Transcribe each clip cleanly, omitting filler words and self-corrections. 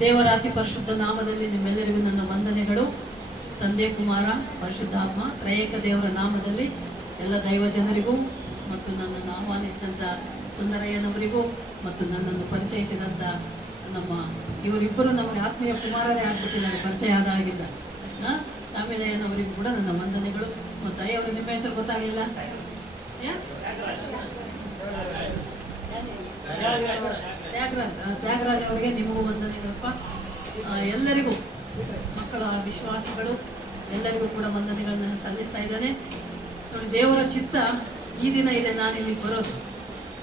ದೇವರ ಅತಿ ಪರಿಶುದ್ಧ ನಾಮದಲ್ಲಿ ನಿಮ್ಮೆಲ್ಲರಿಗೂ ನನ್ನ ವಂದನೆಗಳು. ತಂದೆ, ಕುಮಾರ, ಪರಿಶುದ್ಧಾತ್ಮ ತ್ರಯೇಕ ದೇವರ ನಾಮದಲ್ಲಿ ಎಲ್ಲ ದೈವ ಜನರಿಗೂ ಮತ್ತು ನನ್ನನ್ನು ಆಹ್ವಾನಿಸಿದಂಥ ಸುಂದರಯ್ಯನವರಿಗೂ ಮತ್ತು ನನ್ನನ್ನು ಪರಿಚಯಿಸಿದಂಥ ನಮ್ಮ ಇವರಿಬ್ಬರು ನಮಗೆ ಆತ್ಮೀಯ ಕುಮಾರರೇ ಆಗ್ಬಿಟ್ಟು ನನಗೆ ಪರಿಚಯ ಆದಾಗಿಲ್ಲ. ಸಾಮಿಲಯ್ಯನವರಿಗೂ ಕೂಡ ನನ್ನ ವಂದನೆಗಳು. ಮತ್ತು ಅಯ್ಯವರು ನಿಮ್ಮ ಹೆಸರು ಗೊತ್ತಾಗಲಿಲ್ಲ? ತ್ಯಾಗರಾಜ್ ಅವರಿಗೆ ನಿಮಗೂ ವಂದನೆಗಳಪ್ಪ. ಎಲ್ಲರಿಗೂ ಮಕ್ಕಳ ವಿಶ್ವಾಸಿಗಳು ಎಲ್ಲರಿಗೂ ಕೂಡ ವಂದನೆಗಳನ್ನು ಸಲ್ಲಿಸ್ತಾ ಇದ್ದಾನೆ. ನೋಡಿ, ದೇವರ ಚಿತ್ತ ಈ ದಿನ ಇದೆ ನಾನಿಲ್ಲಿ ಬರೋದು.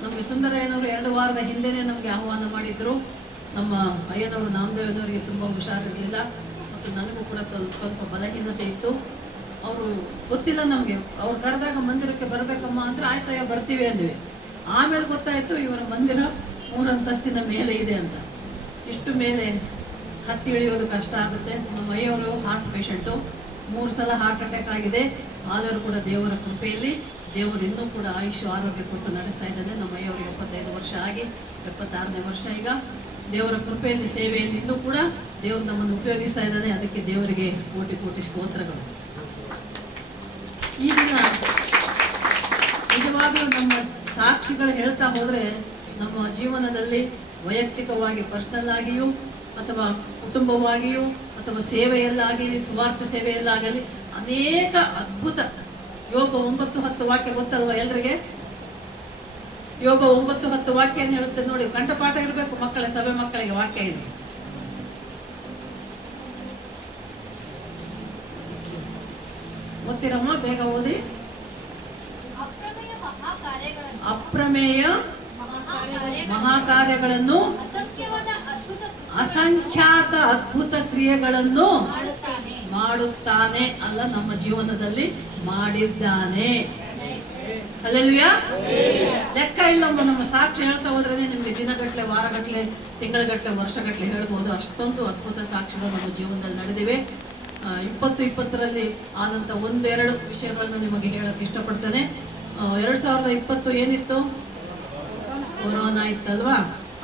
ನಮಗೆ ಸುಂದರಯ್ಯನವರು 2 ವಾರದ ಹಿಂದೆನೇ ನಮಗೆ ಆಹ್ವಾನ ಮಾಡಿದ್ರು. ನಮ್ಮ ಅಯ್ಯನವರು ನಾಮದೇವನವರಿಗೆ ತುಂಬ ಹುಷಾರಿರಲಿಲ್ಲ ಮತ್ತು ನನಗೂ ಕೂಡ ಸ್ವಲ್ಪ ಬಲಹೀನತೆ ಇತ್ತು. ಅವರು ಗೊತ್ತಿಲ್ಲ ನಮಗೆ, ಅವ್ರು ಕರೆದಾಗ ಮಂದಿರಕ್ಕೆ ಬರಬೇಕಮ್ಮ ಅಂದರೆ ಆಯ್ತಯ್ಯ ಬರ್ತೀವಿ ಅಂದ್ವಿ. ಆಮೇಲೆ ಗೊತ್ತಾಯಿತು ಇವರ ಮಂದಿರ 3 ಅಂತಸ್ತಿನ ಮೇಲೆ ಇದೆ ಅಂತ. ಇಷ್ಟು ಮೇಲೆ ಹತ್ತಿ ಇಳಿಯೋದು ಕಷ್ಟ ಆಗುತ್ತೆ. ನಮ್ಮ ಅಯ್ಯವರು ಹಾರ್ಟ್ ಪೇಷಂಟು, 3 ಸಲ ಹಾರ್ಟ್ ಅಟ್ಯಾಕ್ ಆಗಿದೆ. ಆದರೂ ಕೂಡ ದೇವರ ಕೃಪೆಯಲ್ಲಿ ದೇವರು ಇನ್ನೂ ಕೂಡ ಆಯುಷ್ಯ ಆರೋಗ್ಯ ಕೊಟ್ಟು ನಡೆಸ್ತಾ ಇದ್ದಾನೆ. ನಮ್ಮ ಅಯ್ಯವ್ರಿಗೆ 75 ವರ್ಷ ಆಗಿ 76ನೇ ವರ್ಷ ಈಗ. ದೇವರ ಕೃಪೆಯಲ್ಲಿ ಸೇವೆಯಲ್ಲಿ ಇನ್ನೂ ಕೂಡ ದೇವರು ನಮ್ಮನ್ನು ಉಪಯೋಗಿಸ್ತಾ ಇದ್ದಾನೆ. ಅದಕ್ಕೆ ದೇವರಿಗೆ ಕೋಟಿ ಕೋಟಿ ಸ್ತೋತ್ರಗಳು. ಈ ದಿನ ನಿಜವಾಗ್ಲೂ ನಮ್ಮ ಸಾಕ್ಷಿಗಳು ಹೇಳ್ತಾ ಹೋದರೆ ನಮ್ಮ ಜೀವನದಲ್ಲಿ ವೈಯಕ್ತಿಕವಾಗಿ ಪರ್ಸನಲ್ ಆಗಿಯೂ ಅಥವಾ ಕುಟುಂಬವಾಗಿಯೂ ಅಥವಾ ಸೇವೆಯಲ್ಲಾಗಲಿ ಸುವಾರ್ಥ ಸೇವೆಯಲ್ಲಾಗಲಿ ಅನೇಕ ಅದ್ಭುತ. ಯೋಗ 9:10 ವಾಕ್ಯ ಗೊತ್ತಲ್ವ ಎಲ್ರಿಗೆ? ಯೋಗ 9:10 ವಾಕ್ಯ ಏನು ಹೇಳುತ್ತೆ ನೋಡಿ. ಕಂಠಪಾಠ ಇರಬೇಕು ಮಕ್ಕಳ ಸಭೆ ಮಕ್ಕಳಿಗೆ ವಾಕ್ಯ ಇದೆ. ಗೊತ್ತಿರಮ್ಮ, ಬೇಗ ಓದಿ. ಅಪ್ರಮೇಯ ಮಹಾಕಾರ್ಯಗಳನ್ನು ಅಸಂಖ್ಯಾತ ಅದ್ಭುತ ಕ್ರಿಯೆಗಳನ್ನು ಮಾಡುತ್ತಾನೆ. ಅಲ್ಲ, ನಮ್ಮ ಜೀವನದಲ್ಲಿ ಮಾಡಿದ್ದಾನೆ. ಹಲ್ಲೆಲೂಯಾ. ಲೆಕ್ಕ ಇಲ್ಲಮ್ಮ. ನಮ್ಮ ಸಾಕ್ಷಿ ಹೇಳ್ತಾ ಹೋದ್ರೆ ನಿಮ್ಗೆ ದಿನಗಟ್ಟಲೆ, ವಾರಗಟ್ಟಲೆ, ತಿಂಗಳಗಟ್ಟಲೆ, ವರ್ಷಗಟ್ಟಲೆ ಹೇಳ್ಬೋದು. ಅಷ್ಟೊಂದು ಅದ್ಭುತ ಸಾಕ್ಷಿಗಳು ನಮ್ಮ ಜೀವನದಲ್ಲಿ ನಡೆದಿವೆ. 2020ರಲ್ಲಿ ಆದಂಥ 1-2 ವಿಷಯಗಳನ್ನು ನಿಮಗೆ ಹೇಳಕ್ಕೆ ಇಷ್ಟಪಡ್ತೇನೆ. 2020 ಏನಿತ್ತು? ಕೊರೋನಾ ಇತ್ತಲ್ವಾ?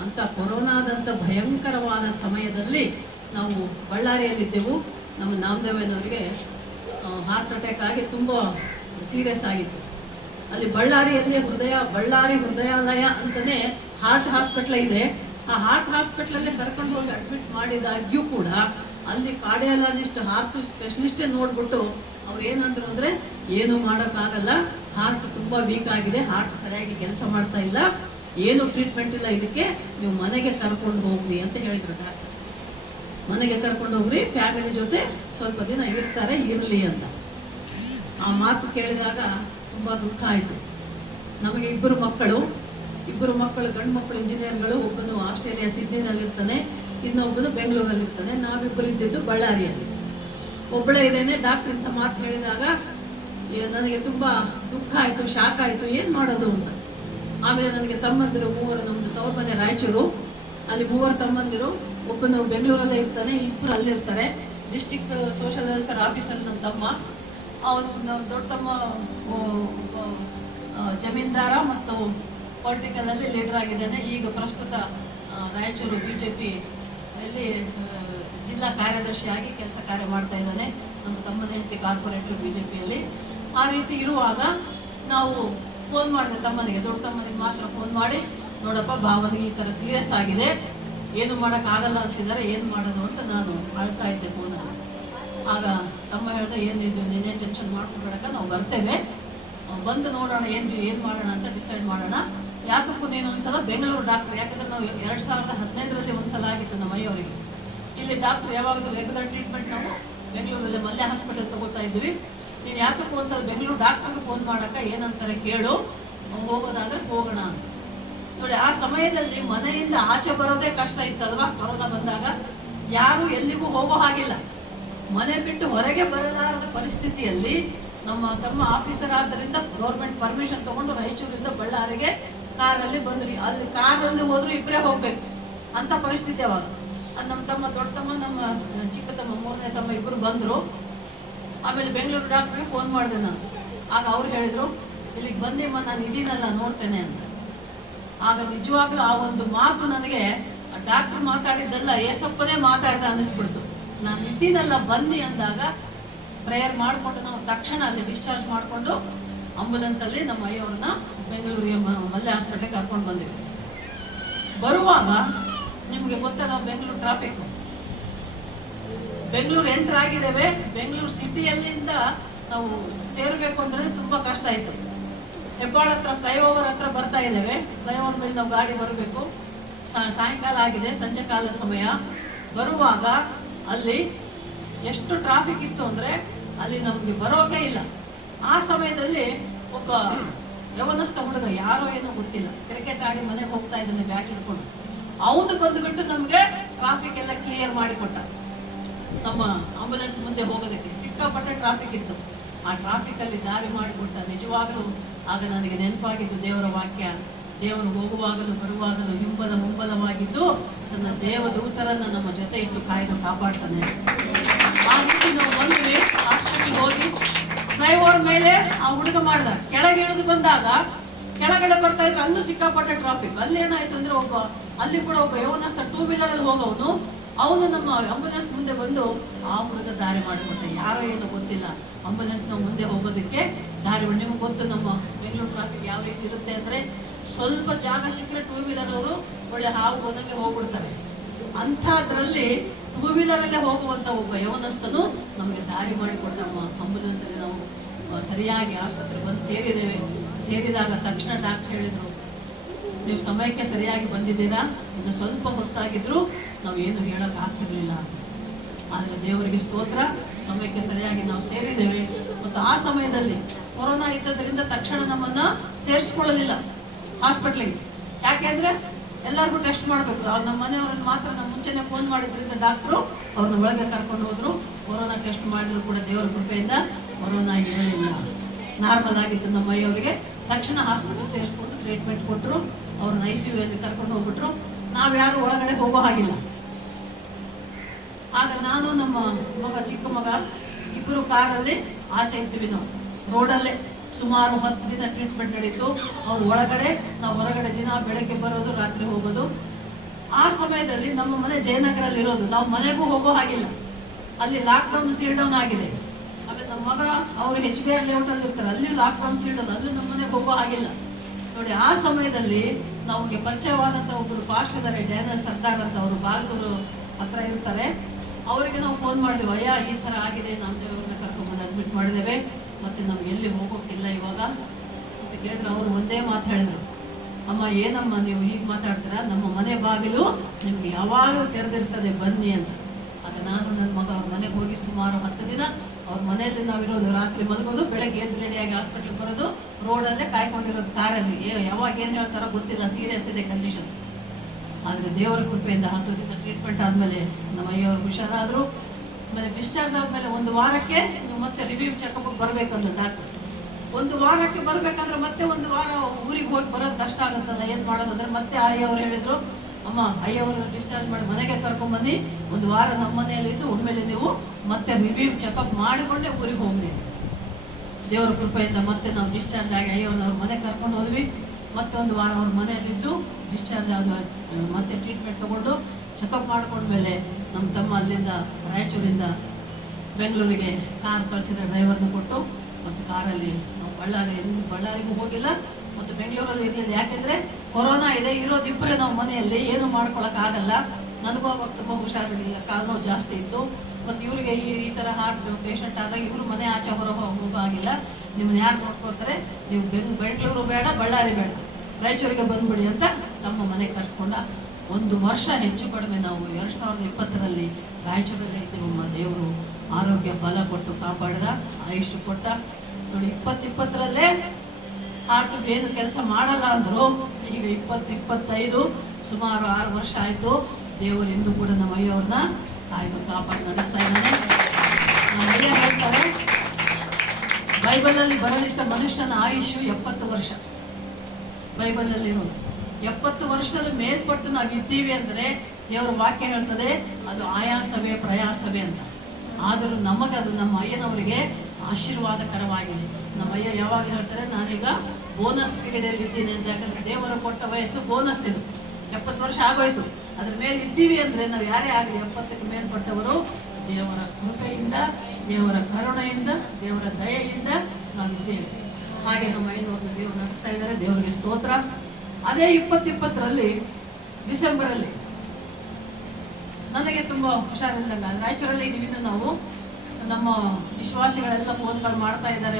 ಅಂತ ಕೊರೋನಾದಂಥ ಭಯಂಕರವಾದ ಸಮಯದಲ್ಲಿ ನಾವು ಬಳ್ಳಾರಿಯಲ್ಲಿದ್ದೆವು. ನಮ್ಮ ನಾಮದೇವನವರಿಗೆ ಹಾರ್ಟ್ ಅಟ್ಯಾಕ್ ಆಗಿ ತುಂಬ ಸೀರಿಯಸ್ ಆಗಿತ್ತು. ಅಲ್ಲಿ ಬಳ್ಳಾರಿಯಲ್ಲಿ ಬಳ್ಳಾರಿ ಹೃದಯಾಲಯ ಅಂತಲೇ ಹಾರ್ಟ್ ಹಾಸ್ಪಿಟ್ಲ್ ಇದೆ. ಆ ಹಾರ್ಟ್ ಹಾಸ್ಪಿಟ್ಲಲ್ಲೇ ಕರ್ಕೊಂಡು ಹೋಗಿ ಅಡ್ಮಿಟ್ ಮಾಡಿದಾಗ್ಯೂ ಕೂಡ ಅಲ್ಲಿ ಕಾರ್ಡಿಯಾಲಜಿಸ್ಟ್, ಹಾರ್ಟ್ ಸ್ಪೆಷಲಿಸ್ಟೇ ನೋಡ್ಬಿಟ್ಟು ಅವ್ರು ಏನಂದ್ರು ಅಂದರೆ, ಏನು ಮಾಡೋಕ್ಕಾಗಲ್ಲ, ಹಾರ್ಟ್ ತುಂಬ ವೀಕ್ ಆಗಿದೆ, ಹಾರ್ಟ್ ಸರಿಯಾಗಿ ಕೆಲಸ ಮಾಡ್ತಾ ಇಲ್ಲ, ಏನು ಟ್ರೀಟ್ಮೆಂಟ್ ಇಲ್ಲ, ಇದಕ್ಕೆ ನೀವು ಮನೆಗೆ ಕರ್ಕೊಂಡು ಹೋಗ್ರಿ ಅಂತ ಹೇಳಿದ್ರು ಡಾಕ್ಟರ್. ಮನೆಗೆ ಕರ್ಕೊಂಡು ಹೋಗ್ರಿ, ಫ್ಯಾಮಿಲಿ ಜೊತೆ ಸ್ವಲ್ಪ ದಿನ ಇರ್ತಾರೆ, ಇರಲಿ ಅಂತ. ಆ ಮಾತು ಕೇಳಿದಾಗ ತುಂಬ ದುಃಖ ಆಯಿತು. ನಮಗೆ 2 ಮಕ್ಕಳು, ಗಂಡು ಮಕ್ಕಳು ಇಂಜಿನಿಯರ್ಗಳು. ಒಬ್ಬನು ಆಸ್ಟ್ರೇಲಿಯಾ ಸಿಡ್ನಿನಲ್ಲಿರ್ತಾನೆ, ಇನ್ನೊಬ್ಬನು ಬೆಂಗಳೂರಲ್ಲಿರ್ತಾನೆ. ನಾವಿಬ್ಬರು ಇದ್ದಿದ್ದು ಬಳ್ಳಾರಿಯಲ್ಲಿ. ಒಬ್ಬಳೇ ಇದ್ದೇನೆ. ಡಾಕ್ಟರ್ ಇಂಥ ಮಾತು ಹೇಳಿದಾಗ ನನಗೆ ತುಂಬ ದುಃಖ ಆಯಿತು, ಶಾಕ್ ಆಯಿತು, ಏನು ಮಾಡೋದು ಅಂತ. ಆಮೇಲೆ ನನಗೆ ತಮ್ಮಂದಿರು 3. ನಮ್ಮದು ತವ್ರ ಮನೆ ರಾಯಚೂರು. ಅಲ್ಲಿ 3 ತಮ್ಮಂದಿರು. ಒಬ್ಬನು ಬೆಂಗಳೂರಲ್ಲೇ ಇರ್ತಾನೆ, 2 ಅಲ್ಲಿರ್ತಾರೆ. ಡಿಸ್ಟ್ರಿಕ್ಟ್ ಸೋಷಲ್ ವೆಲ್ಫೇರ್ ಆಫೀಸರ್ ನನ್ನ ತಮ್ಮ. ಅವನು ದೊಡ್ಡ ತಮ್ಮ ಜಮೀನ್ದಾರ ಮತ್ತು ಪೊಲಿಟಿಕಲಲ್ಲಿ ಲೀಡರ್ ಆಗಿದ್ದಾನೆ. ಈಗ ಪ್ರಸ್ತುತ ರಾಯಚೂರು BJPಯಲ್ಲಿ ಜಿಲ್ಲಾ ಕಾರ್ಯದರ್ಶಿಯಾಗಿ ಕೆಲಸ ಕಾರ್ಯ ಮಾಡ್ತಾ ಇದ್ದಾನೆ. ನಮ್ಮ ತಮ್ಮನ ಹೆಂಡತಿ ಕಾರ್ಪೊರೇಟರ್ BJPಯಲ್ಲಿ. ಆ ರೀತಿ ಇರುವಾಗ ನಾವು ಫೋನ್ ಮಾಡಿದೆ ತಮ್ಮನಿಗೆ, ದೊಡ್ಡ ತಮ್ಮನಿಗೆ ಮಾತ್ರ ಫೋನ್ ಮಾಡಿ, ನೋಡಪ್ಪ ಭಾವನಿಗೆ ಈ ಥರ ಸೀರಿಯಸ್ ಆಗಿದೆ, ಏನು ಮಾಡೋಕ್ಕಾಗಲ್ಲ ಅಂತಿದ್ದಾರೆ, ಏನು ಮಾಡೋದು ಅಂತ ನಾನು ಅಳ್ತಾ ಇದ್ದೆ ಫೋನಲ್ಲಿ. ಆಗ ತಮ್ಮ ಹೇಳಿದೆ, ಏನಿದು ನಿನ್ನೆ ಟೆನ್ಷನ್ ಮಾಡ್ಕೊಬೇಡಕ್ಕ, ನಾವು ಬರ್ತೇವೆ, ಬಂದು ನೋಡೋಣ ಏನು ಮಾಡೋಣ ಅಂತ ಡಿಸೈಡ್ ಮಾಡೋಣ. ಯಾಕಕ್ಕೂ ನೀನು ಒಂದ್ಸಲ ಬೆಂಗಳೂರು ಡಾಕ್ಟರ್, ಯಾಕಂದರೆ ನಾವು 2015ರಲ್ಲಿ ಒಂದ್ಸಲ ಆಗಿತ್ತು ನಮ್ಮ ಅಯ್ಯವರಿಗೆ. ಇಲ್ಲಿ ಡಾಕ್ಟರ್ ಯಾವಾಗಲೂ ರೆಗ್ಯುಲರ್ ಟ್ರೀಟ್ಮೆಂಟ್ ನಾವು ಬೆಂಗಳೂರಲ್ಲಿ ಮಲ್ಯ ಹಾಸ್ಪಿಟಲ್ ತಗೋತಾ ಇದ್ವಿ. ನೀನು ಯಾಕಕ್ಕೂ ಒಂದ್ಸಲ ಬೆಂಗಳೂರು ಡಾಕ್ಟರ್ಗೆ ಫೋನ್ ಮಾಡೋಕ್ಕ, ಏನಂತಾರೆ ಕೇಳು, ಹೋಗೋದಾದ್ರೆ ಹೋಗೋಣ ಅಂತ. ನೋಡಿ, ಆ ಸಮಯದಲ್ಲಿ ಮನೆಯಿಂದ ಆಚೆ ಬರೋದೇ ಕಷ್ಟ ಇತ್ತಲ್ವಾ? ಕೊರೋನಾ ಬಂದಾಗ ಯಾರು ಎಲ್ಲಿಗೂ ಹೋಗೋ ಹಾಗಿಲ್ಲ. ಮನೆ ಬಿಟ್ಟು ಹೊರಗೆ ಬರಲಾರದ ಪರಿಸ್ಥಿತಿಯಲ್ಲಿ ನಮ್ಮ ತಮ್ಮ ಆಫೀಸರ್ ಆದ್ದರಿಂದ ಗೌರ್ಮೆಂಟ್ ಪರ್ಮಿಷನ್ ತಗೊಂಡು ರಾಯಚೂರಿಂದ ಬಳ್ಳಾರಿಗೆ ಕಾರಲ್ಲಿ ಬಂದ್ರಿ. ಅಲ್ಲಿ ಕಾರಲ್ಲಿ ಹೋದ್ರು 2 ಹೋಗ್ಬೇಕು ಅಂತ ಪರಿಸ್ಥಿತಿ ಅವಾಗ. ನಮ್ಮ ತಮ್ಮ, ದೊಡ್ಡ ತಮ್ಮ, ನಮ್ಮ ಚಿಕ್ಕ ತಮ್ಮ, 3ನೇ ತಮ್ಮ 2 ಬಂದರು. ಆಮೇಲೆ ಬೆಂಗಳೂರು ಡಾಕ್ಟ್ರಿಗೆ ಫೋನ್ ಮಾಡಿದೆ ನಾನು. ಆಗ ಅವ್ರು ಹೇಳಿದರು, ಇಲ್ಲಿಗೆ ಬಂದಿಮ್ಮ, ನಾನು ಇದೀನಲ್ಲ ನೋಡ್ತೇನೆ ಅಂತ. ಆಗ ನಿಜವಾಗ್ಲೂ ಆ ಒಂದು ಮಾತು ನನಗೆ ಡಾಕ್ಟರ್ ಮಾತಾಡಿದ್ದಲ್ಲ, ಏಸಪ್ಪನೇ ಮಾತಾಡ್ದ ಅನ್ನಿಸ್ಬಿಡ್ತು. ನಾನು ಇದ್ದೀನಲ್ಲ ಬನ್ನಿ ಅಂದಾಗ ಪ್ರೇಯರ್ ಮಾಡಿಕೊಂಡು ನಾವು ತಕ್ಷಣ ಅಲ್ಲಿ ಡಿಸ್ಚಾರ್ಜ್ ಮಾಡಿಕೊಂಡು ಆಂಬುಲೆನ್ಸಲ್ಲಿ ನಮ್ಮ ಅಯ್ಯವ್ರನ್ನ ಬೆಂಗಳೂರಿಗೆ ಮಲ್ಲೆ ಹಾಸ್ಪಿಟ್ಲಿಗೆ ಕರ್ಕೊಂಡು ಬಂದಿವಿ. ಬರುವಾಗ ನಿಮಗೆ ಗೊತ್ತಾ, ನಾವು ಬೆಂಗಳೂರು ಟ್ರಾಫಿಕ್, ಬೆಂಗಳೂರು ಎಂಟರ್ ಆಗಿದ್ದೇವೆ. ಬೆಂಗಳೂರು ಸಿಟಿಯಲ್ಲಿಂದ ನಾವು ಸೇರಬೇಕು ಅಂದರೆ ತುಂಬ ಕಷ್ಟ ಆಯಿತು. ಹೆಬ್ಬಾಳ ಹತ್ರ ಫ್ಲೈಓವರ್ ಹತ್ರ ಬರ್ತಾ ಇದ್ದೇವೆ. ಫ್ಲೈಓವರ್ ಮೇಲೆ ನಾವು ಗಾಡಿ ಬರಬೇಕು. ಸಾಯಂಕಾಲ ಆಗಿದೆ, ಸಂಜೆ ಕಾಲ ಸಮಯ. ಬರುವಾಗ ಅಲ್ಲಿ ಎಷ್ಟು ಟ್ರಾಫಿಕ್ ಇತ್ತು ಅಂದರೆ ಅಲ್ಲಿ ನಮಗೆ ಬರೋಕೆ ಇಲ್ಲ. ಆ ಸಮಯದಲ್ಲಿ ಒಬ್ಬ ಯವನಸ್ಥ ಹುಡುಗ, ಯಾರೋ ಏನೋ ಗೊತ್ತಿಲ್ಲ, ಕ್ರಿಕೆಟ್ ಆಡಿ ಮನೆಗೆ ಹೋಗ್ತಾ ಇದ್ದಾನೆ ಬ್ಯಾಟ್ ಹಿಡ್ಕೊಂಡು. ಅವನು ಬಂದುಬಿಟ್ಟು ನಮಗೆ ಟ್ರಾಫಿಕ್ ಎಲ್ಲ ಕ್ಲಿಯರ್ ಮಾಡಿಕೊಟ್ಟ. ನಮ್ಮ ಆಂಬುಲೆನ್ಸ್ ಮುಂದೆ ಹೋಗೋದಕ್ಕೆ ಸಿಕ್ಕಾಪಟ್ಟೆ ಟ್ರಾಫಿಕ್ ಇತ್ತು. ಆ ಟ್ರಾಫಿಕಲ್ಲಿ ದಾರಿ ಮಾಡಿಕೊಟ್ಟ. ನಿಜವಾಗಲೂ ಆಗ ನನಗೆ ನೆನಪಾಗಿದ್ದು ದೇವರ ವಾಕ್ಯ, ದೇವರು ಹೋಗುವಾಗಲೂ ಬರುವಾಗಲೂ ಹಿಂಬಲ ಮುಂಬಲವಾಗಿದ್ದು ತನ್ನ ದೇವದೂತರನ್ನು ನಮ್ಮ ಜೊತೆ ಇಟ್ಟು ಕಾಯ್ದು ಕಾಪಾಡ್ತಾನೆ. ಆ ರೀತಿ ನಾವು ಬಂದ್ವಿ. ಹಾಸ್ಪಿಟಲ್ಗೆ ಹೋಗಿ ಫ್ಲೈಓವರ್ ಮೇಲೆ ಆ ಹುಡುಗ ಮಾಡ್ದ. ಕೆಳಗೆ ಇಳಿದು ಬಂದಾಗ ಕೆಳಗಡೆ ಬರ್ತಾ ಇದ್ರೆ ಅಲ್ಲೂ ಸಿಕ್ಕಾಪಟ್ಟೆ ಟ್ರಾಫಿಕ್. ಅಲ್ಲೇನಾಯ್ತು ಅಂದ್ರೆ ಅಲ್ಲಿ ಕೂಡ ಒಬ್ಬ ಯವನಸ್ಥ 2 ವೀಲರಲ್ಲಿ ಹೋಗೋನು, ಅವನು ನಮ್ಮ ಆಂಬುಲೆನ್ಸ್ ಮುಂದೆ ಬಂದು ಆ ಹುಡುಗ ದಾರಿ ಮಾಡಿಕೊಟ್ಟೆ. ಯಾರೋ ಏನೋ ಗೊತ್ತಿಲ್ಲ, ಆಂಬುಲೆನ್ಸ್ ನಾವು ಮುಂದೆ ಹೋಗೋದಕ್ಕೆ ದಾರಿ ಮಾಡಿ. ನಿಮ್ಗೆ ಗೊತ್ತು ನಮ್ಮ ಬೆಂಗಳೂರು ಟ್ರಾಫಿಕ್ ಯಾವ ರೀತಿ ಇರುತ್ತೆ ಅಂದರೆ, ಸ್ವಲ್ಪ ಜಾಗ ಸಿಕ್ಕರೆ 2 ವೀಲರ್ ಅವರು ಒಳ್ಳೆ ಹಾವು ಹೋದಂಗೆ ಹೋಗ್ಬಿಡ್ತಾರೆ. ಅಂಥದ್ರಲ್ಲಿ 2 ವೀಲರಲ್ಲೇ ಹೋಗುವಂಥ ಒಬ್ಬ ಯವನಸ್ಥನು ನಮಗೆ ದಾರಿ ಮಾಡಿಕೊಟ್ಟ. ನಮ್ಮ ಆಂಬುಲೆನ್ಸಲ್ಲಿ ನಾವು ಸರಿಯಾಗಿ ಆಸ್ಪತ್ರೆಗೆ ಬಂದು ಸೇರಿದ್ದೇವೆ. ಸೇರಿದಾಗ ತಕ್ಷಣ ಡಾಕ್ಟರ್ ಹೇಳಿದರು, ನೀವು ಸಮಯಕ್ಕೆ ಸರಿಯಾಗಿ ಬಂದಿದ್ದೀರಾ, ಇನ್ನು ಸ್ವಲ್ಪ ಹೊತ್ತಾಗಿದ್ರು ನಾವು ಏನು ಹೇಳೋಕೆ ಆಗ್ತಿರ್ಲಿಲ್ಲ. ಆದರೆ ದೇವರಿಗೆ ಸ್ತೋತ್ರ, ಸಮಯಕ್ಕೆ ಸರಿಯಾಗಿ ನಾವು ಸೇರಿದ್ದೇವೆ. ಮತ್ತು ಆ ಸಮಯದಲ್ಲಿ ಕೊರೋನಾ ಇದ್ದದರಿಂದ ತಕ್ಷಣ ನಮ್ಮನ್ನು ಸೇರಿಸ್ಕೊಳ್ಳಲಿಲ್ಲ ಹಾಸ್ಪಿಟ್ಲಿಗೆ. ಯಾಕೆಂದರೆ ಎಲ್ಲರಿಗೂ ಟೆಸ್ಟ್ ಮಾಡಬೇಕು. ನಮ್ಮ ಮನೆಯವ್ರನ್ನ ಮಾತ್ರ ನಾವು ಮುಂಚೆನೇ ಫೋನ್ ಮಾಡಿದ್ರಿಂದ ಡಾಕ್ಟ್ರು ಅವ್ರನ್ನ ಒಳಗೆ ಕರ್ಕೊಂಡು ಹೋದ್ರು. ಕೊರೋನಾ ಟೆಸ್ಟ್ ಮಾಡಿದ್ರು ಕೂಡ ದೇವರ ಕೃಪೆಯಿಂದ ಕೊರೋನಾ ಇರಲಿಲ್ಲ, ನಾರ್ಮಲ್ ಆಗಿತ್ತು. ನಮ್ಮ ಅಯ್ಯವರಿಗೆ ತಕ್ಷಣ ಹಾಸ್ಪಿಟಲ್ ಸೇರಿಸ್ಕೊಂಡು ಟ್ರೀಟ್ಮೆಂಟ್ ಕೊಟ್ಟರು. ಅವ್ರನ್ನ ICU ಅಲ್ಲಿ ಕರ್ಕೊಂಡು ಹೋಗ್ಬಿಟ್ರು. ನಾವ್ಯಾರು ಒಳಗಡೆ ಹೋಗೋ ಹಾಗಿಲ್ಲ. ಆಗ ನಾನು ನಮ್ಮ ಮಗ, ಚಿಕ್ಕ ಮಗ ಇಬ್ಬರು ಕಾರಲ್ಲಿ ಆಚೆ ಇದ್ದೀವಿ. ನಾವು ರೋಡಲ್ಲೇ ಸುಮಾರು 10 ದಿನ ಟ್ರೀಟ್ಮೆಂಟ್ ನಡೀತು. ಅವ್ರು ಒಳಗಡೆ, ನಾವು ಹೊರಗಡೆ, ದಿನ ಬೆಳಗ್ಗೆ ಬರೋದು, ರಾತ್ರಿ ಹೋಗೋದು. ಆ ಸಮಯದಲ್ಲಿ ನಮ್ಮ ಮನೆ ಜಯನಗರಲ್ಲಿ ಇರೋದು, ನಾವು ಮನೆಗೂ ಹೋಗೋ ಹಾಗಿಲ್ಲ. ಅಲ್ಲಿ ಲಾಕ್ಡೌನ್ ಸೀಲ್ಡೌನ್ ಆಗಿದೆ. ಆಮೇಲೆ ನಮ್ಮ ಮಗ ಅವರು HBR ಲೇಔಟಲ್ಲಿ ಇರ್ತಾರೆ, ಅಲ್ಲಿ ಲಾಕ್ಡೌನ್ ಸೀಲ್ಡೌನ್, ಅಲ್ಲೂ ನಮ್ಮ ಮನೆಗೆ ಹೋಗೋ ಹಾಗಿಲ್ಲ. ನೋಡಿ, ಆ ಸಮಯದಲ್ಲಿ ನಮಗೆ ಪರಿಚಯವಾದಂಥ ಒಬ್ಬರು ಪಾಸ್ಟ್ ಇದ್ದಾರೆ, ಡೇನಲ್ ಸರ್ದಾರ್ ಅಂತ, ಅವರು ಬಾಗಲೂರು ಹತ್ರ ಇರ್ತಾರೆ. ಅವರಿಗೆ ನಾವು ಫೋನ್ ಮಾಡಿದ್ವಿ, ಅಯ್ಯ ಈ ಥರ ಆಗಿದೆ, ನಮ್ಮ ದೇವ್ರನ್ನ ಕರ್ಕೊಂಡ್ಬಂದು ಅಡ್ಮಿಟ್ ಮಾಡಿದ್ದೇವೆ, ಮತ್ತು ನಮ್ಗೆ ಎಲ್ಲಿ ಹೋಗೋಕ್ಕಿಲ್ಲ ಇವಾಗ ಅಂತ ಕೇಳಿದ್ರೆ ಅವರು ಒಂದೇ ಮಾತು ಹೇಳಿದ್ರು, ಅಮ್ಮ ಏನಮ್ಮ ನೀವು ಹೀಗೆ ಮಾತಾಡ್ತೀರಾ, ನಮ್ಮ ಮನೆ ಬಾಗಿಲು ನಿಮ್ಗೆ ಯಾವಾಗಲೂ ತೆರೆದಿರ್ತದೆ, ಬನ್ನಿ ಅಂತ. ಆಗ ನಾನು ನನ್ನ ಮಗ ಅವ್ರ ಮನೆಗೆ ಹೋಗಿ ಸುಮಾರು 10 ದಿನ ಅವ್ರ ಮನೆಯಲ್ಲಿ ನಾವಿರೋದು. ರಾತ್ರಿ ಮಲಗೋದು, ಬೆಳಗ್ಗೆ ಎದ್ದು ರೆಡಿಯಾಗಿ ಹಾಸ್ಪಿಟ್ಲಿಗೆ ಬರೋದು, ರೋಡಲ್ಲೇ ಕಾಯ್ಕೊಂಡಿರೋದು ಕಾರಲ್ಲಿ. ಯಾವಾಗ ಏನು ಹೇಳ್ತಾರೋ ಗೊತ್ತಿಲ್ಲ, ಸೀರಿಯಸ್ ಇದೆ ಕಂಡೀಷನ್. ಆದರೆ ದೇವರ ಕೃಪೆಯಿಂದ 10 ದಿನ ಟ್ರೀಟ್ಮೆಂಟ್ ಆದಮೇಲೆ ನಮ್ಮ ಅಯ್ಯವರು ಹುಷಾರಾದರು. ಆಮೇಲೆ ಡಿಸ್ಚಾರ್ಜ್ ಆದಮೇಲೆ 1 ವಾರಕ್ಕೆ ನೀವು ಮತ್ತೆ ರಿವ್ಯೂ ಚೆಕಪ್ಗೆ ಬರಬೇಕಂದ್ರೆ ಡಾಕ್ಟರ್, 1 ವಾರಕ್ಕೆ ಬರಬೇಕಾದ್ರೆ ಮತ್ತೆ 1 ವಾರ ಊರಿಗೆ ಹೋಗಿ ಬರೋದು ಕಷ್ಟ ಆಗುತ್ತಲ್ಲ, ಏನು ಮಾಡೋದಂದ್ರೆ ಮತ್ತೆ ಅಯ್ಯವ್ರು ಹೇಳಿದರು, ಅಮ್ಮ ಅಯ್ಯವರು ಡಿಸ್ಚಾರ್ಜ್ ಮಾಡಿ ಮನೆಗೆ ಕರ್ಕೊಂಡ್ಬನ್ನಿ, 1 ವಾರ ನಮ್ಮ ಮನೆಯಲ್ಲಿದ್ದು ಒಮ್ಮೆಲೆ ನೀವು ಮತ್ತೆ ರಿವ್ಯೂ ಚೆಕಪ್ ಮಾಡಿಕೊಂಡೇ ಊರಿಗೆ ಹೋಗ್ರಿ. ದೇವರ ಕೃಪೆಯಿಂದ ಮತ್ತೆ ನಾವು ಡಿಸ್ಚಾರ್ಜ್ ಆಗಿ ಅಯ್ಯವ್ರನ್ನ ಅವ್ರ ಮನೆಗೆ ಕರ್ಕೊಂಡು ಹೋದ್ವಿ. ಮತ್ತೆ 1 ವಾರ ಅವ್ರ ಮನೆಯಲ್ಲಿದ್ದು ಡಿಸ್ಚಾರ್ಜ್ ಆದ ಮತ್ತೆ ಟ್ರೀಟ್ಮೆಂಟ್ ತೊಗೊಂಡು ಚೆಕಪ್ ಮಾಡ್ಕೊಂಡ್ಮೇಲೆ ನಮ್ಮ ತಮ್ಮ ಅಲ್ಲಿಂದ ರಾಯಚೂರಿಂದ ಬೆಂಗಳೂರಿಗೆ ಕಾರ್ ಕಳಿಸಿದ ಡ್ರೈವರ್ನ ಕೊಟ್ಟು, ಮತ್ತು ಕಾರಲ್ಲಿ ನಾವು ಬಳ್ಳಾರಿಗೂ ಹೋಗಿಲ್ಲ ಮತ್ತು ಬೆಂಗಳೂರಲ್ಲಿ ಇರಲಿಲ್ಲ. ಯಾಕೆಂದರೆ ಕೊರೋನಾ ಇದೆ, ಇರೋದು ಇಬ್ಬರೇ ನಾವು ಮನೆಯಲ್ಲಿ, ಏನು ಮಾಡ್ಕೊಳಕ್ಕಾಗಲ್ಲ. ನನಗೂ ಅವಾಗ ತುಂಬ ಹುಷಾರಿರಲಿಲ್ಲ, ಕಾಲು ನೋವು ಜಾಸ್ತಿ ಇತ್ತು. ಮತ್ತು ಇವರಿಗೆ ಈ ಥರ ಹಾರ್ಟ್ ಪೇಷಂಟ್ ಆದಾಗ ಇವರು ಮನೆ ಆಚೆ ಹೋಗೋ ಆಗಿಲ್ಲ. ನಿಮ್ಮನ್ನ ಯಾರು ನೋಡ್ಕೊಳ್ತಾರೆ, ನೀವು ಬೆಂಗಳೂರು ಬೇಡ, ಬಳ್ಳಾರಿ ಬೇಡ, ರಾಯಚೂರಿಗೆ ಬಂದ್ಬಿಡಿ ಅಂತ ನಮ್ಮ ಮನೆಗೆ ಕರ್ಸ್ಕೊಂಡ. 1 ವರ್ಷ ಹೆಚ್ಚು ಕಡಿಮೆ ನಾವು 2020ರಲ್ಲಿ ರಾಯಚೂರಲ್ಲಿ ಇದ್ದೀವಮ್ಮ. ದೇವರು ಆರೋಗ್ಯ ಬಲ ಕೊಟ್ಟು ಕಾಪಾಡಿದ, ಆಯುಷ್ ಕೊಟ್ಟ. ನೋಡಿ, 2020ರಲ್ಲೇ ಹಾರ್ಟ್ ಏನು ಕೆಲಸ ಮಾಡಲ್ಲ ಅಂದರು. ಈಗ 2025 ಸುಮಾರು 6 ವರ್ಷ ಆಯಿತು. ದೇವರು ಇಂದು ಕೂಡ ನಮ್ಮ ಅಯ್ಯವ್ರನ್ನ ಕಾಯ್ದು ಕಾಪಾಡಿ ನಡೆಸ್ತಾ ಇದ್ದಾನೆ. ನಮ್ಮ ಅಯ್ಯ ಹೇಳ್ತಾರೆ, ಬೈಬಲಲ್ಲಿ ಬರಲಿಟ್ಟ ಮನುಷ್ಯನ ಆಯುಷು 70 ವರ್ಷ. ಬೈಬಲಲ್ಲಿರೋದು 70 ವರ್ಷದ ಮೇಲ್ಪಟ್ಟು ನಾವಿದ್ದೀವಿ ಅಂದರೆ ದೇವರ ವಾಕ್ಯ ಹೇಳ್ತದೆ ಅದು ಆಯಾಸವೇ ಪ್ರಯಾಸವೇ ಅಂತ. ಆದರೂ ನಮಗದು ನಮ್ಮ ಅಯ್ಯನವರಿಗೆ ಆಶೀರ್ವಾದಕರವಾಗಿದೆ. ನಮ್ಮ ಅಯ್ಯ ಯಾವಾಗ ಹೇಳ್ತಾರೆ, ನಾನೀಗ ಬೋನಸ್ ಪೀರಿಯಡಲ್ಲಿ ಇದ್ದೀನಿ ಅಂತ. ಯಾಕಂದರೆ ದೇವರು ಕೊಟ್ಟ ವಯಸ್ಸು ಬೋನಸ್ ಇದು. 70 ವರ್ಷ ಆಗೋಯ್ತು. ಅದ್ರ ಮೇಲೆ ಇದ್ದೀವಿ ಅಂದ್ರೆ ನಾವು ಯಾರೇ ಆಗಲಿ 70ಕ್ಕೆ ಮೇಲ್ಪಟ್ಟವರು ದೇವರ ಕೃಪೆಯಿಂದ, ದೇವರ ಕರುಣೆಯಿಂದ, ದೇವರ ದಯೆಯಿಂದ ನಾವಿದ್ದೇವೆ. ಹಾಗೆ ನಮ್ಮ ಐನೂರನ್ನ ದೇವರು ನಡೆಸ್ತಾ ಇದ್ದಾರೆ. ದೇವರಿಗೆ ಸ್ತೋತ್ರ. ಅದೇ 2020ರಲ್ಲಿ ಡಿಸೆಂಬರಲ್ಲಿ ನನಗೆ ತುಂಬ ಹುಷಾರಿಲ್ಲಂಗ ರಾಯಚೂರಲ್ಲಿ ನೀವಿನ್ನು ನಾವು ನಮ್ಮ ವಿಶ್ವಾಸಿಗಳೆಲ್ಲ ಫೋನ್ಗಳು ಮಾಡ್ತಾ ಇದ್ದಾರೆ.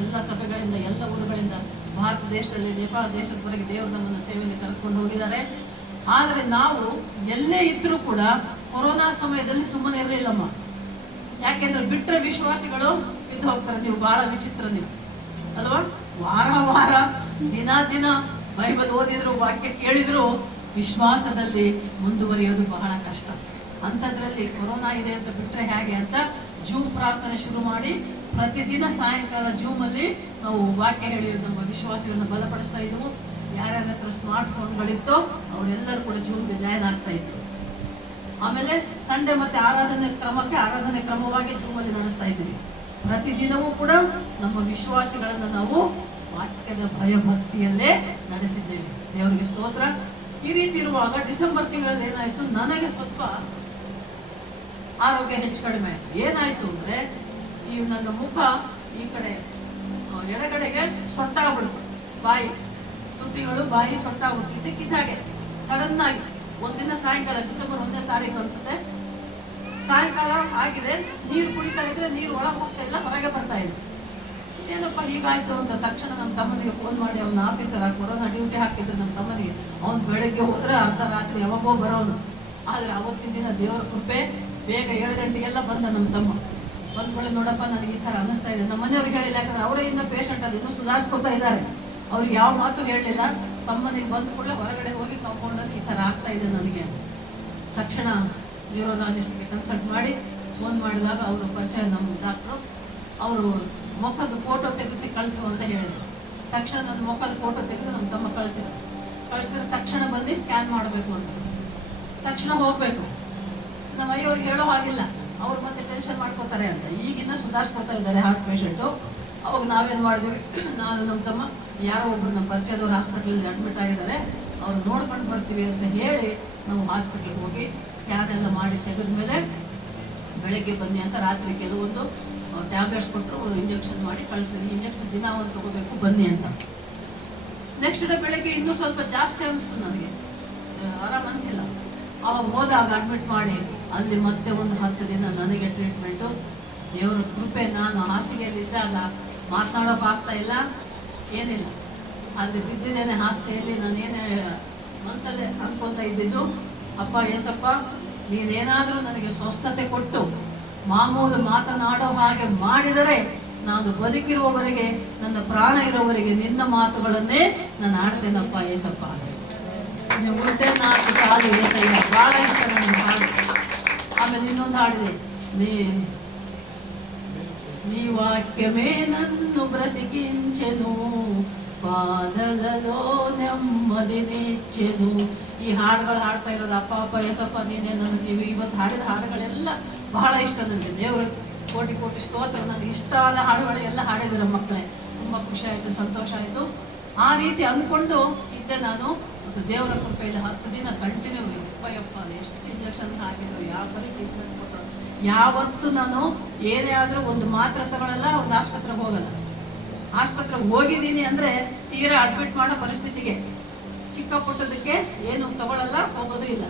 ಎಲ್ಲ ಸಭೆಗಳಿಂದ, ಎಲ್ಲ ಊರುಗಳಿಂದ, ಭಾರತ ದೇಶದಲ್ಲಿ, ನೇಪಾಳ ದೇಶದವರೆಗೆ ದೇವರು ನಮ್ಮನ್ನು ಸೇವೆಗೆ ಕರ್ಕೊಂಡು ಹೋಗಿದ್ದಾರೆ. ಆದರೆ ನಾವು ಎಲ್ಲೇ ಇದ್ರೂ ಕೂಡ ಕೊರೋನಾ ಸಮಯದಲ್ಲಿ ಸುಮ್ಮನೆ ಇರಲಿಲ್ಲಮ್ಮ. ಯಾಕೆಂದ್ರೆ ಬಿಟ್ಟರೆ ವಿಶ್ವಾಸಿಗಳು ಬಿದ್ದು ಹೋಗ್ತಾರೆ. ನೀವು ಬಹಳ ವಿಚಿತ್ರ ನೀವು ಅಲ್ವಾ? ವಾರ ದಿನ ಬೈಬಲ್ ಓದಿದ್ರು, ವಾಕ್ಯ ಕೇಳಿದ್ರು ವಿಶ್ವಾಸದಲ್ಲಿ ಮುಂದುವರಿಯೋದು ಬಹಳ ಕಷ್ಟ. ಅಂಥದ್ರಲ್ಲಿ ಕೊರೋನಾ ಇದೆ ಅಂತ ಬಿಟ್ಟರೆ ಹೇಗೆ ಅಂತ ಜೂಮ್ ಪ್ರಾರ್ಥನೆ ಶುರು ಮಾಡಿ ಪ್ರತಿದಿನ ಸಾಯಂಕಾಲ ಜೂಮಲ್ಲಿ ನಾವು ವಾಕ್ಯ ಹೇಳಿ ನಮ್ಮ ವಿಶ್ವಾಸಿಗಳನ್ನ ಬಲಪಡಿಸ್ತಾ ಇದ್ವು. ಯಾರ್ಯಾರ ಹತ್ರ ಸ್ಮಾರ್ಟ್ ಫೋನ್ಗಳಿತ್ತೋ ಅವರೆಲ್ಲರೂ ಕೂಡ ಜೂಮ್ಗೆ ಜಾಯ್ನ್ ಆಗ್ತಾ ಇದ್ರು. ಆಮೇಲೆ ಸಂಡೆ ಮತ್ತೆ ಆರಾಧನೆ ಕ್ರಮವಾಗಿ ಜೂಮಲ್ಲಿ ನಡೆಸ್ತಾ ಇದ್ವಿ. ಪ್ರತಿದಿನವೂ ಕೂಡ ನಮ್ಮ ವಿಶ್ವಾಸಿಗಳನ್ನ ನಾವು ವಾಕ್ಯದ ಭಯಭಕ್ತಿಯಲ್ಲೇ ನಡೆಸಿದ್ದೇವೆ. ದೇವರಿಗೆ ಸ್ತೋತ್ರ. ಈ ರೀತಿ ಇರುವಾಗ ಡಿಸೆಂಬರ್ ತಿಂಗಳಲ್ಲಿ ಏನಾಯ್ತು, ನನಗೆ ಸ್ವಲ್ಪ ಆರೋಗ್ಯ ಹೆಚ್ಚು ಕಡಿಮೆ ಆಯ್ತು. ಏನಾಯ್ತು ಅಂದ್ರೆ ಈ ನನ್ನ ಮುಖ ಈ ಕಡೆ ಎಡಗಡೆಗೆ ಸೊಟ್ಟಾಗ್ಬಿಡ್ತು. ಬಾಯಿ ತುಟಿಗಳು ಬಾಯಿ ಸೊಟ್ಟಾಗ್ಬಿಡ್ತು. ಇದಕ್ಕಿದ್ದಾಗೆ ಸಡನ್ ಆಗಿ ಒಂದಿನ ಸಾಯಂಕಾಲ ಡಿಸೆಂಬರ್ 1ನೇ ತಾರೀಕು ಅನ್ಸುತ್ತೆ, ಸಾಯಂಕಾಲ ಆಗಿದೆ. ನೀರು ಕುಡಿತಾ ಇದ್ರೆ ನೀರು ಒಳಗೆ ಹೋಗ್ತಾ ಇಲ್ಲ, ಹೊರಗೆ ಬರ್ತಾ ಇದೆ. ಏನಪ್ಪ ಹೀಗಾಯ್ತು ಅಂತ ತಕ್ಷಣ ನಮ್ಮ ತಮ್ಮನಿಗೆ ಫೋನ್ ಮಾಡಿ, ಅವನ ಆಫೀಸರ್ ಕೊರೋನಾ ಡ್ಯೂಟಿ ಹಾಕಿದ್ರು ನಮ್ಮ ತಮ್ಮನಿಗೆ. ಅವನು ಬೆಳಗ್ಗೆ ಹೋದ್ರೆ ಅರ್ಧ ರಾತ್ರಿ ಯಾವಾಗೋ ಬರೋನು. ಆದ್ರೆ ಅವತ್ತಿನ ದಿನ ದೇವರ ಕೃಪೆ, ಬೇಗ 7 ಗಂಟೆಗೆಲ್ಲ ಬಂದ ನಮ್ಮ ತಮ್ಮ. ಬಂದ್ಕೊಳ್ಳಿ, ನೋಡಪ್ಪ ನನಗೆ ಈ ಥರ ಅನ್ನಿಸ್ತಾ ಇದೆ. ನಮ್ಮ ಮನೆಯವ್ರಿಗೆ ಹೇಳಿಲ್ಲ, ಯಾಕಂದ್ರೆ ಅವರೇ ಇನ್ನ ಪೇಷಂಟ್ ಅದು ಇನ್ನೂ ಸುಧಾರಿಸ್ಕೊತಾ ಇದ್ದಾರೆ. ಅವ್ರಿಗೆ ಯಾವ ಮಾತು ಹೇಳಲಿಲ್ಲ. ತಮ್ಮನಿಗೆ ಬಂದ ಕೂಡಲೇ ಹೊರಗಡೆ ಹೋಗಿ ಕಾಂಪೌಂಡಲ್ಲಿ ಈ ಥರ ಆಗ್ತಾ ಇದೆ ನನಗೆ. ತಕ್ಷಣ ನ್ಯೂರೋಲಾಜಿಸ್ಟ್ಗೆ ಕನ್ಸಲ್ಟ್ ಮಾಡಿ ಫೋನ್ ಮಾಡಿದಾಗ ಅವರು ಪರಿಚಯ ನಮ್ಮ ಡಾಕ್ಟ್ರು, ಅವರು ಮುಖದ ಫೋಟೋ ತೆಗೆಸಿ ಕಳಿಸು ಅಂತ ಹೇಳಿದ್ರು. ತಕ್ಷಣ ನನ್ನ ಮುಖದ ಫೋಟೋ ತೆಗೆದು ನಮ್ಮ ತಮ್ಮ ಕಳಿಸಿದ್ರೆ ತಕ್ಷಣ ಬಂದು ಸ್ಕ್ಯಾನ್ ಮಾಡಬೇಕು ಅಂತ. ತಕ್ಷಣ ಹೋಗಬೇಕು. ನಮ್ಮ ಅಯ್ಯವ್ರಿಗೆ ಹೇಳೋ ಹಾಗಿಲ್ಲ, ಅವ್ರು ಮತ್ತೆ ಟೆನ್ಷನ್ ಮಾಡ್ಕೋತಾರೆ ಅಂತ. ಈಗಿನ್ನ ಸುಧಾರಿಸ್ಕೊತಾ ಇದ್ದಾರೆ ಹಾರ್ಟ್ ಪೇಷಂಟು. ಅವಾಗ ನಾವೇನು ಮಾಡಿದ್ವಿ, ನಾನು ನಮ್ಮ ತಮ್ಮ ಯಾರೋ ಒಬ್ರು ನಮ್ಮ ಪರಿಚಯದವ್ರು ಹಾಸ್ಪಿಟ್ಲಲ್ಲಿ ಅಡ್ಮಿಟ್ ಆಗಿದ್ದಾರೆ, ಅವ್ರು ನೋಡ್ಕೊಂಡು ಬರ್ತೀವಿ ಅಂತ ಹೇಳಿ ನಾವು ಹಾಸ್ಪಿಟ್ಲಿಗೆ ಹೋಗಿ ಸ್ಕ್ಯಾನ್ ಎಲ್ಲ ಮಾಡಿ ತೆಗೆದ ಮೇಲೆ ಬೆಳಗ್ಗೆ ಬನ್ನಿ ಅಂತ ರಾತ್ರಿ ಕೆಲವೊಂದು ಟ್ಯಾಬ್ಲೆಟ್ಸ್ ಕೊಟ್ಟರು, ಇಂಜೆಕ್ಷನ್ ಮಾಡಿ ಕಳಿಸಿದ್ವಿ. ಇಂಜೆಕ್ಷನ್ ದಿನ ಒಂದು ತಗೋಬೇಕು ಬನ್ನಿ ಅಂತ. ನೆಕ್ಸ್ಟ್ ಡೇ ಬೆಳಗ್ಗೆ ಇನ್ನೂ ಸ್ವಲ್ಪ ಜಾಸ್ತಿ ಅನಿಸ್ತು ನನಗೆ, ಆರಾಮ್ ಅನಿಸಿಲ್ಲ. ಅವಾಗ ಹೋದಾಗ ಅಡ್ಮಿಟ್ ಮಾಡಿ ಅಲ್ಲಿ ಮತ್ತೆ ಒಂದು 10 ದಿನ ನನಗೆ ಟ್ರೀಟ್ಮೆಂಟು. ದೇವರ ಕೃಪೆ, ನಾನು ಹಾಸಿಗೆಯಲ್ಲಿದ್ದಾಗ ಮಾತನಾಡೋಕ್ಕಾಗ್ತಾ ಇಲ್ಲ, ಏನಿಲ್ಲ. ಆದರೆ ಬಿದ್ದಿದ್ದೇನೆ ಹಾಸಿಗೆಯಲ್ಲಿ. ನಾನೇನೇ ಮನಸ್ಸಲ್ಲೇ ಅನ್ಕೊತಾ ಇದ್ದಿದ್ದು, ಅಪ್ಪ ಏಸಪ್ಪ ನೀನೇನಾದರೂ ನನಗೆ ಸ್ವಸ್ಥತೆ ಕೊಟ್ಟು ಮಾಮೂಲು ಮಾತನಾಡೋ ಹಾಗೆ ಮಾಡಿದರೆ ನಾನು ಬದುಕಿರುವವರೆಗೆ, ನನ್ನ ಪ್ರಾಣ ಇರೋವರೆಗೆ ನಿನ್ನ ಮಾತುಗಳನ್ನೇ ನಾನು ಆಡ್ತೇನಪ್ಪ ಏಸಪ್ಪ. ನೀವು ಉಲ್ಟೆ 4 ಸಾಲು ಏಸಯ್ಯ, ಭಾಳ ಇಷ್ಟ ನನ್ನ ಹಾಡು. ಆಮೇಲೆ ಇನ್ನೊಂದು ಹಾಡಿದೆ, నీ వాక్యమే నన్ను బ్రతికించెను, ಪಾದలలో ನೆಮ್ಮದಿನಿಚ್ಚೆನು. ಈ ಹಾಡುಗಳು ಹಾಡ್ತಾ ಇರೋದು ಅಪ್ಪ ಅಪ್ಪ ಏಸಪ್ಪ ನೀನೇ ನನಗೆ. ಇವತ್ತು ಹಾಡಿದ ಹಾಡುಗಳೆಲ್ಲ ಬಹಳ ಇಷ್ಟ ನನಗೆ. ದೇವರ ಕೋಟಿ ಕೋಟಿ ಸ್ತೋತ್ರ. ನನಗೆ ಇಷ್ಟವಾದ ಹಾಡುಗಳು ಎಲ್ಲ ಹಾಡಿದ್ರು ಮಕ್ಕಳೇ. ತುಂಬ ಖುಷಿ ಆಯಿತು, ಸಂತೋಷ ಆಯಿತು. ಆ ರೀತಿ ಅಂದ್ಕೊಂಡು ಇದ್ದೆ ನಾನು. ಮತ್ತು ದೇವರ ಕೃಪೆಯಲ್ಲಿ 10 ದಿನ ಕಂಟಿನ್ಯೂ ಯಪ್ಪ ಎಷ್ಟು ಇಂಜೆಕ್ಷನ್ ಹಾಕಿದ್ರು, ಯಾವ ಥರ ಟ್ರೀಟ್ಮೆಂಟ್ ಕೊಟ್ಟರು. ಯಾವತ್ತು ನಾನು ಏನೇ ಆದರೂ ಒಂದು ಮಾತ್ರೆ ತಗೊಳ್ಳಲ್ಲ, ಒಂದು ಆಸ್ಪತ್ರೆಗೆ ಹೋಗಲ್ಲ. ಆಸ್ಪತ್ರೆಗೆ ಹೋಗಿದ್ದೀನಿ ಅಂದರೆ ತೀರಾ ಅಡ್ಮಿಟ್ ಮಾಡೋ ಪರಿಸ್ಥಿತಿಗೆ, ಚಿಕ್ಕ ಪುಟ್ಟದಕ್ಕೆ ಏನು ತಗೊಳ್ಳಲ್ಲ, ಹೋಗೋದು ಇಲ್ಲ.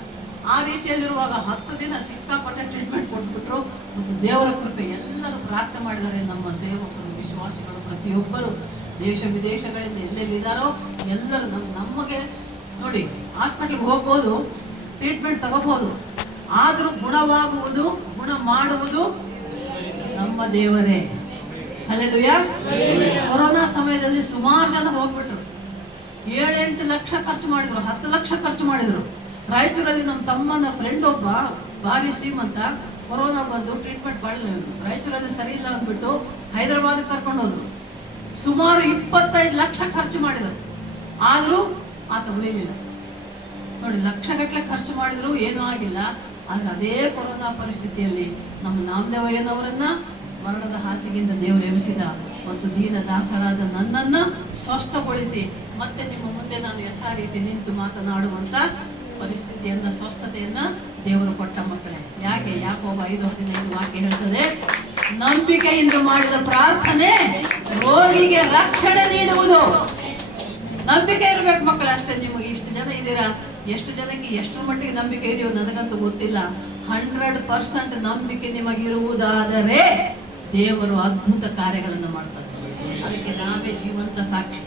ಆ ರೀತಿಯಲ್ಲಿರುವಾಗ 10 ದಿನ ಸಿಕ್ಕಾಪಟ್ಟೆ ಟ್ರೀಟ್ಮೆಂಟ್ ಕೊಟ್ಬಿಟ್ರು. ಮತ್ತು ದೇವರ ಕೃಪೆ, ಎಲ್ಲರೂ ಪ್ರಾರ್ಥನೆ ಮಾಡಿದ್ದಾರೆ. ನಮ್ಮ ಸೇವಕರು, ವಿಶ್ವಾಸಿಗಳು ಪ್ರತಿಯೊಬ್ಬರು ದೇಶ ವಿದೇಶಗಳಿಂದ ಎಲ್ಲೆಲ್ಲಿದ್ದಾರೋ ಎಲ್ಲರೂ ನಮಗೆ ನೋಡಿ, ಹಾಸ್ಪಿಟ್ಲಿಗೆ ಹೋಗ್ಬೋದು, ಟ್ರೀಟ್ಮೆಂಟ್ ತಗೋಬಹುದು. ಆದರೂ ಗುಣವಾಗುವುದು, ಗುಣ ಮಾಡುವುದು ನಮ್ಮ ದೇವರೇ. ಹಲ್ಲೆಲೂಯಾ. ಕೊರೋನಾ ಸಮಯದಲ್ಲಿ ಸುಮಾರು ಜನ ಹೋಗ್ಬಿಟ್ರು. 7-8 ಲಕ್ಷ ಖರ್ಚು ಮಾಡಿದ್ರು, 10 ಲಕ್ಷ ಖರ್ಚು ಮಾಡಿದ್ರು. ರಾಯಚೂರಲ್ಲಿ ನಮ್ಮ ತಮ್ಮನ ಫ್ರೆಂಡ್ ಒಬ್ಬ ಭಾರಿ ಶ್ರೀಮಂತ, ಕೊರೋನಾ ಬಂದು ಟ್ರೀಟ್ಮೆಂಟ್ ರಾಯಚೂರಲ್ಲಿ ಸರಿ ಇಲ್ಲ ಅಂದ್ಬಿಟ್ಟು ಹೈದರಾಬಾದ್ ಕರ್ಕೊಂಡು ಹೋದ್ರು. ಸುಮಾರು 25 ಲಕ್ಷ ಖರ್ಚು ಮಾಡಿದರು. ಆದರೂ ಆತ ಉಳಿಲಿಲ್ಲ. ನೋಡಿ, ಲಕ್ಷಗಟ್ಟಲೆ ಖರ್ಚು ಮಾಡಿದ್ರು ಏನೂ ಆಗಿಲ್ಲ. ಆದರೆ ಅದೇ ಕೊರೋನಾ ಪರಿಸ್ಥಿತಿಯಲ್ಲಿ ನಮ್ಮ ನಾಮದೇವಯ್ಯನವರನ್ನ ಮರಣದ ಹಾಸಿಗೆಯಿಂದ ದೇವರು ಎಬ್ಬಿಸಿದ. ಮತ್ತು ದೀನ ದಾಸಳಾದ ನನ್ನನ್ನು ಸ್ವಸ್ಥಗೊಳಿಸಿ ಮತ್ತೆ ನಿಮ್ಮ ಮುಂದೆ ನಾನು ಯಥಾ ರೀತಿ ನಿಂತು ಮಾತನಾಡುವಂತ ಪರಿಸ್ಥಿತಿಯನ್ನ, ಸ್ವಸ್ಥತೆಯನ್ನ ದೇವರು ಕೊಟ್ಟ ಮಕ್ಕಳೇ. ಯಾಕೆ? ಯಾಕೋಬ 5:15 ವಾಕ್ಯ ಹೇಳ್ತದೆ, ನಂಬಿಕೆಯಿಂದ ಮಾಡಿದ ಪ್ರಾರ್ಥನೆ ರೋಗಿಗೆ ರಕ್ಷಣೆ ನೀಡುವುದು. ನಂಬಿಕೆ ಇರ್ಬೇಕು ಮಕ್ಕಳೇ, ಅಷ್ಟೇ. ನಿಮಗೆ ಇಷ್ಟು ಜನ ಇದ್ದೀರಾ, ಎಷ್ಟು ಜನಕ್ಕೆ ಎಷ್ಟು ಮಟ್ಟಿಗೆ ನಂಬಿಕೆ ಇದೆಯೋ ನನಗಂತೂ ಗೊತ್ತಿಲ್ಲ. 100% ನಂಬಿಕೆ ನಿಮಗಿರುವುದಾದರೆ ದೇವರು ಅದ್ಭುತ ಕಾರ್ಯಗಳನ್ನು ಮಾಡ್ತಾರೆ. ಅದಕ್ಕೆ ನಾವೇ ಜೀವಂತ ಸಾಕ್ಷಿ.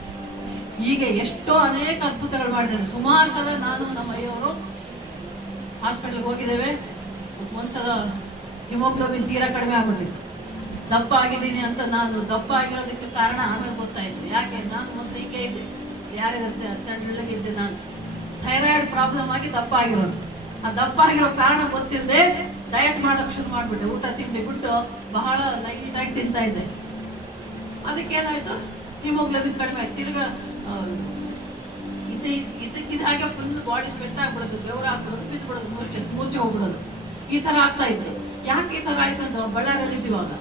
ಈಗ ಎಷ್ಟೋ ಅನೇಕ ಅದ್ಭುತಗಳು ಮಾಡಿದ್ದಾರೆ. ಸುಮಾರು ಸಲ ನಾನು ನಮ್ಮ ಅಯ್ಯವರು ಹಾಸ್ಪಿಟಲ್ಗೆ ಹೋಗಿದ್ದೇವೆ. ಒಂದ್ಸಲ ಹಿಮೋಗ್ಲೋಬಿನ್ ತೀರಾ ಕಡಿಮೆ ಆಗ್ಬಿಟ್ಟಿತ್ತು. ದಪ್ಪ ಆಗಿದ್ದೀನಿ ಅಂತ. ನಾನು ದಪ್ಪ ಆಗಿರೋದಕ್ಕೆ ಕಾರಣ ಆಮೇಲೆ ಗೊತ್ತಾಯ್ತು. ಯಾಕೆ? ನಾನು ಮೊದಲು ಹೀಗೆ ಇದ್ದೆ, ಯಾರಿರುತ್ತೆ ತಣ್ಣಗಿದ್ದೆ. ನಾನು ಥೈರಾಯ್ಡ್ ಪ್ರಾಬ್ಲಮ್ ಆಗಿ ದಪ್ಪ ಆಗಿರೋದು. ಆ ದಪ್ಪ ಆಗಿರೋ ಕಾರಣ ಗೊತ್ತಿಲ್ಲದೆ ಡಯಟ್ ಮಾಡೋಕೆ ಶುರು ಮಾಡಿಬಿಟ್ಟೆ. ಊಟ ತಿಂಡಿ ಬಿಟ್ಟು ಬಹಳ ಲೈಟಾಗಿ ತಿಂತಾ ಇದ್ದೆ. ಅದಕ್ಕೇನಾಯ್ತು, ಹಿಮೋಗ್ಲೋಬಿನ್ ಕಡಿಮೆ ಆಯ್ತು. ತಿರ್ಗಾ ಇದಕ್ಕಿದ ಹಾಗೆ ಫುಲ್ ಬಾಡಿ ಸ್ವೆಟ್ ಆಗ್ಬಿಡೋದು, ಬೆವರು ಹಾಕ್ಬಿಡೋದು, ಬಿದ್ದುಬಿಡೋದು, ಮೂರ್ಛೆ ಹೋಗ್ಬಿಡೋದು. ಈ ತರ ಆಗ್ತಾ ಇತ್ತು. ಯಾಕೆ ಈ ತರ ಆಯ್ತು ಅಂತ ಬಳ್ಳಾರಲ್ಲಿ ಇದ್ದೀವಾಗ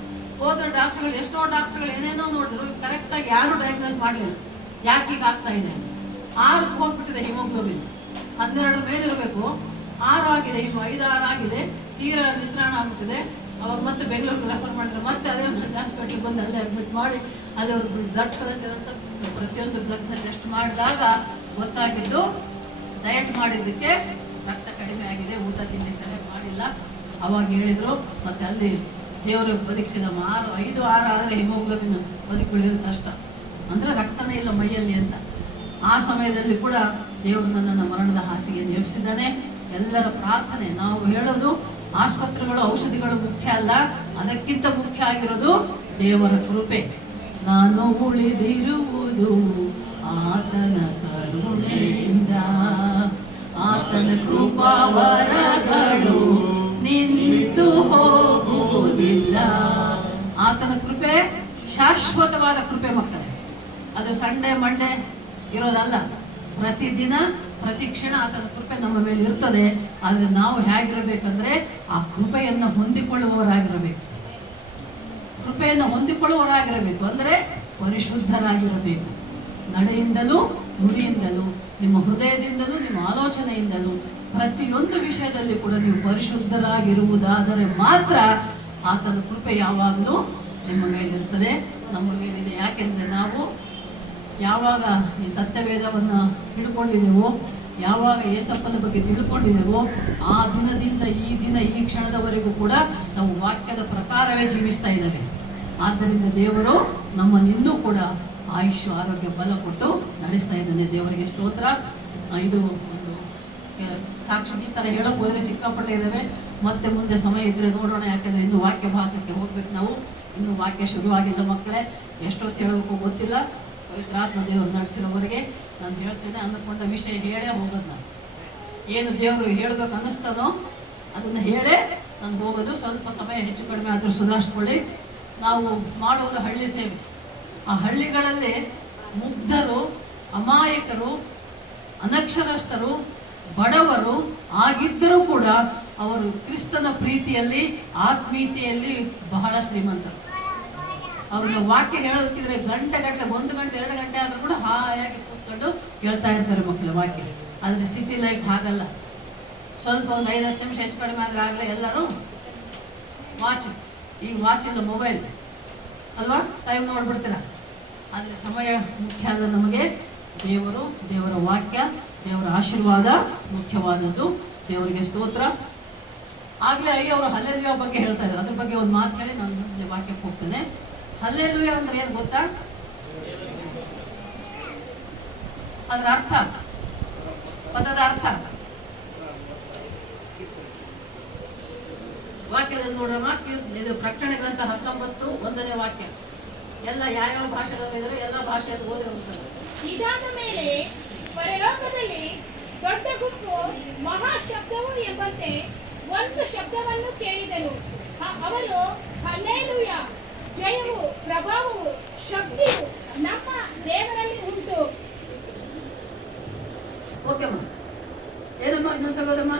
ಹೋದ್ರೆ ಡಾಕ್ಟರ್ಗಳು, ಎಷ್ಟೋ ಡಾಕ್ಟರ್ಗಳು ಏನೇನೋ ನೋಡಿದ್ರು, ಕರೆಕ್ಟಾಗಿ ಯಾರು ಡಯಾಗ್ನೋಸ್ ಮಾಡಲಿಲ್ಲ. ಯಾಕೆ ಈಗ ಆಗ್ತಾ ಇದೆ? 6 ಹೋಗ್ಬಿಟ್ಟಿದೆ ಹಿಮೋಗ್ಲೋಬಿನ್. 12 ಮೇಲಿರಬೇಕು, 6 ಆಗಿದೆ, 5, 6 ಆಗಿದೆ. ತೀರಾ ನಿತ್ರಾಣ ಆಗ್ಬಿಟ್ಟಿದೆ. ಅವಾಗ ಮತ್ತೆ ಬೆಂಗಳೂರಿಗೆ ರೆಫರ್ ಮಾಡಿದ್ರೆ ಮತ್ತೆ ಅದೇ ಹಾಸ್ಪಿಟ್ಲಿಗೆ ಬಂದು ಅಲ್ಲೇ ಅಡ್ಮಿಟ್ ಮಾಡಿ ಅಲ್ಲಿ ಅವ್ರು ಬ್ಲಡ್ ಕಲ್ಚರ್ ಅಂತ ಪ್ರತಿಯೊಂದು ಬ್ಲಡ್ನ ಟೆಸ್ಟ್ ಮಾಡಿದಾಗ ಗೊತ್ತಾಗಿದ್ದು ಡಯಟ್ ಮಾಡಿದ್ದಕ್ಕೆ ರಕ್ತ ಕಡಿಮೆ ಆಗಿದೆ, ಊಟ ತಿಂಡಿ ಸರಿಯಾಗಿ ಮಾಡಿಲ್ಲ. ಅವಾಗ ಹೇಳಿದ್ರು. ಮತ್ತೆ ಅಲ್ಲಿ ದೇವರು ಪರೀಕ್ಷೆ ನಮ್ಮ 5, 6 ಆದರೆ ಹಿಮೋಗ್ಲೋಬಿನ್ ಬದುಕುಳಿಯೋದು ಕಷ್ಟ, ಅಂದರೆ ರಕ್ತನೇ ಇಲ್ಲ ಮೈಯಲ್ಲಿ ಅಂತ. ಆ ಸಮಯದಲ್ಲಿ ಕೂಡ ದೇವರು ನನ್ನನ್ನು ಮರಣದ ಹಾಸಿಗೆಯನ್ನು ಎಬ್ಬಿಸಿದ್ದಾನೆ. ಎಲ್ಲರ ಪ್ರಾರ್ಥನೆ. ನಾವು ಹೇಳೋದು ಆಸ್ಪತ್ರೆಗಳು, ಔಷಧಿಗಳು ಮುಖ್ಯ ಅಲ್ಲ, ಅದಕ್ಕಿಂತ ಮುಖ್ಯ ಆಗಿರೋದು ದೇವರ ಕೃಪೆ. ನಾನು ಉಳಿದಿರುವುದು ಆತನ ಕರುಣೆಯಿಂದ, ಆತನ ಕೃಪಾವರಗಳು ನಿಂತು ಹೋಗುವುದಿಲ್ಲ. ಆತನ ಕೃಪೆ ಶಾಶ್ವತವಾದ ಕೃಪೆ ಮಕ್ಕಳೇ. ಅದು ಸಂಡೇ ಮಂಡೇ ಇರೋದಲ್ಲ, ಪ್ರತಿದಿನ ಪ್ರತಿ ಕ್ಷಣ ಆತನ ಕೃಪೆ ನಮ್ಮ ಮೇಲೆ ಇರ್ತದೆ. ಆದರೆ ನಾವು ಹೇಗಿರಬೇಕಂದ್ರೆ ಆ ಕೃಪೆಯನ್ನು ಹೊಂದಿಕೊಳ್ಳುವವರಾಗಿರಬೇಕು. ಕೃಪೆಯನ್ನು ಹೊಂದಿಕೊಳ್ಳುವವರಾಗಿರಬೇಕು ಅಂದರೆ ಪರಿಶುದ್ಧರಾಗಿರಬೇಕು. ನಡೆಯಿಂದಲೂ, ನುಡಿಯಿಂದಲೂ, ನಿಮ್ಮ ಹೃದಯದಿಂದಲೂ, ನಿಮ್ಮ ಆಲೋಚನೆಯಿಂದಲೂ, ಪ್ರತಿಯೊಂದು ವಿಷಯದಲ್ಲಿ ಕೂಡ ನೀವು ಪರಿಶುದ್ಧರಾಗಿರುವುದಾದರೆ ಮಾತ್ರ ಆತನ ಕೃಪೆ ಯಾವಾಗಲೂ ನಿಮ್ಮ ಮೇಲಿರ್ತದೆ, ನಮ್ಮ ಮೇಲಿದೆ. ಯಾಕೆಂದರೆ ನಾವು ಯಾವಾಗ ಈ ಸತ್ಯವೇದವನ್ನು ಹಿಡ್ಕೊಂಡಿದ್ದೇವೋ, ಯಾವಾಗ ಯೇಸಪ್ಪನ ಬಗ್ಗೆ ತಿಳ್ಕೊಂಡಿದ್ದೇವೋ, ಆ ದಿನದಿಂದ ಈ ದಿನ, ಈ ಕ್ಷಣದವರೆಗೂ ಕೂಡ ನಾವು ವಾಕ್ಯದ ಪ್ರಕಾರವೇ ಜೀವಿಸ್ತಾ ಇದ್ದೇವೆ. ಆದ್ದರಿಂದ ದೇವರು ನಮ್ಮನ್ನಿನ್ನೂ ಕೂಡ ಆಯುಷ್ಯ, ಆರೋಗ್ಯ, ಬಲ ಕೊಟ್ಟು ನಡೆಸ್ತಾ ಇದ್ದಾನೆ. ದೇವರಿಗೆ ಸ್ತೋತ್ರ. ಇದು ಒಂದು ಸಾಕ್ಷಿ. ಈ ಥರ ಹೇಳೋಕೆ ಹೋದರೆ ಸಿಕ್ಕಾಪಟ್ಟೆ ಇದ್ದಾವೆ. ಮತ್ತೆ ಮುಂದೆ ಸಮಯ ಇದ್ದರೆ ನೋಡೋಣ. ಯಾಕೆಂದರೆ ಇನ್ನು ವಾಕ್ಯ ಭಾಗಕ್ಕೆ ಹೋಗ್ಬೇಕು ನಾವು. ಇನ್ನು ವಾಕ್ಯ ಶುರುವಾಗಿಲ್ಲ ಮಕ್ಕಳೇ. ಎಷ್ಟೊತ್ತು ಹೇಳಬೇಕು ಗೊತ್ತಿಲ್ಲ. ಪವಿತ್ರಾತ್ಮ ದೇವರು ನಡೆಸಿರೋವರೆಗೆ ನಾನು ಹೇಳ್ತೇನೆ. ಅಂದುಕೊಂಡ ವಿಷಯ ಹೇಳೇ ಹೋಗೋದು. ನಾನು ಏನು ದೇವರು ಹೇಳಬೇಕು ಅನ್ನಿಸ್ತಾನೋ ಅದನ್ನು ಹೇಳೇ ನಾನು ಹೋಗೋದು. ಸ್ವಲ್ಪ ಸಮಯ ಹೆಚ್ಚು ಕಡಿಮೆ ಆದರೂ ಸುಧಾರಿಸ್ಕೊಳ್ಳಿ. ನಾವು ಮಾಡೋದು ಹಳ್ಳಿ ಸೇವೆ. ಆ ಹಳ್ಳಿಗಳಲ್ಲಿ ಮುಗ್ಧರು, ಅಮಾಯಕರು, ಅನಕ್ಷರಸ್ಥರು, ಬಡವರು ಆಗಿದ್ದರೂ ಕೂಡ ಅವರು ಕ್ರಿಸ್ತನ ಪ್ರೀತಿಯಲ್ಲಿ, ಆತ್ಮೀಯತೆಯಲ್ಲಿ ಬಹಳ ಶ್ರೀಮಂತರು. ಅವ್ರನ್ನ ವಾಕ್ಯ ಹೇಳೋದಕ್ಕಿದ್ರೆ ಗಂಟೆ 1 ಗಂಟೆ 2 ಗಂಟೆ ಆದರೂ ಕೂಡ ಹಾಯಾಗಿ ಕೂತ್ಕೊಂಡು ಕೇಳ್ತಾ ಇರ್ತಾರೆ ಮಕ್ಕಳು ವಾಕ್ಯ. ಆದರೆ ಸಿಟಿ ಲೈಫ್ ಹಾಗಲ್ಲ. ಸ್ವಲ್ಪ ಒಂದು 5-10 ನಿಮಿಷ ಹೆಚ್ಚು ಕಡಿಮೆ ಆದರೆ ಆಗಲೇ ಎಲ್ಲರೂ ವಾಚ್. ಈಗ ವಾಚ್ ಇಲ್ಲ, ಮೊಬೈಲ್ ಅಲ್ವಾ, ಟೈಮ್ ನೋಡ್ಬಿಡ್ತೀರ. ಆದರೆ ಸಮಯ ಮುಖ್ಯ ಅಲ್ಲ ನಮಗೆ. ದೇವರ ವಾಕ್ಯ, ದೇವರ ಆಶೀರ್ವಾದ ಮುಖ್ಯವಾದದ್ದು. ದೇವರಿಗೆ ಸ್ತೋತ್ರ. ಆಗಲೇ ಅವರು ಹಲ್ಲೆಲೂಯಾ ಬಗ್ಗೆ ಹೇಳ್ತಾ ಇದ್ದಾರೆ. ಅದ್ರ ಬಗ್ಗೆ ಒಂದು ಮಾತು ಹೇಳಿ ನಾನು ಮುಂದೆ ವಾಕ್ಯಕ್ಕೆ ಹೋಗ್ತೇನೆ. ಹಲ್ಲೆಲೂಯಾ ಅಂದ್ರೆ ಏನು ಗೊತ್ತಾ? ಅದರ ಅರ್ಥ, ಪದದ ಅರ್ಥ ವಾಕ್ಯದಲ್ಲಿ ನೋಡೋಣ. ಇದು ಪ್ರಕಟಣೆ ಗ್ರಂಥ 19:1ನೇ ವಾಕ್ಯ. ಎಲ್ಲ ಯಾವ ಭಾಷೆದವರು ಇದ್ದಾರೆ, ಎಲ್ಲ ಭಾಷೆಯಲ್ಲಿ ಓದಿ ಹೋಗ್ತಾರೆ. ಇದಾದ ಮೇಲೆ ಪರಲೋಕದಲ್ಲಿ ದೊಡ್ಡ ಗುಂಪು ಮಹಾ ಶಬ್ದವು ಎಂಬಂತೆ ಒಂದು ಶಬ್ದವನ್ನು ಕೇಳಿದನು. ಅವರು ಹಲ್ಲೆಲೂಯಾ, ಜಯವು, ಪ್ರಭಾವವು, ಶಕ್ತಿಯು ನಮ್ಮ ದೇವರಲ್ಲಿ ಉಂಟು. ಓಕೆಮ್ಮ, ಏನಮ್ಮ ಇನ್ನೊಂದ್ಸಲಮ್ಮ?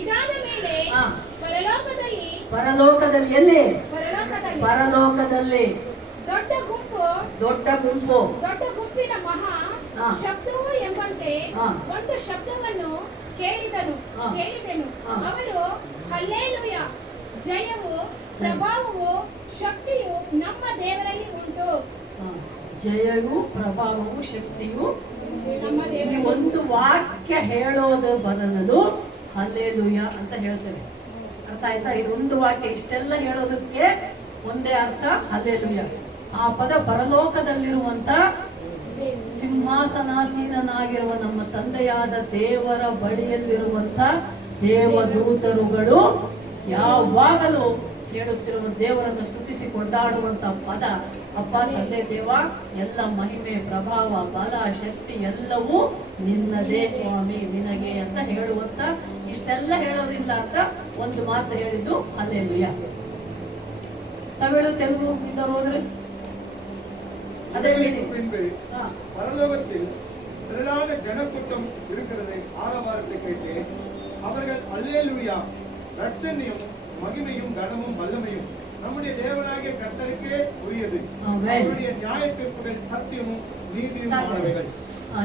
ಇದಾದ ಮೇಲೆ ಪರಲೋಕದಲ್ಲಿ ಎಲ್ಲಿ? ಪರಲೋಕದಲ್ಲಿ ದೊಡ್ಡ ಗುಂಪಿನ ಮಹಾ ಶಬ್ದವು ಎಂಬಂತೆ ಒಂದು ಶಬ್ದವನ್ನು ಕೇಳಿದೆನು. ಅವರು ಹಲ್ಲೆಲೂಯ, ಜಯವು ಪ್ರಭಾವವು ಶಕ್ತಿಯು ನಮ್ಮ ದೇವರಲ್ಲಿ ಉಂಟು. ಜಯವು ಪ್ರಭಾವವು ಶಕ್ತಿಯು ನಮ್ಮ ದೇವರಲ್ಲಿ. ಒಂದು ವಾಕ್ಯ ಹೇಳೋದು ಬದಲು ಹಲ್ಲೆಲೂಯ ಅಂತ ಹೇಳ್ತೇವೆ. ಅರ್ಥ ಆಯ್ತಾ? ಇದೊಂದು ವಾಕ್ಯ ಇಷ್ಟೆಲ್ಲ ಹೇಳೋದಕ್ಕೆ ಒಂದೇ ಅರ್ಥ, ಹಲ್ಲೆಲೂಯ. ಆ ಪದ ಪರಲೋಕದಲ್ಲಿರುವಂತ ಸಿಂಹಾಸನಾಸೀನನಾಗಿರುವ ನಮ್ಮ ತಂದೆಯಾದ ದೇವರ ಬಳಿಯಲ್ಲಿರುವಂತ ದೇವದೂತರುಗಳು ಯಾವಾಗಲೂ ಹೇಳುತ್ತಿರುವ ದೇವರನ್ನು ಸ್ತುತಿಸಿ ಕೊಂಡಾಡುವಂತ ಪದ. ಅಪ್ಪ ತಂದೆ ದೇವ, ಎಲ್ಲ ಮಹಿಮೆ ಪ್ರಭಾವ ಬಲ ಶಕ್ತಿ ಎಲ್ಲವೂ ನಿನ್ನದೇ ಸ್ವಾಮಿ, ನಿನಗೆ ಅಂತ ಹೇಳುವಂತ, ಇಷ್ಟೆಲ್ಲ ಹೇಳೋದಿಲ್ಲ ಅಂತ ಒಂದು ಮಾತು ಹೇಳಿದ್ದು ಹಲ್ಲೆಲೂಯ. ತಮಿಳು ತೆಲುಗು ಇಂದವ್ರು ಹೋದ್ರೆ அதே பின்பு பரலோகத்தில் திரளான ஜனக்கூட்டம் இருக்கிறதை ஆரவாரத்தை கேட்டேன். அவர்கள் அல்லேலூயா, ரட்சணியும் மகிமையும் கனமும் வல்லமையும் நம்முடைய தேவனாகிய கர்த்தருக்கே உரியது, அவருடைய நியாய தீர்ப்புகள் சத்தியமும் நீதியும் ஆனவைகள்.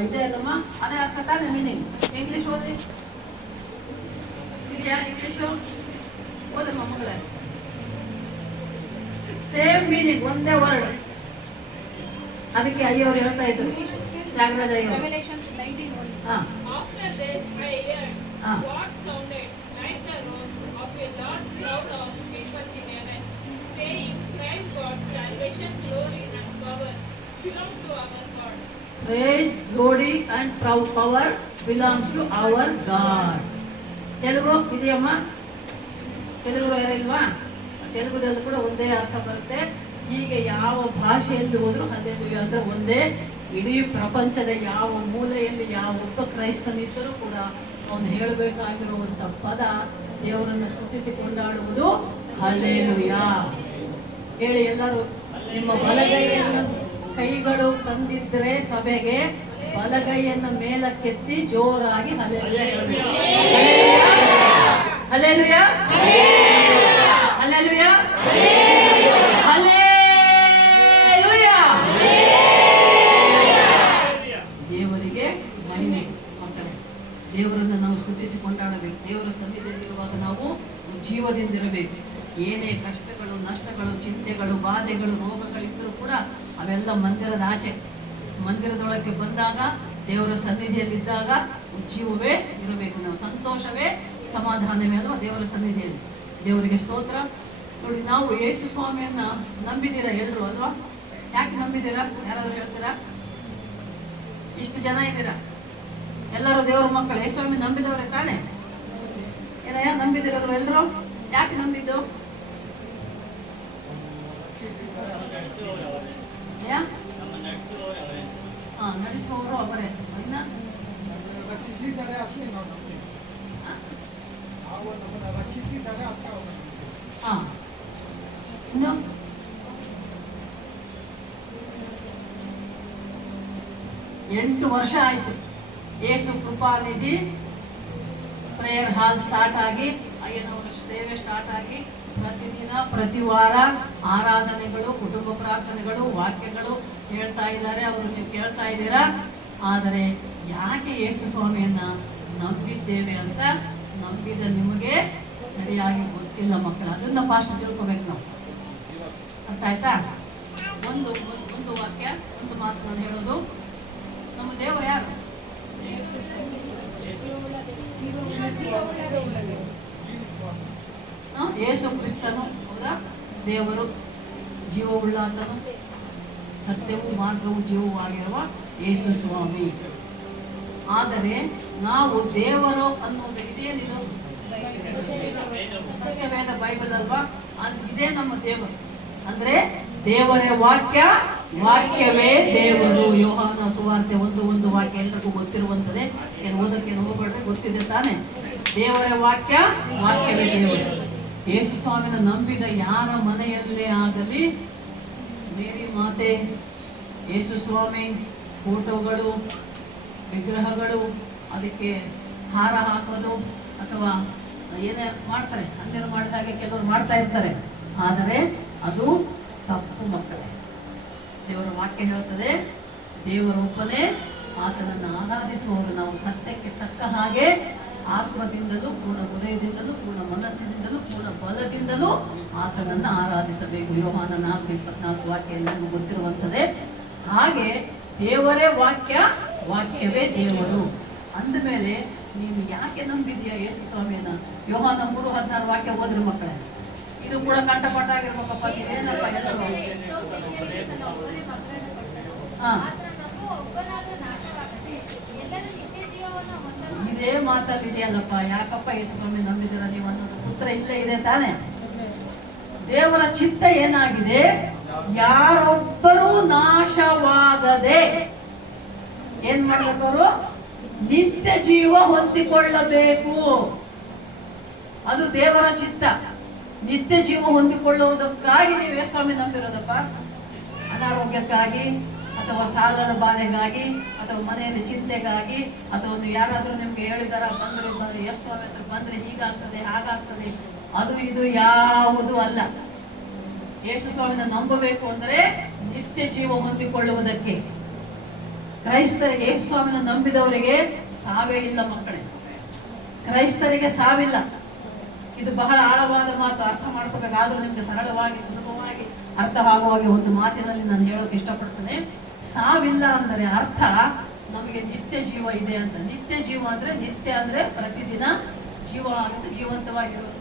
ಇದೆ ಅಲ್ಲಮ್ಮ, ಅದೇ ಅರ್ಥ ತಾನೇ ಮೀನಿಂಗ್. ಇಂಗ್ಲಿಷ್ ಓದಿ, ಇದೆಯಾ ಇಂಗ್ಲಿಷು? ಓದಮ್ಮ ಮಗಳೇ. ಸೇಮ್ ಮೀನಿಂಗ್, ಒಂದೇ ವರ್ಡ್. ಅದಕ್ಕೆ ಅಯ್ಯವರು ಹೇಳ್ತಾ ಇದ್ರು, Tyagaraja ಅಯ್ಯವರು. After this I heard what sounded like the roar of a large crowd of people in heaven, saying, Praise God, salvation, glory and power belong to our God. Praise, glory and power belongs to our God. Telugu ಇದೆಯಮ್ಮ? Telugu ಯಾರಿಲ್ವಾ? ತೆಲುಗುದಲ್ಲಿ ಕೂಡ ಒಂದೇ ಅರ್ಥ ಬರುತ್ತೆ. ಹೀಗೆ ಯಾವ ಭಾಷೆಯಲ್ಲಿ ಹೋದ್ರೂ hallelujah ಅಂದ್ರೆ ಒಂದೇ. ಇಡೀ ಪ್ರಪಂಚದ ಯಾವ ಮೂಲೆಯಲ್ಲಿ ಯಾವ ಒಬ್ಬ ಕ್ರೈಸ್ತನಿದ್ದರೂ ಕೂಡ ಅವನು ಹೇಳಬೇಕಾಗಿರುವಂತ ಪದ, ದೇವರನ್ನು ಸ್ತುತಿಸಿ ಕೊಂಡಾಡುವುದು ಹಲ್ಲೆಲೂಯ. ಹೇಳಿ ಎಲ್ಲರೂ. ನಿಮ್ಮ ಬಲಗೈಯನ್ನು, ಕೈಗಳು ಬಂದಿದ್ರೆ ಸಭೆಗೆ ಬಲಗೈಯನ್ನು ಮೇಲಕ್ಕೆತ್ತಿ ಜೋರಾಗಿ ಹಲ್ಲೆಲೂಯ ಹೇಳಬೇಕು. Hallelujah, hallelujah, hallelujah. ದೇವರಿಗೆ ಮಹಿಮೆ. ಮಕ್ಕಳೇ, ದೇವರನ್ನು ನಾವು ಸ್ತುತಿಸಿ ಕೊಂಡಾಡಬೇಕು. ದೇವರ ಸನ್ನಿಧಿಯಲ್ಲಿರುವಾಗ ನಾವು ಜೀವದಿಂದಿರಬೇಕು. ಏನೇ ಕಷ್ಟಗಳು, ನಷ್ಟಗಳು, ಚಿಂತೆಗಳು, ಬಾಧೆಗಳು, ರೋಗಗಳಿದ್ದರೂ ಕೂಡ ಅವೆಲ್ಲ ಮಂದಿರದ ಆಚೆ. ಮಂದಿರದೊಳಗೆ ಬಂದಾಗ, ದೇವರ ಸನ್ನಿಧಿಯಲ್ಲಿದ್ದಾಗ ಜೀವವೇ ಇರಬೇಕು. ನಾವು ಸಂತೋಷವೇ ಸಮಾಧಾನವೇ ಅಲ್ವಾ ದೇವರ ಸನ್ನಿಧಿಯಲ್ಲಿ. ದೇವರಿಗೆ ಸ್ತೋತ್ರ. ನೋಡಿ, ನಾವು ಯೇಸು ಸ್ವಾಮಿಯನ್ನ ನಂಬಿದ್ದೀರಾ ಎಲ್ಲರೂ ಅಲ್ವಾ? ಯಾಕೆ ನಂಬಿದ್ದೀರಾ? ಯಾರಾದ್ರೂ ಹೇಳ್ತೀರಾ? ಇಷ್ಟು ಜನ ಇದ್ದೀರಾ, ಎಲ್ಲರೂ ದೇವರ ಮಕ್ಕಳು, ಯೇಸು ಸ್ವಾಮಿ ನಂಬಿದವರೇ ತಾನೆ? ಏನಯ್ಯ ನಂಬಿದಿರಲ್ವ ಎಲ್ಲರೂ? ಯಾಕೆ ನಂಬಿದ್ದು? ನಡೆಸುವವರು ಅವರೇ. ರಕ್ಷಿಸಿದ್ದಾರೆ ಅಷ್ಟೇ ನಾವು ನಂಬ್ತೀವಿ. ನಾವು ನಮ್ಮನ್ನ ರಕ್ಷಿಸಿದ್ದಾರೆ ಅಂತ ಇನ್ನು 8 ವರ್ಷ ಆಯ್ತು ಯೇಸು ಕೃಪಾನಿಧಿ ಪ್ರೇಯರ್ ಹಾಲ್ ಸ್ಟಾರ್ಟ್ ಆಗಿ, ಅಯ್ಯನವರ ಸೇವೆ ಸ್ಟಾರ್ಟ್ ಆಗಿ, ಪ್ರತಿದಿನ ಪ್ರತಿ ವಾರ ಆರಾಧನೆಗಳು, ಕುಟುಂಬ ಪ್ರಾರ್ಥನೆಗಳು, ವಾಕ್ಯಗಳು ಹೇಳ್ತಾ ಇದ್ದಾರೆ. ಅವರು ನೀವು ಕೇಳ್ತಾ ಇದ್ದೀರಾ. ಆದರೆ ಯಾಕೆ ಯೇಸು ಸ್ವಾಮಿಯನ್ನ ನಂಬಿದ್ದೇವೆ ಅಂತ ನಂಬಿದ ನಿಮಗೆ ಸರಿಯಾಗಿ ಗೊತ್ತಿಲ್ಲ ಮಕ್ಕಳು. ಅದನ್ನ ಫಾಸ್ಟ್ ತಿಳ್ಕೊಬೇಕು ನಾವು. ಅರ್ಥ ಆಯ್ತಾ? ಒಂದು ವಾಕ್ಯ, ಒಂದು ಮಾತು ನಾನು ಹೇಳೋದು. ನಮ್ಮ ದೇವರು ಯಾರು? ಯೇಸು ಕ್ರಿಸ್ತನು. ಹೌದಾ? ದೇವರು ಜೀವವುಳ್ಳಾತನು, ಸತ್ಯವೂ ಮಾರ್ಗವೂ ಜೀವವೂ ಆಗಿರುವ ಯೇಸು ಸ್ವಾಮಿ. ಆದರೆ ನಾವು ದೇವರು ಅನ್ನೋದು ಇದೇನಿದು? ಸತ್ಯವೇದ ಬೈಬಲ್ ಅಲ್ವಾ? ಇದೇ ನಮ್ಮ ದೇವರು. ಅಂದ್ರೆ ದೇವರೇ ವಾಕ್ಯ, ವಾಕ್ಯವೇ ದೇವರು. ಯೋಹಾನ ಸುವಾರ್ತೆ 1:1 ವಾಕ್ಯ ಎಲ್ರಿಗೂ ಗೊತ್ತಿರುವಂತದೆ. ಓದಕ್ಕೆ ಹೋಗ್ಬೇಡ್ರೆ, ಗೊತ್ತಿದೆ ತಾನೆ. ದೇವರೇ ವಾಕ್ಯ, ವಾಕ್ಯವೇ ದೇವರು. ಯೇಸು ಸ್ವಾಮಿನ ನಂಬಿದ ಯಾರ ಮನೆಯಲ್ಲೇ ಆಗಲಿ, ಮೇರಿ ಮಾತೆ, ಯೇಸು ಸ್ವಾಮಿ ಫೋಟೋಗಳು, ವಿಗ್ರಹಗಳು, ಅದಕ್ಕೆ ಹಾರ ಹಾಕೋದು ಅಥವಾ ಏನೇ ಮಾಡ್ತಾರೆ, ಅನ್ಯರು ಮಾಡಿದಾಗೆ ಕೆಲವರು ಮಾಡ್ತಾ ಇರ್ತಾರೆ. ಆದರೆ ಅದು ತಪ್ಪು ಮಕ್ಕಳೇ. ದೇವರ ವಾಕ್ಯ ಹೇಳ್ತದೆ, ದೇವರೊಬ್ಬನೇ, ಆತನನ್ನು ಆರಾಧಿಸುವವರು ನಾವು ಸತ್ಯಕ್ಕೆ ತಕ್ಕ ಹಾಗೆ ಆತ್ಮದಿಂದಲೂ ಪೂರ್ಣ ಹೃದಯದಿಂದಲೂ ಪೂರ್ಣ ಮನಸ್ಸಿನಿಂದಲೂ ಪೂರ್ಣ ಬಲದಿಂದಲೂ ಆತನನ್ನು ಆರಾಧಿಸಬೇಕು. ಯೋಹಾನ 4:24 ವಾಕ್ಯ ಎಲ್ಲರಿಗೂ ಗೊತ್ತಿರುವಂಥದ್ದೇ. ಹಾಗೆ ದೇವರೇ ವಾಕ್ಯ, ವಾಕ್ಯವೇ ದೇವರು ಅಂದಮೇಲೆ ನೀನು ಯಾಕೆ ನಂಬಿದೀಯಾ ಯೇಸು ಸ್ವಾಮಿಯನ್ನ? ಯೋಹಾನ 3:16 ವಾಕ್ಯ ಓದ್ರಿ ಮಕ್ಕಳೇ. ಇದು ಕೂಡ ಕಂಠಪಾಠ ಆಗಿರ್ಬೇಕಪ್ಪ. ನೀವೇನಪ್ಪ ಎಲ್ಲರೂ ಇದೇ ಮಾತಲ್ಲಿ ಇದೆಯಲ್ಲಪ್ಪ. ಯಾಕಪ್ಪ ಯೇಸು ಸ್ವಾಮಿ ನಂಬಿದಿರ ನೀವು ಅನ್ನೋದು ಉತ್ತರ ಇಲ್ಲೇ ಇದೆ ತಾನೆ. ದೇವರ ಚಿತ್ತ ಏನಾಗಿದೆ? ಯಾರೊಬ್ಬರೂ ನಾಶವಾಗದೆ ಏನ್ ಮಾಡ್ಬೇಕವರು? ನಿತ್ಯ ಜೀವ ಹೊಂದಿಕೊಳ್ಳಬೇಕು. ಅದು ದೇವರ ಚಿತ್ತ. ನಿತ್ಯ ಜೀವ ಹೊಂದಿಕೊಳ್ಳುವುದಕ್ಕಾಗಿ ನೀವು ಯೇಸು ಸ್ವಾಮಿ ನಂಬಿರೋದಪ್ಪ. ಅನಾರೋಗ್ಯಕ್ಕಾಗಿ ಅಥವಾ ಸಾಲದ ಬಾಧೆಗಾಗಿ ಅಥವಾ ಮನೆಯಲ್ಲಿ ಚಿಂತೆಗಾಗಿ ಅಥವಾ ಒಂದು ಯಾರಾದರೂ ನಿಮ್ಗೆ ಹೇಳಿದಾರ ಬಂದ್ರೆ ಯೇಸು ಸ್ವಾಮಿ ಹತ್ರ ಬಂದ್ರೆ ಹೀಗಾಗ್ತದೆ ಹಾಗಾಗ್ತದೆ, ಅದು ಇದು ಯಾವುದು ಅಲ್ಲ. ಯೇಸು ಸ್ವಾಮಿನ ನಂಬಬೇಕು ಅಂದ್ರೆ ನಿತ್ಯ ಜೀವ ಹೊಂದಿಕೊಳ್ಳುವುದಕ್ಕೆ. ಕ್ರೈಸ್ತರಿಗೆ, ಯೇಸು ಸ್ವಾಮಿನ ನಂಬಿದವರಿಗೆ ಸಾವೇ ಇಲ್ಲ ಮಕ್ಕಳೇ. ಕ್ರೈಸ್ತರಿಗೆ ಸಾವಿಲ್ಲ. ಇದು ಬಹಳ ಆಳವಾದ ಮಾತು, ಅರ್ಥ ಮಾಡ್ಕೋಬೇಕಾದ್ರೂ ನಿಮ್ಗೆ ಸರಳವಾಗಿ ಸುಲಭವಾಗಿ ಅರ್ಥವಾಗುವಾಗಿ ಒಂದು ಮಾತಿನಲ್ಲಿ ನಾನು ಹೇಳೋಕೆ ಇಷ್ಟಪಡ್ತೇನೆ. ಸಾವಿಲ್ಲ ಅಂದರೆ ಅರ್ಥ ನಮಗೆ ನಿತ್ಯ ಜೀವ ಇದೆ ಅಂತ. ನಿತ್ಯ ಜೀವ ಅಂದ್ರೆ, ನಿತ್ಯ ಅಂದ್ರೆ ಪ್ರತಿದಿನ ಜೀವ ಆಗುತ್ತೆ, ಜೀವಂತವಾಗಿರೋದು.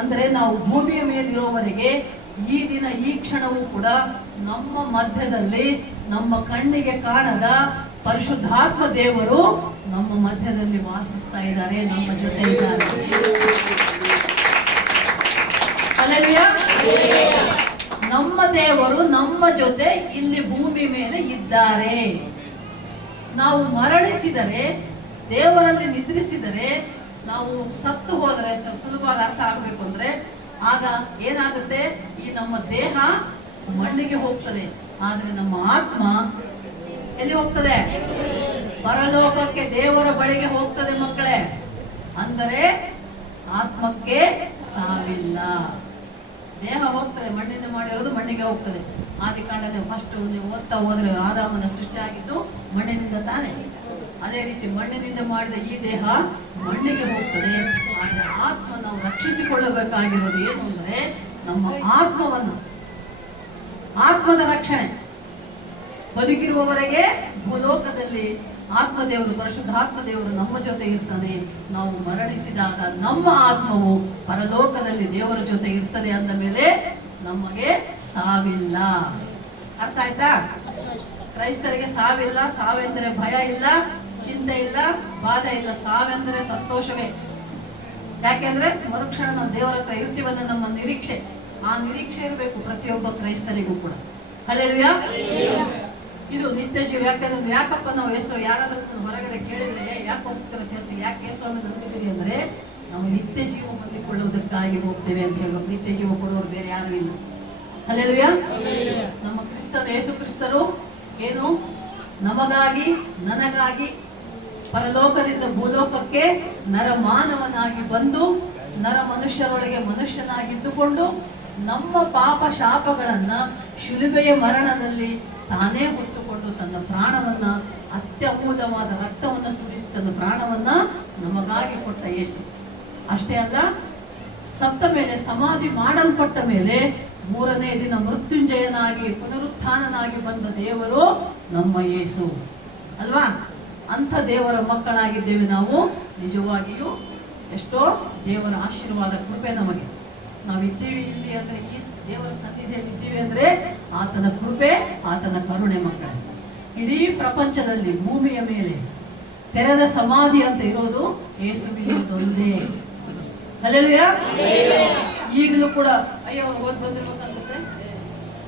ಅಂದ್ರೆ ನಾವು ಭೂಮಿಯ ಮೇಲಿರುವವರೆಗೆ ಈ ದಿನ ಈ ಕ್ಷಣವೂ ಕೂಡ ನಮ್ಮ ಮಧ್ಯದಲ್ಲಿ ನಮ್ಮ ಕಣ್ಣಿಗೆ ಕಾಣದ ಪರಿಶುದ್ಧಾತ್ಮ ದೇವರು ನಮ್ಮ ಮಧ್ಯದಲ್ಲಿ ವಾಸಿಸ್ತಾ ಇದ್ದಾರೆ, ನಮ್ಮ ಜೊತೆ ಇದ್ದಾರೆ. ಹಲ್ಲೆಲೂಯಾ. ನಮ್ಮ ದೇವರು ನಮ್ಮ ಜೊತೆ ಇಲ್ಲಿ ಭೂಮಿ ಮೇಲೆ ಇದ್ದಾರೆ. ನಾವು ಮರಣಿಸಿದರೆ, ದೇವರಲ್ಲಿ ನಿದ್ರಿಸಿದರೆ, ನಾವು ಸತ್ತು ಹೋದರೆ, ಸುಲಭವಾಗಿ ಅರ್ಥ ಆಗಬೇಕು ಅಂದ್ರೆ, ಆಗ ಏನಾಗುತ್ತೆ? ಈ ನಮ್ಮ ದೇಹ ಮಣ್ಣಿಗೆ ಹೋಗ್ತದೆ, ಆದ್ರೆ ನಮ್ಮ ಆತ್ಮ ಎಲ್ಲಿ ಹೋಗ್ತದೆ? ಪರಲೋಕಕ್ಕೆ, ದೇವರ ಬಳಿಗೆ ಹೋಗ್ತದೆ ಮಕ್ಕಳೇ. ಅಂದರೆ ಆತ್ಮಕ್ಕೆ ಸಾವಿಲ್ಲ. ದೇಹ ಹೋಗ್ತದೆ, ಮಣ್ಣಿಂದ ಮಾಡಿರೋದು ಮಣ್ಣಿಗೆ ಹೋಗ್ತದೆ. ಆದಿಕಾಂಡದಲ್ಲಿ ಫಸ್ಟ್ ನೀವು ಓದ್ತಾ ಹೋದ್ರೆ ಆದಾಮನ ಸೃಷ್ಟಿ ಆಗಿದ್ದು ಮಣ್ಣಿನಿಂದ ತಾನೆ. ಅದೇ ರೀತಿ ಮಣ್ಣಿನಿಂದ ಮಾಡಿದ ಈ ದೇಹ ಮಣ್ಣಿಗೆ ಹೋಗ್ತದೆ. ಆದ್ರೆ ಆತ್ಮ ನಾವು ರಕ್ಷಿಸಿಕೊಳ್ಳಬೇಕಾಗಿರೋದು ಏನು ಅಂದ್ರೆ ನಮ್ಮ ಆತ್ಮವನ್ನು, ಆತ್ಮದ ರಕ್ಷಣೆ. ಬದುಕಿರುವವರೆಗೆ ಭೂಲೋಕದಲ್ಲಿ ಆತ್ಮದೇವರು, ಪರಿಶುದ್ಧಾತ್ಮ ದೇವರು ನಮ್ಮ ಜೊತೆ ಇರ್ತಾನೆ. ನಾವು ಮರಣಿಸಿದಾಗ ನಮ್ಮ ಆತ್ಮವು ಪರಲೋಕದಲ್ಲಿ ದೇವರ ಜೊತೆ ಇರ್ತದೆ. ಅಂದ ಮೇಲೆ ನಮಗೆ ಸಾವಿಲ್ಲ. ಅರ್ಥ ಆಯ್ತಾ? ಕ್ರೈಸ್ತರಿಗೆ ಸಾವಿಲ್ಲ. ಸಾವೆಂದರೆ ಭಯ ಇಲ್ಲ, ಚಿಂತೆ ಇಲ್ಲ, ಬಾಧೆ ಇಲ್ಲ. ಸಾವೆಂದರೆ ಸಂತೋಷವೇ. ಯಾಕೆಂದ್ರೆ ಮರುಕ್ಷಣ ನಾವು ದೇವರ ಹತ್ರ ಇರ್ತೀವನ್ನ ನಮ್ಮ ನಿರೀಕ್ಷೆ. ಆ ನಿರೀಕ್ಷೆ ಇರಬೇಕು ಪ್ರತಿಯೊಬ್ಬ ಕ್ರೈಸ್ತರಿಗೂ ಕೂಡ. ಹಲ್ಲೆಲೂಯಾ. ಇದು ನಿತ್ಯ ಜೀವ. ಯಾಕಂದ್ರೆ ಯಾಕಪ್ಪ ನಾವು ಯೇಸು ಯಾರಾದ್ರೂ ಹೊರಗಡೆ ಕೇಳಿದ್ರೆ ಯಾಕೆ ಹೋಗ್ತಾರೆ ಚರ್ಚಿಗೆ, ಯಾಕೆ ಯೇಸು ಸ್ವಾಮಿ ನಂಬಿದ್ದೀರಿ ಅಂದ್ರೆ ನಾವು ನಿತ್ಯ ಜೀವ ಹೊಂದಿಕೊಳ್ಳುವುದಕ್ಕಾಗಿ ಹೋಗ್ತೇವೆ ಅಂತ ಹೇಳ್ಬೇಕು. ನಿತ್ಯ ಜೀವ ಕೊಡುವವರು ಬೇರೆ ಯಾರು ಇಲ್ಲ. ಹಲ್ಲೆಲೂಯಾ. ನಮ್ಮ ಕ್ರಿಸ್ತರು, ಯೇಸು ಕ್ರಿಸ್ತರು ಏನು ನಮಗಾಗಿ, ನನಗಾಗಿ ಪರಲೋಕದಿಂದ ಭೂಲೋಕಕ್ಕೆ ನರಮಾನವನಾಗಿ ಬಂದು ನರ ಮನುಷ್ಯರೊಳಗೆ ಮನುಷ್ಯನಾಗಿದ್ದುಕೊಂಡು ನಮ್ಮ ಪಾಪ ಶಾಪಗಳನ್ನ ಶಿಲುಬೆಯ ಮರಣದಲ್ಲಿ ತಾನೇ ಹೊತ್ತುಕೊಂಡು ತನ್ನ ಪ್ರಾಣವನ್ನ, ಅತ್ಯಮೂಲ್ಯವಾದ ರಕ್ತವನ್ನ ಸುರಿಸಿ ತನ್ನ ಪ್ರಾಣವನ್ನ ನಮಗಾಗಿ ಕೊಟ್ಟ ಯೇಸು. ಅಷ್ಟೇ ಅಲ್ಲ, ಸತ್ತ ಮೇಲೆ ಸಮಾಧಿ ಮಾಡಲ್ಪಟ್ಟ ಮೇಲೆ ಮೂರನೇ ದಿನ ಮೃತ್ಯುಂಜಯನಾಗಿ ಪುನರುತ್ಥಾನನಾಗಿ ಬಂದ ದೇವರು ನಮ್ಮ ಯೇಸು ಅಲ್ವಾ? ಅಂಥ ದೇವರ ಮಕ್ಕಳಾಗಿದ್ದೇವೆ ನಾವು. ನಿಜವಾಗಿಯೂ ಎಷ್ಟೋ ದೇವರ ಆಶೀರ್ವಾದ, ಕೃಪೆ ನಮಗೆ. ನಾವಿದ್ದೀವಿ ಇಲ್ಲಿ ಅಂದ್ರೆ, ಈ ದೇವರ ಸನ್ನಿಧಿಯಲ್ಲಿ ಇದ್ದೀವಿ ಅಂದ್ರೆ ಆತನ ಕೃಪೆ, ಆತನ ಕರುಣೆ ಮಕ್ಕಳೇ. ಇಡೀ ಪ್ರಪಂಚದಲ್ಲಿ ಭೂಮಿಯ ಮೇಲೆ ತೆರೆದ ಸಮಾಧಿ ಅಂತ ಇರೋದು ಯೇಸುವಿನದೊಂದೇ. ಹಲ್ಲೆಲೂಯಾ. ಈಗಲೂ ಕೂಡ ಅಯ್ಯೋ ಹೋಗಿ ಬಂದಿರ್ಬೇಕು ಅನ್ಸುತ್ತೆ,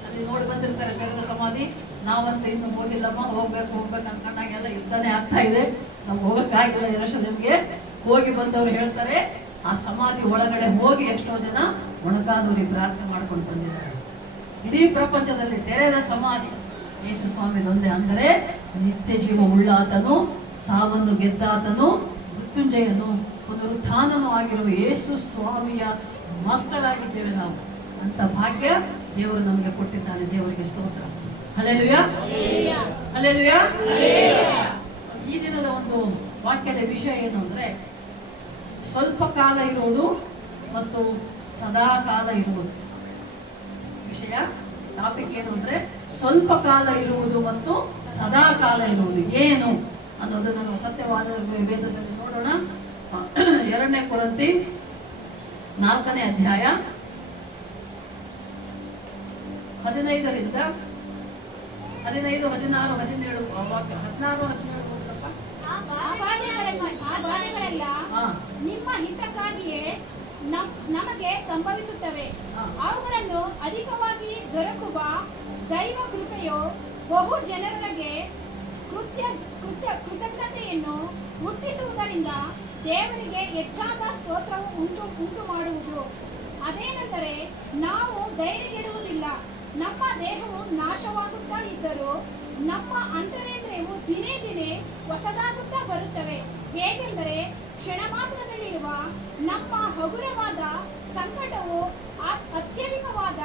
ಅಲ್ಲಿ ನೋಡಿ ಬಂದಿರ್ತಾರೆ ತೆರೆದ ಸಮಾಧಿ. ನಾವಂತೂ ಇನ್ನು ಹೋಗಿಲ್ಲಮ್ಮ, ಹೋಗ್ಬೇಕು ಅನ್ಕೊಂಡಾಗೆಲ್ಲ ಯುದ್ಧನೇ ಆಗ್ತಾ ಇದೆ, ನಮ್ಗೆ ಹೋಗಕ್ಕಾಗಿಲ್ಲ ಈ ವರ್ಷ. ನಿಮ್ಗೆ ಹೋಗಿ ಬಂದವರು ಹೇಳ್ತಾರೆ, ಆ ಸಮಾಧಿ ಒಳಗಡೆ ಹೋಗಿ ಎಷ್ಟೋ ಜನ ಒಣಗಾದವರಿಗೆ ಪ್ರಾರ್ಥನೆ ಮಾಡ್ಕೊಂಡು ಬಂದಿದ್ದಾರೆ. ಇಡೀ ಪ್ರಪಂಚದಲ್ಲಿ ತೆರೆದ ಸಮಾಧಿ ಯೇಸು ಸ್ವಾಮಿದೊಂದೇ. ಅಂದರೆ ನಿತ್ಯ ಜೀವ ಉಳ್ಳಾತನು, ಸಾವನ್ನು ಗೆದ್ದಾತನು, ಮೃತ್ಯುಂಜಯನು, ಪುನರುತ್ಥಾನನೂ ಆಗಿರುವ ಯೇಸು ಸ್ವಾಮಿಯ ಮಕ್ಕಳಾಗಿದ್ದೇವೆ ನಾವು. ಅಂತ ಭಾಗ್ಯ ದೇವರು ನಮಗೆ ಕೊಟ್ಟಿದ್ದಾನೆ. ದೇವರಿಗೆ ಸ್ತೋತ್ರ. ಹಲ್ಲೆಲೂಯಾ. ಹಲ್ಲೆಲೂಯಾ. ಈ ದಿನದ ಒಂದು ವಾಕ್ಯದ ವಿಷಯ ಏನು ಅಂದ್ರೆ, ಸ್ವಲ್ಪ ಕಾಲ ಇರುವುದು ಮತ್ತು ಸದಾ ಕಾಲ ಇರುವುದು. ವಿಷಯ ಟಾಪಿಕ್ ಏನು ಅಂದ್ರೆ ಸ್ವಲ್ಪ ಕಾಲ ಇರುವುದು ಮತ್ತು ಸದಾ ಕಾಲ ಇರುವುದು ಏನು ಅನ್ನೋದನ್ನು ನಾವು ಸತ್ಯವಾದ ವೇದದಲ್ಲಿ ನೋಡೋಣ. 2 ಕೊರಿಂಥಿ 4ನೇ ಅಧ್ಯಾಯ 15ರಿಂದ 15, 16, 17 ವಾಕ್ಯ. 16, 17 ಓದ್ರಪ್ಪ. ಆ ಬಾಧೆಗಳೆಲ್ಲ ನಿಮ್ಮ ಹಿತಕ್ಕಾಗಿಯೇ ನಮಗೆ ಸಂಭವಿಸುತ್ತವೆ. ಅವುಗಳನ್ನು ಅಧಿಕವಾಗಿ ದೊರಕುವ ದೈವ ಕೃಪೆಯು ಬಹು ಜನರಿಗೆ ಕೃತಜ್ಞತೆಯನ್ನು ಹುಟ್ಟಿಸುವುದರಿಂದ ದೇವರಿಗೆ ಹೆಚ್ಚಾದ ಸ್ತೋತ್ರವು ಉಂಟು ಮಾಡುವುದು. ಅದೇನೆಂದರೆ ನಾವು ಧೈರ್ಯಗೆಡುವುದಿಲ್ಲ. ನಮ್ಮ ದೇಹವು ನಾಶವಾಗುತ್ತಾ ಇದ್ದರೂ ನಮ್ಮ ಅಂತರೇಂದ್ರಿಯವು ದಿನೇ ದಿನೇ ಹೊಸದಾಗುತ್ತಾ ಬರುತ್ತವೆ. ಹೇಗೆಂದರೆ ಕ್ಷಣ ಮಾತ್ರದಲ್ಲಿರುವ ನಮ್ಮ ಹಗುರವಾದ ಸಂಕಟವು ಅತ್ಯಧಿಕವಾದ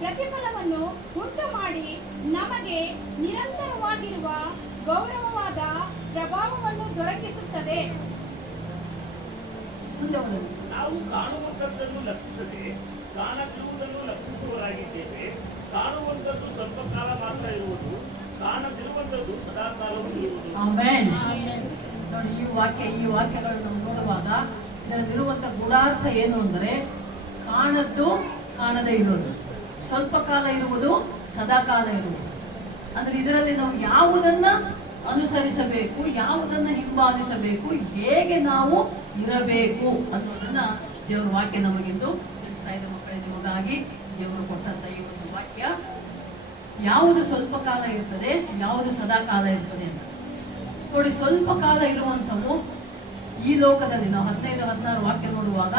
ಪ್ರತಿಫಲವನ್ನು ಉಂಟು ಮಾಡಿ ನಮಗೆ ನಿರಂತರವಾಗಿರುವ ಗೌರವವಾದ ಪ್ರಭಾವವನ್ನು ದೊರಕಿಸುತ್ತದೆ. ನಾವು ಕಾಣುವಂಥದ್ದನ್ನು ಲಕ್ಷಿಸದೆ ಕಾಣದಿರುವುದನ್ನು ಲಕ್ಷಿಸುವವರಾಗಿದ್ದೇವೆ. ಕಾಣುವಂಥದ್ದು ಸ್ವಲ್ಪ ಕಾಲ ಮಾತ್ರ ಇರುವುದು, ಕಾಣದಿರುವಂಥದ್ದು ಸದಾ ಕಾಲವೂ ಇರುವುದು. ಆಮೆನ್. ನೋಡಿ, ಈ ವಾಕ್ಯಗಳನ್ನು ನೋಡುವಾಗ ಇದರಲ್ಲಿರುವಂತ ಗೂಢಾರ್ಥ ಏನು ಅಂದರೆ ಕಾಣದ್ದು ಕಾಣದೇ ಇರೋದು, ಸ್ವಲ್ಪ ಕಾಲ ಇರುವುದು, ಸದಾ ಕಾಲ ಇರುವುದು. ಅಂದ್ರೆ ಇದರಲ್ಲಿ ನಾವು ಯಾವುದನ್ನ ಅನುಸರಿಸಬೇಕು, ಯಾವುದನ್ನ ಹಿಂಬಾಲಿಸಬೇಕು, ಹೇಗೆ ನಾವು ಇರಬೇಕು ಅನ್ನೋದನ್ನ ದೇವರ ವಾಕ್ಯ ನಮಗಿಂದು ತಿಳಿಸ್ತಾ ಇದೆ. ಮಕ್ಕಳೇ, ನಿಮಗಾಗಿ ದೇವರು ಕೊಟ್ಟಂತ ಈ ಒಂದು ವಾಕ್ಯ ಯಾವುದು ಸ್ವಲ್ಪ ಕಾಲ ಇರ್ತದೆ, ಯಾವುದು ಸದಾ ಕಾಲ ಇರ್ತದೆ ಅಂತ ನೋಡಿ. ಸ್ವಲ್ಪ ಕಾಲ ಇರುವಂಥವು ಈ ಲೋಕದಲ್ಲಿ ನಾವು 15, 16 ವಾಕ್ಯ ನೋಡುವಾಗ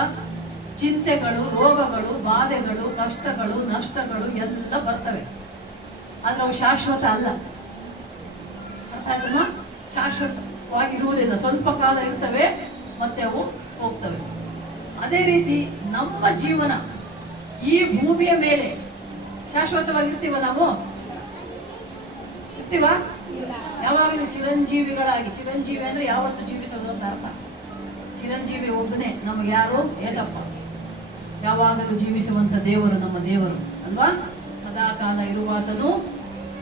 ಚಿಂತೆಗಳು, ರೋಗಗಳು, ಬಾಧೆಗಳು, ಕಷ್ಟಗಳು, ನಷ್ಟಗಳು ಎಲ್ಲ ಬರ್ತವೆ. ಆದ್ರೆ ಅವು ಶಾಶ್ವತ ಅಲ್ಲ. ಅರ್ಥಾಯ್ತಮ್ಮ? ಶಾಶ್ವತವಾಗಿರುವುದಿಲ್ಲ. ಸ್ವಲ್ಪ ಕಾಲ ಇರ್ತವೆ ಮತ್ತೆ ಅವು ಹೋಗ್ತವೆ. ಅದೇ ರೀತಿ ನಮ್ಮ ಜೀವನ ಈ ಭೂಮಿಯ ಮೇಲೆ ಶಾಶ್ವತವಾಗಿರ್ತೀವ ನಾವು? ಇರ್ತೀವ? ಯಾವಾಗಲೂ ಚಿರಂಜೀವಿಗಳಾಗಿ. ಚಿರಂಜೀವಿ ಅಂದ್ರೆ ಯಾವತ್ತು ಜೀವಿಸೋದು ಅಂತ ಅರ್ಥ. ಚಿರಂಜೀವಿ ಒಬ್ಬನೇ. ನಮಗೆ ಯಾರು? ಏಸಪ್ಪ. ಯಾವಾಗಲೂ ಜೀವಿಸುವಂತ ದೇವರು ನಮ್ಮ ದೇವರು ಅಲ್ವಾ? ಸದಾ ಕಾಲ ಇರುವಾತನು,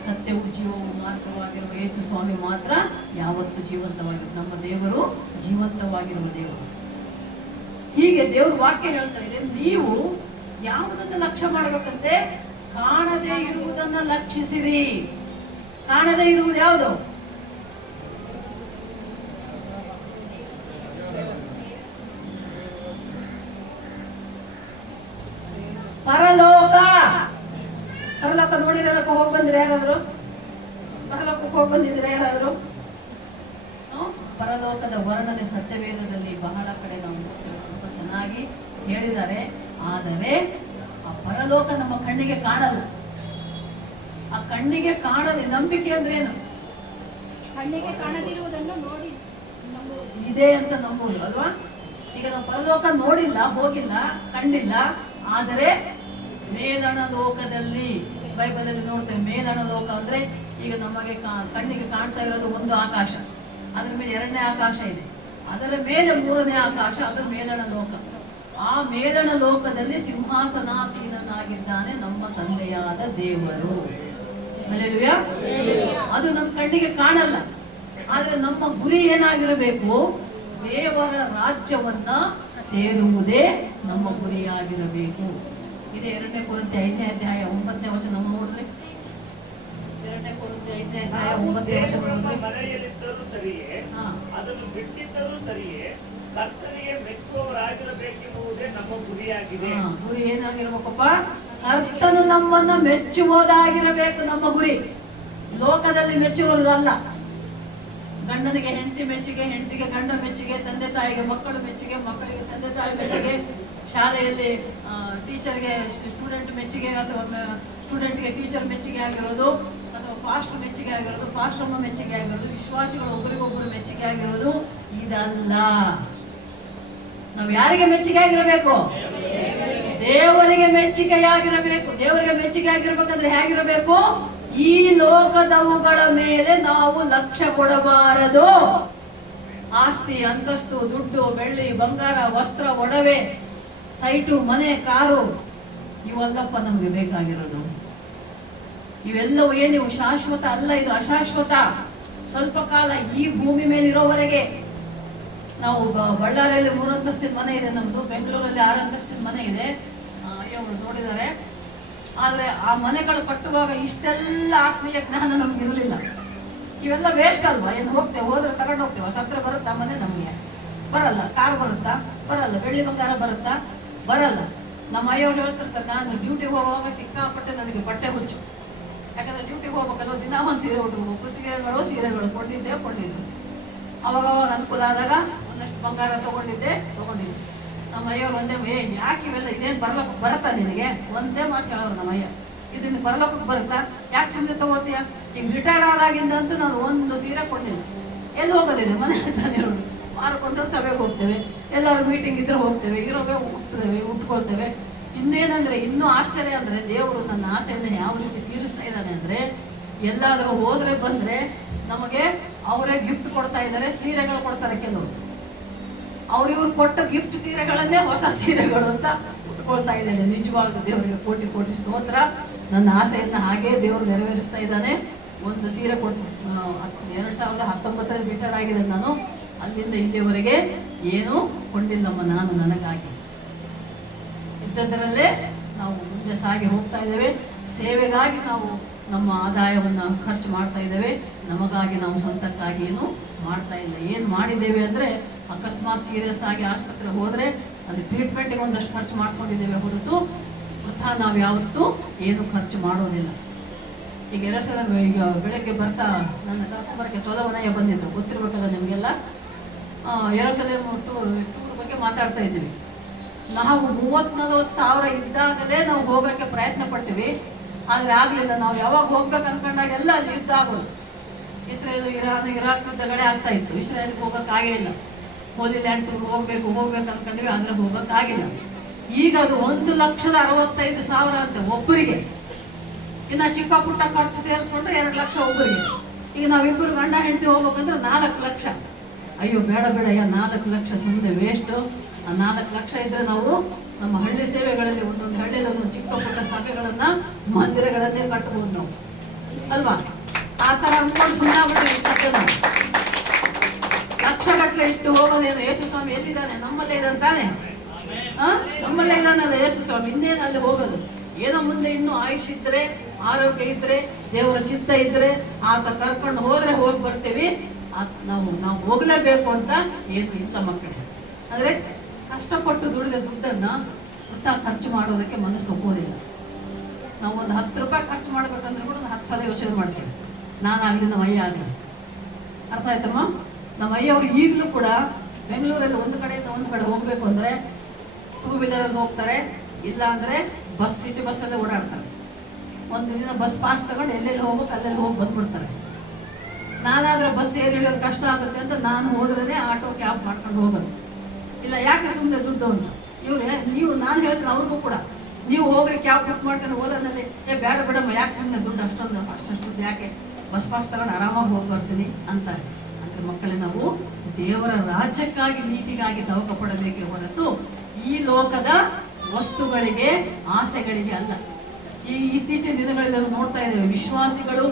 ಸತ್ಯವು ಜೀವವು ಮಾರ್ಗವಾಗಿರುವ ಯೇಸು ಸ್ವಾಮಿ ಮಾತ್ರ ಯಾವತ್ತು ಜೀವಂತವಾಗಿರುವ ನಮ್ಮ ದೇವರು, ಜೀವಂತವಾಗಿರುವ ದೇವರು. ಹೀಗೆ ದೇವ್ರ ವಾಕ್ಯ ಹೇಳ್ತಾ ಇದೆ, ನೀವು ಯಾವುದನ್ನ ಲಕ್ಷ್ಯ ಮಾಡ್ಬೇಕಂತೆ? ಕಾಣದೇ ಇರುವುದನ್ನ ಲಕ್ಷಿಸಿರಿ. ಕಾಣದೇ ಇರುವುದು ಯಾವುದು? ಪರಲೋಕ. ಪರಲೋಕ ನೋಡಿರಲ್ಲಪ್ಪ? ಹೋಗಿ ಬಂದ್ರೆ ಯಾರಾದ್ರು? ಪರಲೋಕಕ್ಕೆ ಹೋಗಿ ಬಂದಿದ್ರೆ ಯಾರಾದ್ರು? ಪರಲೋಕದ ವರ್ಣನೆ ಸತ್ಯವೇದದಲ್ಲಿ ಬಹಳ ಕಡೆ ನಾವು ತುಂಬ ಚೆನ್ನಾಗಿ ಹೇಳಿದ್ದಾರೆ. ಆದರೆ ಆ ಪರಲೋಕ ನಮ್ಮ ಕಣ್ಣಿಗೆ ಕಾಣಲ್ಲ. ಆ ಕಣ್ಣಿಗೆ ಕಾಣದೆ ನಂಬಿಕೆ ಅಂದ್ರೆ ಏನು? ಕಣ್ಣಿಗೆ ಕಾಣದಿರುವುದನ್ನು ನೋಡಿ ಇದೆ ಅಂತ ನಂಬುವುದು ಅಲ್ವಾ? ಈಗ ನಾವು ಪರಲೋಕ ನೋಡಿಲ್ಲ, ಹೋಗಿಲ್ಲ, ಕಂಡಿಲ್ಲ. ಆದರೆ ಮೇಲಣ ಲೋಕದಲ್ಲಿ ಬೈಬಲಲ್ಲಿ ನೋಡ್ತೇವೆ. ಮೇಲಣ ಲೋಕ ಅಂದ್ರೆ ಈಗ ನಮಗೆ ಕಣ್ಣಿಗೆ ಕಾಣ್ತಾ ಇರೋದು ಒಂದು ಆಕಾಶ, ಅದರ ಮೇಲೆ 2ನೇ ಆಕಾಶ ಇದೆ, ಅದರ ಮೇಲೆ 3ನೇ ಆಕಾಶ, ಅದರ ಮೇಲಣ ಲೋಕ. ಆ ಮೇಲಣ ಲೋಕದಲ್ಲಿ ಸಿಂಹಾಸನಾಸೀನನಾಗಿದ್ದಾನೆ ನಮ್ಮ ತಂದೆಯಾದ ದೇವರು. ಹಲ್ಲೆಲೂಯಾ. ಅದು ನಮ್ಮ ಕಣ್ಣಿಗೆ ಕಾಣಲ್ಲ. ಆದ್ರೆ ನಮ್ಮ ಗುರಿ ಏನಾಗಿರಬೇಕು? ದೇವರ ರಾಜ್ಯವನ್ನ ಸೇರುವುದೇ ನಮ್ಮ ಗುರಿಯಾಗಿರಬೇಕು. ಇದೇ 2 ಕೊರಿಂಥಿ 5ನೇ ಅಧ್ಯಾಯ 9ನೇ ವಚನ ನೋಡ್ರಿ. 2 ಕೊರಿಂಥಿ 5ನೇ ಅಧ್ಯಾಯ 9ನೇ ವಚನ ನೋಡ್ರಿ. ಮನೆಯಲ್ಲಿದ್ದರೂ ಸರಿಯೇ, ಅದನ್ನು ಬಿಟ್ಟಿದ್ದರೂ ಸರಿಯೇ, ಕರ್ತನಿಗೆ ಮೆಚ್ಚುವವರಾಗಿರಬೇಕೆಂಬುದೇ ನಮ್ಮ ಗುರಿಯಾಗಿದೆ. ಗುರಿ ಏನಾಗಿರ್ಬೇಕಪ್ಪ? ಕರ್ತನು ನಮ್ಮನ್ನ ಮೆಚ್ಚುವುದಾಗಿರಬೇಕು ನಮ್ಮ ಗುರಿ. ಲೋಕದಲ್ಲಿ ಮೆಚ್ಚುವುದಲ್ಲ. ಗಂಡನಿಗೆ ಹೆಂಡತಿ ಮೆಚ್ಚುಗೆ, ಹೆಂಡತಿಗೆ ಗಂಡ ಮೆಚ್ಚುಗೆ, ತಂದೆ ತಾಯಿಗೆ ಮಕ್ಕಳು ಮೆಚ್ಚುಗೆ, ಮಕ್ಕಳಿಗೆ ತಂದೆ ತಾಯಿ ಮೆಚ್ಚುಗೆ, ಶಾಲೆಯಲ್ಲಿ ಟೀಚರ್ಗೆ ಸ್ಟೂಡೆಂಟ್ ಮೆಚ್ಚುಗೆ, ಅಥವಾ ಸ್ಟೂಡೆಂಟ್ಗೆ ಟೀಚರ್ ಮೆಚ್ಚುಗೆ ಆಗಿರೋದು, ಅಥವಾ ಪಾಸ್ಟರ್ ಮೆಚ್ಚುಗೆ ಆಗಿರೋದು, ಪಾಸ್ಟರ್ನ ಮೆಚ್ಚುಗೆ ಆಗಿರೋದು, ವಿಶ್ವಾಸಿಗಳು ಒಬ್ಬರಿಗೊಬ್ಬರು ಮೆಚ್ಚುಗೆ ಆಗಿರೋದು ಇದಲ್ಲ. ನಾವು ಯಾರಿಗೆ ಮೆಚ್ಚುಗೆ ಆಗಿರಬೇಕು? ದೇವರಿಗೆ ಮೆಚ್ಚುಗೆಯಾಗಿರಬೇಕು. ದೇವರಿಗೆ ಮೆಚ್ಚುಗೆ ಆಗಿರ್ಬೇಕಂದ್ರೆ ಹೇಗಿರಬೇಕು? ಈ ಲೋಕದವುಗಳ ಮೇಲೆ ನಾವು ಲಕ್ಷ್ಯ ಕೊಡಬಾರದು. ಆಸ್ತಿ, ಅಂತಸ್ತು, ದುಡ್ಡು, ಬೆಳ್ಳಿ, ಬಂಗಾರ, ವಸ್ತ್ರ, ಒಡವೆ, ಸೈಟು, ಮನೆ, ಕಾರು, ಇವೆಲ್ಲಪ್ಪ ನಮಗೆ ಬೇಕಾಗಿರೋದು. ಇವೆಲ್ಲವೂ ಏನಿವು ಶಾಶ್ವತ ಅಲ್ಲ, ಇದು ಅಶಾಶ್ವತ. ಸ್ವಲ್ಪ ಕಾಲ ಈ ಭೂಮಿ ಮೇಲೆ ಇರೋವರೆಗೆ. ನಾವು ಬಳ್ಳಾರಿಯಲ್ಲಿ 3 ಅಂತಸ್ತಿನ ಮನೆ ಇದೆ ನಮ್ದು, ಬೆಂಗಳೂರಲ್ಲಿ 6 ಅಂತಸ್ತಿನ ಮನೆ ಇದೆ. ಅಯ್ಯವರು ನೋಡಿದ್ದಾರೆ. ಆದ್ರೆ ಆ ಮನೆಗಳು ಕಟ್ಟುವಾಗ ಇಷ್ಟೆಲ್ಲ ಆತ್ಮೀಯ ಜ್ಞಾನ ನಮ್ಗೆ ಇರಲಿಲ್ಲ. ಇವೆಲ್ಲ ವೇಸ್ಟ್ ಅಲ್ವಾ? ಏನು ಹೋಗ್ತೇವೆ, ಹೋದ್ರೆ ತಗೊಂಡು ಹೋಗ್ತೇವೆ. ಸತ್ರ ಬರುತ್ತಾ ಮನೆ? ನಮಗೆ ಬರಲ್ಲ. ಕಾರ್ ಬರುತ್ತಾ? ಬರಲ್ಲ. ಬೆಳ್ಳಿ ಬಂಗಾರ ಬರುತ್ತಾ? ಬರಲ್ಲ. ನಮ್ಮ ಅಯ್ಯವ್ರು ಹೇಳ್ತಿರ್ತಾರೆ, ನಾನು ಡ್ಯೂಟಿಗೆ ಹೋಗುವಾಗ ಸಿಕ್ಕಾಪಟ್ಟೆ ನನಗೆ ಬಟ್ಟೆ ಹುಚ್ಚು. ಯಾಕಂದ್ರೆ ಡ್ಯೂಟಿಗೆ ಹೋಗ್ಬೇಕಲ್ಲ, ದಿನ ಒಂದು ಸೀರೆ ಉಟ್ಕೋಬೇಕು. ಸೀರೆಗಳು ಕೊಂಡಿದ್ದು. ಅವಾಗ ಅನುಕೂಲ ಆದಾಗ ಒಂದಷ್ಟು ಬಂಗಾರ ತಗೊಂಡಿದ್ದೆ. ನಮ್ಮ ಅಯ್ಯವ್ರು ಒಂದೇ, ಯಾಕೆ ಇವೆಲ್ಲ ಇದೇನು ಬರತ್ತಾ ನಿನಗೆ? ಒಂದೇ ಮಾತು ಹೇಳೋರು ನಮ್ಮ ಅಯ್ಯ, ಇದನ್ನ ಬರಲೋಕಕ್ಕೆ ಬರುತ್ತಾ? ಯಾಕೆ ಸುಮ್ಮನೆ ತಗೋತೀಯ? ಈಗ ರಿಟೈರ್ಡ್ ಆದಾಗಿಂದಂತೂ ನಾನು ಒಂದು ಸೀರೆ ಕೊಂಡಿಲ್ಲ. ಎಲ್ಲಿ ಹೋಗೋದಿಲ್ಲ, ಮನೆ ತಾನಿರೋದು. ವಾರಕ್ಕೊಂದ್ಸಲ ಸಭೆಗೆ ಹೋಗ್ತೇವೆ, ಎಲ್ಲರೂ ಮೀಟಿಂಗ್ ಇದ್ರೆ ಹೋಗ್ತೇವೆ, ಇರೋವೇ ಉಟ್ಕೊಳ್ತೇವೆ. ಇನ್ನೇನಂದ್ರೆ ಇನ್ನೂ ಆಶ್ಚರ್ಯ ಅಂದ್ರೆ, ದೇವರು ನನ್ನ ಆಸೆಯನ್ನು ಯಾವ ರೀತಿ ತೀರಿಸ್ತಾ ಇದ್ದಾನೆ ಅಂದ್ರೆ, ಎಲ್ಲಾದ್ರೂ ಹೋದ್ರೆ ಬಂದ್ರೆ ನಮಗೆ ಅವರೇ ಗಿಫ್ಟ್ ಕೊಡ್ತಾ ಇದ್ದಾರೆ. ಸೀರೆಗಳು ಕೊಡ್ತಾರೆ ಕೆಲವರು. ಅವ್ರಿವ್ರು ಕೊಟ್ಟ ಗಿಫ್ಟ್ ಸೀರೆಗಳನ್ನೇ ಹೊಸ ಸೀರೆಗಳು ಅಂತ ಉಟ್ಕೊಳ್ತಾ ಇದ್ದೇನೆ. ನಿಜವಾಗ್ಲೂ ದೇವರಿಗೆ ಕೋಟಿ ಕೋಟಿ ಸ್ತೋತ್ರ. ನನ್ನ ಆಸೆಯನ್ನ ಹಾಗೇ ದೇವರು ನೆರವೇರಿಸ್ತಾ ಇದ್ದಾನೆ. ಒಂದು ಸೀರೆ ಕೊಟ್ಟು 2019 ರಿಟೈರ್ ಆಗಿದೆ ನಾನು. ಅಲ್ಲಿಂದ ಇಲ್ಲಿವರೆಗೆ ಏನೂ ಕೊಂಡಿಲ್ಲಮ್ಮ ನಾನು ನನಗಾಗಿ. ಇದ್ದದರಲ್ಲೇ ನಾವು ಮುಂದೆ ಸಾಗಿ ಹೋಗ್ತಾ ಇದ್ದೇವೆ. ಸೇವೆಗಾಗಿ ನಾವು ನಮ್ಮ ಆದಾಯವನ್ನು ಖರ್ಚು ಮಾಡ್ತಾ ಇದ್ದೇವೆ. ನಮಗಾಗಿ ನಾವು ಸ್ವಂತಕ್ಕಾಗಿ ಏನು ಮಾಡ್ತಾ ಇಲ್ಲ. ಏನು ಮಾಡಿದ್ದೇವೆ ಅಂದರೆ, ಅಕಸ್ಮಾತ್ ಸೀರಿಯಸ್ ಆಗಿ ಆಸ್ಪತ್ರೆಗೆ ಹೋದರೆ ಅದು ಟ್ರೀಟ್ಮೆಂಟಿಗೆ ಒಂದಷ್ಟು ಖರ್ಚು ಮಾಡ್ಕೊಂಡಿದ್ದೇವೆ ಹೊರತು ವೃಥಾ ನಾವು ಯಾವತ್ತೂ ಏನು ಖರ್ಚು ಮಾಡೋದಿಲ್ಲ. ಈಗ ಈಗ ಬೆಳಗ್ಗೆ ಬರ್ತಾ ನನ್ನ ಕರ್ಕೊಂಬರಕ್ಕೆ ಸೊಲವನಯ್ಯ ಬಂದಿದ್ರು, ಗೊತ್ತಿರ್ಬೇಕಲ್ಲ ನಿಮಗೆಲ್ಲ. ಎರಸಲೇಮ್ ಟೂರ್ ಬಗ್ಗೆ ಮಾತಾಡ್ತಾ ಇದ್ದೀವಿ. ನಾವು 30-40 ಸಾವಿರ ಇದ್ದಾಗಲೇ ನಾವು ಹೋಗೋಕ್ಕೆ ಪ್ರಯತ್ನ ಪಡ್ತೀವಿ. ಆದರೆ ಆಗಲಿಲ್ಲ. ನಾವು ಯಾವಾಗ ಹೋಗ್ಬೇಕು ಅನ್ಕೊಂಡಾಗೆಲ್ಲ ಅಲ್ಲಿ ಯುದ್ಧ ಆಗೋದು. ಇಸ್ರೇಲ್, ಇರಾನ್, ಇರಾಕ್ ಯುದ್ಧಗಳೇ ಆಗ್ತಾ ಇತ್ತು. ಇಸ್ರೇಲ್ಗೆ ಹೋಗೋಕ್ಕಾಗೇ ಇಲ್ಲ. ಹೋಲಿ ಲ್ಯಾಂಡ್ ಟೂರ್ ಹೋಗ್ಬೇಕು ಅನ್ಕೊಂಡ್ವಿ, ಆದರೆ ಹೋಗೋಕ್ಕಾಗಿಲ್ಲ. ಈಗ ಅದು 1,65,000 ಅಂತೆ ಒಬ್ಬರಿಗೆ. ಇನ್ನು ಚಿಕ್ಕ ಪುಟ್ಟ ಖರ್ಚು ಸೇರಿಸ್ಕೊಂಡ್ರೆ 2 ಲಕ್ಷ ಒಬ್ಬರಿಗೆ. ಈಗ ನಾವಿಬ್ಬರು ಗಂಡ ಹೆಂಡತಿ ಹೋಗ್ಬೇಕಂದ್ರೆ 4 ಲಕ್ಷ. ಅಯ್ಯೋ ಬೇಡ ಅಯ್ಯ, 4 ಲಕ್ಷ ಸುಮ್ಮನೆ ವೇಸ್ಟು. ಆ 4 ಲಕ್ಷ ಇದ್ರೆ ನಾವು ನಮ್ಮ ಹಳ್ಳಿ ಸೇವೆಗಳಲ್ಲಿ ಒಂದೊಂದು ಹಳ್ಳಿಯಲ್ಲಿ ಒಂದೊಂದು ಚಿಕ್ಕ ಪುಟ್ಟ ಸಭೆಗಳನ್ನ, ಮಂದಿರಗಳನ್ನೇ ಕಟ್ಟಬಹುದು ನಾವು, ಅಲ್ವಾ? ಆ ಥರ ಅಂದ್ಕೊಂಡು ಸುಮ್ಮನೆ ಸತ್ಯ. ನಾವು ಲಕ್ಷಗಟ್ಟಲೆ ಇಟ್ಟು ಹೋಗೋದೇನು? ಯೇಸು ಸ್ವಾಮಿ ಎಲ್ಲಿದ್ದಾನೆ? ನಮ್ಮಲ್ಲೇ ಇದ್ದಾನೆ ತಾನೆ? ನಮ್ಮಲ್ಲೇ ಇದ್ದಾನಲ್ಲ ಯೇಸು ಸ್ವಾಮಿ. ಇನ್ನೇನು ಅಲ್ಲಿ ಹೋಗೋದು? ಏನೋ ಮುಂದೆ ಇನ್ನೂ ಆಯುಷ್ ಇದ್ರೆ, ಆರೋಗ್ಯ ಇದ್ರೆ, ದೇವರ ಚಿತ್ತ ಇದ್ರೆ ಆತ ಕರ್ಕೊಂಡು ಹೋದ್ರೆ ಹೋಗಿ ಬರ್ತೀವಿ. ನಾವು ಹೋಗ್ಲೇಬೇಕು ಅಂತ ಏನು ಇಲ್ಲ ಮಕ್ಕಳಿಗೆ. ಅಂದ್ರೆ ಕಷ್ಟಪಟ್ಟು ದುಡಿದ ದುಡ್ಡನ್ನ ವೃಥಾ ಖರ್ಚು ಮಾಡೋದಕ್ಕೆ ಮನಸ್ಸು ಒಪ್ಪೋದಿಲ್ಲ. ನಾವು ಒಂದು 10 ರೂಪಾಯಿ ಖರ್ಚು ಮಾಡ್ಬೇಕಂದ್ರೆ ಕೂಡ ಒಂದು 10 ಸಲ ಯೋಚನೆ ಮಾಡ್ತೀವಿ. ನಾನಾಗಲಿ, ನಮ್ಮ ಅಯ್ಯ ಆಗಲಿ. ಅರ್ಥ ಆಯ್ತಮ್ಮ? ನಮ್ಮ ಅಯ್ಯವ್ರು ಈಗಲೂ ಕೂಡ ಬೆಂಗಳೂರಲ್ಲಿ ಒಂದು ಕಡೆಯಿಂದ ಒಂದು ಕಡೆ ಹೋಗ್ಬೇಕು ಅಂದ್ರೆ 2 ವೀಲರಲ್ಲಿ ಹೋಗ್ತಾರೆ, ಇಲ್ಲ ಅಂದ್ರೆ ಸಿಟಿ ಬಸ್ಸಲ್ಲೇ ಓಡಾಡ್ತಾರೆ. ಒಂದು ದಿನ ಬಸ್ ಪಾಸ್ ತಗೊಂಡು ಎಲ್ಲೆಲ್ಲಿ ಹೋಗ್ಬೇಕು ಅಲ್ಲೆಲ್ಲಿ ಹೋಗಿ ಬಂದ್ಬಿಡ್ತಾರೆ. ನಾನಾದ್ರೆ ಬಸ್ ಏರಿ ಹಿಡಿಯೋದು ಕಷ್ಟ ಆಗುತ್ತೆ ಅಂತ ನಾನು ಹೋದ್ರೇ ಆಟೋ ಕ್ಯಾಬ್ ಮಾಡ್ಕೊಂಡು ಹೋಗೋದು. ಇಲ್ಲ, ಯಾಕೆ ಸುಮ್ಮನೆ ದುಡ್ಡು ಅಂತ. ನೀವು ನಾನು ಹೇಳ್ತೀನಿ ಅವ್ರಿಗೂ ಕೂಡ, ನೀವು ಹೋಗ್ರಿ ಕ್ಯಾಬ್ ಬುಕ್ ಮಾಡ್ತಾನೆ ಓಲಾನಲ್ಲಿ, ಬೇಡ ಬೇಡಮ್ಮ, ಯಾಕೆ ಸುಮ್ಮನೆ ದುಡ್ಡು ಅಷ್ಟೊಂದು ದುಡ್ಡು ಯಾಕೆ, ಬಸ್ ಪಾಸ್ ತಗೊಂಡು ಆರಾಮಾಗಿ ಹೋಗಿ ಬರ್ತೀನಿ ಅಂತಾರೆ. ಅಂದರೆ ಮಕ್ಕಳೇ, ನಾವು ದೇವರ ರಾಜ್ಯಕ್ಕಾಗಿ, ನೀತಿಗಾಗಿ ತವಕ ಪಡಬೇಕೇ ಹೊರತು ಈ ಲೋಕದ ವಸ್ತುಗಳಿಗೆ, ಆಸೆಗಳಿಗೆ ಅಲ್ಲ. ಈ ಇತ್ತೀಚಿನ ದಿನಗಳಲ್ಲಿ ನೋಡ್ತಾ ಇದ್ದೇವೆ, ವಿಶ್ವಾಸಿಗಳು,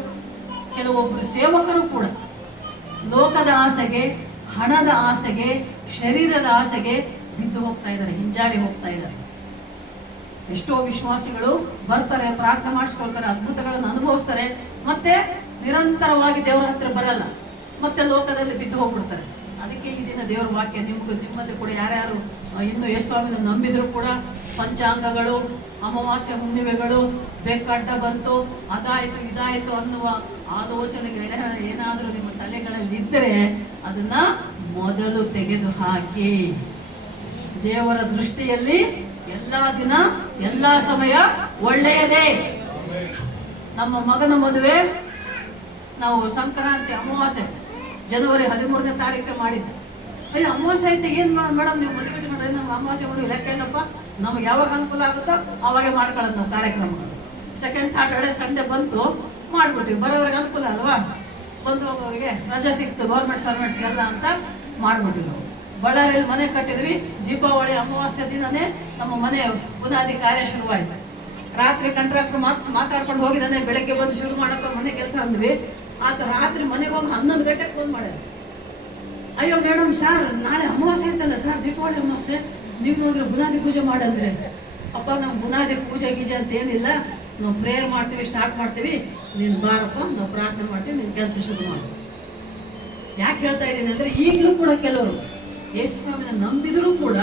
ಕೆಲವೊಬ್ಬರು ಸೇವಕರು ಕೂಡ ಲೋಕದ ಆಸೆಗೆ, ಹಣದ ಆಸೆಗೆ, ಶರೀರದ ಆಸೆಗೆ ಬಿದ್ದು ಹೋಗ್ತಾ ಇದ್ದಾರೆ, ಹಿಂಜಾರಿ ಹೋಗ್ತಾ ಇದ್ದಾರೆ. ಎಷ್ಟೋ ವಿಶ್ವಾಸಿಗಳು ಬರ್ತಾರೆ, ಪ್ರಾರ್ಥನೆ ಮಾಡಿಸ್ಕೊಳ್ತಾರೆ, ಅದ್ಭುತಗಳನ್ನು ಅನುಭವಿಸ್ತಾರೆ, ಮತ್ತೆ ನಿರಂತರವಾಗಿ ದೇವರ ಹತ್ರ ಬರಲ್ಲ, ಮತ್ತೆ ಲೋಕದಲ್ಲಿ ಬಿದ್ದು ಹೋಗ್ಬಿಡ್ತಾರೆ. ಅದಕ್ಕೆ ಈ ದಿನ ದೇವರ ವಾಕ್ಯ ನಿಮ್ಮಲ್ಲಿ ಕೂಡ ಯಾರ್ಯಾರು ಇನ್ನು ಯೇಸುಸ್ವಾಮಿನ ನಂಬಿದ್ರು ಕೂಡ ಪಂಚಾಂಗಗಳು, ಅಮಾವಾಸ್ಯ ಹುಣ್ಣಿಮೆಗಳು, ಬೆಕ್ಕಡ್ಡ ಬಂತು, ಅದಾಯಿತು ಇದಾಯಿತು ಅನ್ನುವ ಆಲೋಚನೆಗಳು ಏನಾದರೂ ನಿಮ್ಮ ತಲೆಗಳಲ್ಲಿ ಇದ್ದರೆ ಅದನ್ನ ಮೊದಲು ತೆಗೆದು ಹಾಕಿ. ದೇವರ ದೃಷ್ಟಿಯಲ್ಲಿ ಎಲ್ಲಾ ದಿನ, ಎಲ್ಲಾ ಸಮಯ ಒಳ್ಳೆಯದೇ. ನಮ್ಮ ಮಗನ ಮದುವೆ ನಾವು ಸಂಕ್ರಾಂತಿ ಅಮಾವಾಸ್ಯೆ ಜನವರಿ 13ನೇ ತಾರೀಕು ಮಾಡಿದ್ದೆ. ಅಯ್ಯೋ, ಅಮಾವಾಸ್ಯೆ ಆಯ್ತು, ಏನ್ ಮೇಡಮ್ ನೀವು ಮದುವೆ ಇಟ್ಕೊಂಡ್ರೆ ನಮ್ಗೆ ಅಮಾವಾಸ್ಯೆ ಮಾಡಿ ಲೆಕ್ಕ ಏನಪ್ಪ, ನಮ್ಗೆ ಯಾವಾಗ ಅನುಕೂಲ ಆಗುತ್ತೋ ಅವಾಗೆ ಮಾಡ್ಕೊಳ್ಳೋದು ನಾವು ಕಾರ್ಯಕ್ರಮಗಳು. ಸೆಕೆಂಡ್ ಸಾಟರ್ಡೆ ಸಂಡೇ ಬಂತು, ಮಾಡ್ಬಿಟ್ಟಿವಿ. ಬರೋವ್ರಿಗೆ ಅನುಕೂಲ ಅಲ್ವಾ, ಬಂದು ಹೋಗೋರಿಗೆ ರಜೆ ಸಿಕ್ತು, ಗೌರ್ಮೆಂಟ್ ಸರ್ವೆಂಟ್ಸ್ಗೆಲ್ಲ ಅಂತ ಮಾಡ್ಬಿಟ್ವಿ ನಾವು. ಬಳ್ಳಾರಿಯಲ್ಲಿ ಮನೆ ಕಟ್ಟಿದ್ವಿ, ದೀಪಾವಳಿ ಅಮಾವಾಸ್ಯ ದಿನನೇ ನಮ್ಮ ಮನೆ ಬುನಾದಿ ಕಾರ್ಯ ಶುರುವಾಯಿತು. ರಾತ್ರಿ ಕಾಂಟ್ರಾಕ್ಟರ್ ಮಾತಾಡ್ಕೊಂಡು ಹೋಗಿದ್ದಾನೆ, ಬೆಳಗ್ಗೆ ಬಂದು ಶುರು ಮಾಡಕ್ಕೆ ಮನೆ ಕೆಲಸ ಅಂದ್ವಿ. ಆತ ರಾತ್ರಿ ಮನೆಗೆ ಹೋಗಿ 11 ಗಂಟೆಗೆ ಫೋನ್ ಮಾಡ್ಯಾರ. ಅಯ್ಯೋ ಮೇಡಮ್ ಸರ್, ನಾಳೆ ಅಮಾವಾಸ್ಯೆ ಇರ್ತಲ್ಲ ಸರ್, ದೀಪಾವಳಿ ಅಮಾವಾಸ್ಯೆ, ನೀವು ನೋಡಿದ್ರೆ ಬುನಾದಿ ಪೂಜೆ ಮಾಡಂದ್ರೆ. ಅಪ್ಪ ನಮ್ಗೆ ಬುನಾದಿ ಪೂಜೆ ಗೀಜೆ ಅಂತ ಏನಿಲ್ಲ, ನಾವು ಪ್ರೇಯರ್ ಮಾಡ್ತೀವಿ, ಸ್ಟಾರ್ಟ್ ಮಾಡ್ತೀವಿ, ನೀನು ಬಾರಪ್ಪ, ನಾವು ಪ್ರಾರ್ಥನೆ ಮಾಡ್ತೀವಿ, ನಿನ್ನ ಕೆಲಸ ಶುರು ಮಾಡು. ಯಾಕೆ ಹೇಳ್ತಾ ಇದ್ದೀನಿ ಅಂದರೆ, ಈಗಲೂ ಕೂಡ ಕೆಲವರು ಯೇಸು ಸ್ವಾಮಿನ ನಂಬಿದರೂ ಕೂಡ